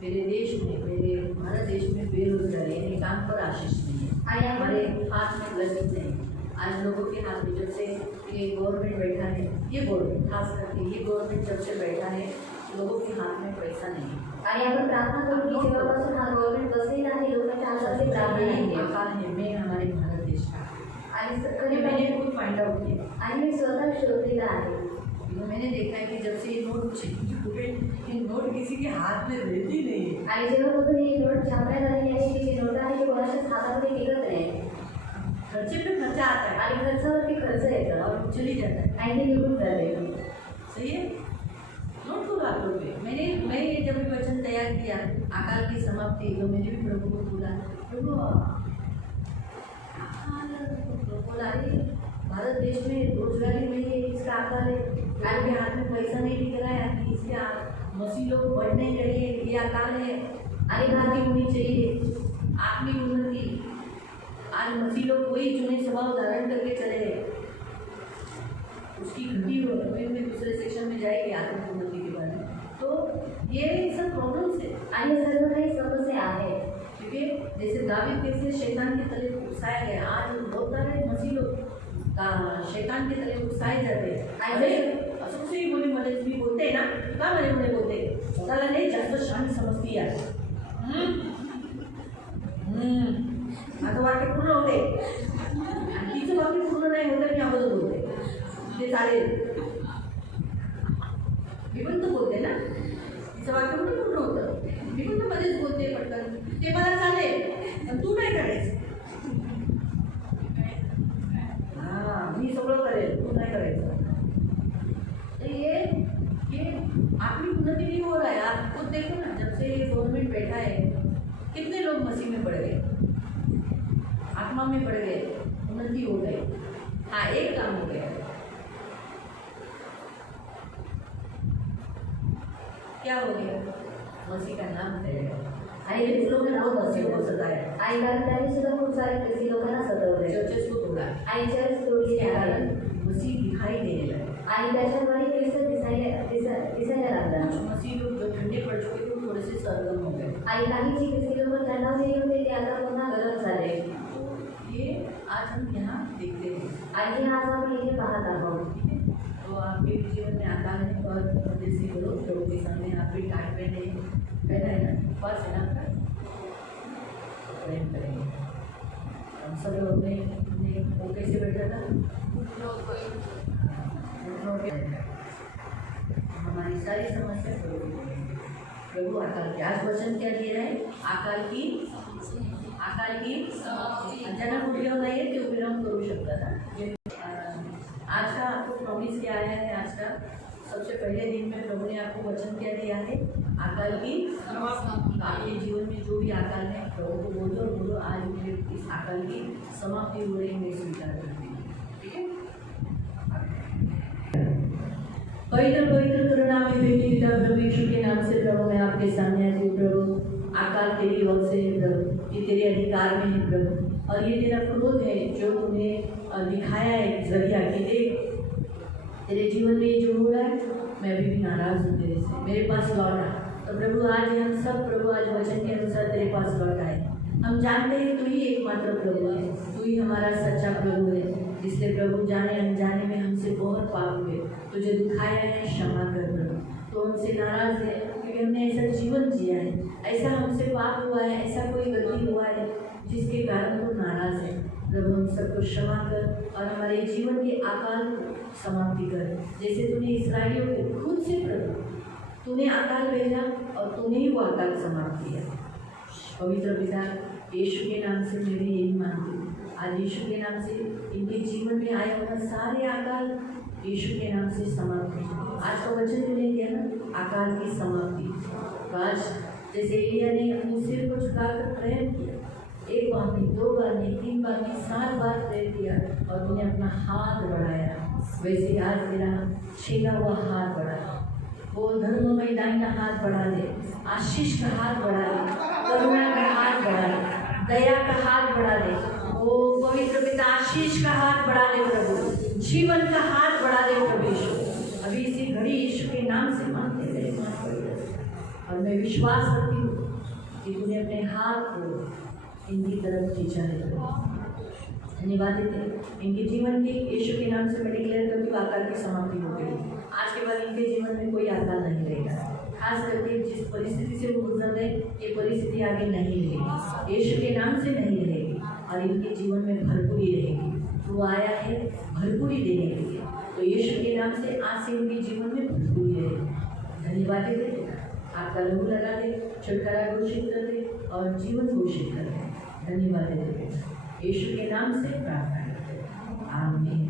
मेरे देश में, मेरे भारत देश में बेरोजगारी यानी काम पर आशीष नहीं है, आणि हमारे हाथ में लचक नहीं। आज लोगों के हाथ में जब से ये गवर्नमेंट बैठा है, ये गवर्नमेंट खास करके ये गवर्नमेंट जब से बैठा है, लोगों के हाथ में पैसा नहीं है। आणि आपण प्रार्थना करू की जेव्हापासून हा गव्हर्नमेंट बसलेला आहे लोकांच्या हातामध्ये प्रार्थना नाही आहे। आकार है मैं हमारे भारत देश का, आणि कभी मैंने खुद फाइंड आउट किया, आणि मी स्वतः शोधलेला आहे। तो मैंने देखा है कि जब से ये नोट चेंज हुए, ये नोट किसी के हाथ में रहती नहीं है। आणि जेव्हापासून ही नोट छापण्यात आलेली आहे की जी नोट आहे ती कोणाच्याच हातामध्ये टिकत नाही, खर्चे पे खर्चा आता है आणि खर्चावरती खर्च येतं और चली जाता है। आणि ते निघून जाते। सही है, नोट को आप लोग मैं ये जब भी वचन तैयार किया अकाल की समाप्ति, तो मैंने भी प्रभु को बोला, प्रभु बोला अरे भारत देश में रोजगारी नहीं है, इसका अकाल है, आपके हाथ में पैसा नहीं दिख रहा है, इसके मसीह लोग बढ़ नहीं रही है, ये अकाल है। अरे घाटी होनी चाहिए, आत्मिक उन्नति। आज मसीह लोग वही चुने स्वभाव धारण करके चले गए, उसकी घटी हो अभी मैं दूसरे सेक्शन में जाएगी आत्मिक उन्नति के बारे में। तो ये सब प्रॉब्लम्स है, आणि सर्व काही समस्या आहे। क्योंकि जैसे दावीद कैसे शैतान के तले उकसाया गया, आज बहुत सारे मसीह लोग शैतान के तले उकसाए जाते हैं। अरे असं कसं ही बोली मला तुम्ही बोलते ना, का मला बोलते स्वतःला नाही जास्त शांत समजती आहे। आता वाक्य पूर्ण होते आणि तिचं वाक्य पूर्ण नाही होतं, मी अगोदर बोलते ते चालेल, मी पण तर बोलते ना, तिचं वाक्य पण पूर्ण होतं, मी पण तर मध्येच बोलते पटकन, ते मला चालेल पण तू नाही करायचं। हाँ, मी सगळं करेल, तू नाही करायचं। तो ये आत्मिक उन्नति नहीं हो रहा है। आप खुद देखो ना, जब से ये गवर्नमेंट बैठा है कितने लोग मसीह में पड़ गए, आत्मा में पड़ गए, उन्नति हो गई। हाँ, एक काम हो गया, क्या हो गया, मसीह का नाम फैलेगा। आणि कुछ लोगों ने बहुत मसीह को सताया, आणि कारण त्यांनी सुद्धा खूप सारे ख्रिस्ती लोकांना सतवले, चर्चेस को तोड़ा, आणि चर्च तोडली इसके आहे, कारण मसीह दिखाई देने लगे। आणि त्याच्याद्वारे ख्रिस्त दिसायला लागला। कुछ मसीह लोग जो ठंडे पड़ चुके थे वो थोड़े से सरगर्म हो गए, आणि काही जी ख्रिस्ती लोक थंडावलेली होते ते आता पुन्हा गरम झाले। ये आज हम यहाँ देखते हैं। आणि आज आपण इथे पाहत आहोत। तो आपके भी जीवन में आता है और जैसे करो प्रभु के सामने आप भी टाइम पहना है ना, पास है ना आपका, प्रेम करेंगे हम सब लोग। अपने वो कैसे बैठा था, हमारी सारी समस्या प्रभु अकाल की। आज वचन क्या दिया है, अकाल की अचानक उठे होना है कि विलंब करू शकता था। आज का आपको प्रॉमिस क्या आया है, आज का सबसे पहले दिन में प्रभु ने आपको वचन क्या दिया है, अकाल की। आपके जीवन में जो भी अकाल है प्रभु को बोलो आज मेरे इस अकाल की समाप्ति हो रही, मैं स्वीकार करती हूँ, ठीक है। पवित्र करुणा में बेटी पिता प्रभु यीशु के नाम से प्रभु मैं आपके सामने आती हूँ। प्रभु अकाल तेरी ओर से है प्रभु, ये तेरे अधिकार में है प्रभु, और ये तेरा क्रोध है जो तूने दिखाया है जरिया कि देख तेरे जीवन में जो हो रहा है मैं अभी भी नाराज हूँ तेरे से, मेरे पास लौटा। तो प्रभु आज हम सब प्रभु आज वचन के अनुसार तेरे पास लौट आए। हम जानते हैं तू ही एकमात्र प्रभु है, तू ही हमारा सच्चा प्रभु है, इसलिए प्रभु जाने अनजाने में हमसे बहुत पाप हुए, तुझे दिखाया है क्षमा कर प्रभु। तो हमसे नाराज है क्योंकि हमने ऐसा जीवन जिया है, ऐसा हमसे पाप हुआ है, ऐसा कोई गलती हुआ है जिसके कारण तू नाराज है। प्रभु हम सबको क्षमा कर और हमारे जीवन के अकाल समाप्ति कर, जैसे तूने इस्राएलियों को खुद से प्रभु तूने अकाल भेजा और तूने ही वो अकाल समाप्त किया। पवित्र पिता यीशु के नाम से मैं भी यही मानती हूँ। आज यीशु के नाम से इनके जीवन में आए हुए सारे आकाल यीशु के नाम से समाप्त हो। आज का वचन जो ले गया ना, आकाल की समाप्ति। तो आज जैसे एलिया ने अपने सिर को झुकाकर प्रेयर किया, एक बार नहीं, दो बार नहीं, तीन बार नहीं, 7 बार प्रेयर किया और तूने अपना हाथ बढ़ाया, वैसे आज तेरा छीना हुआ हाथ बढ़ा, वो धर्ममय दाहिना हाथ बढ़ा दे, आशीष का हाथ बढ़ा दे, करुणा का हाथ बढ़ा दे, दया का हाथ बढ़ा दे, वो पवित्र पिता आशीष का हाथ बढ़ा दे प्रभु, जीवन का हाथ बढ़ा दे प्रभु यीशु। अभी इसी घड़ी यीशु के नाम से मांगते रहे और मैं विश्वास करती हूँ कि तूने अपने हाथ को इनकी तरफ खींचा है। धन्यवाद देते हैं इनके जीवन के यीशु के नाम से मैं डिक्लेयर करती हूँ आकाल की समाप्ति हो गई। आज के बाद इनके जीवन में कोई आकाल नहीं रहेगा। खास करके जिस परिस्थिति से वो गुजर रहे, ये परिस्थिति आगे नहीं रहेगी, यीशु के नाम से नहीं रहेगी और इनके जीवन में भरपूरी रहेगी। वो आया है भरपूरी देने के लिए, तो यीशु के नाम से आज से उनके जीवन में भरपूरी रहेगी। धन्यवाद देते आपका लहू लगा दे, छुटकारा घोषित कर दे और जीवन घोषित कर दे। धन्यवाद देते यीशु के नाम से प्रार्थना करते हैं, आमीन।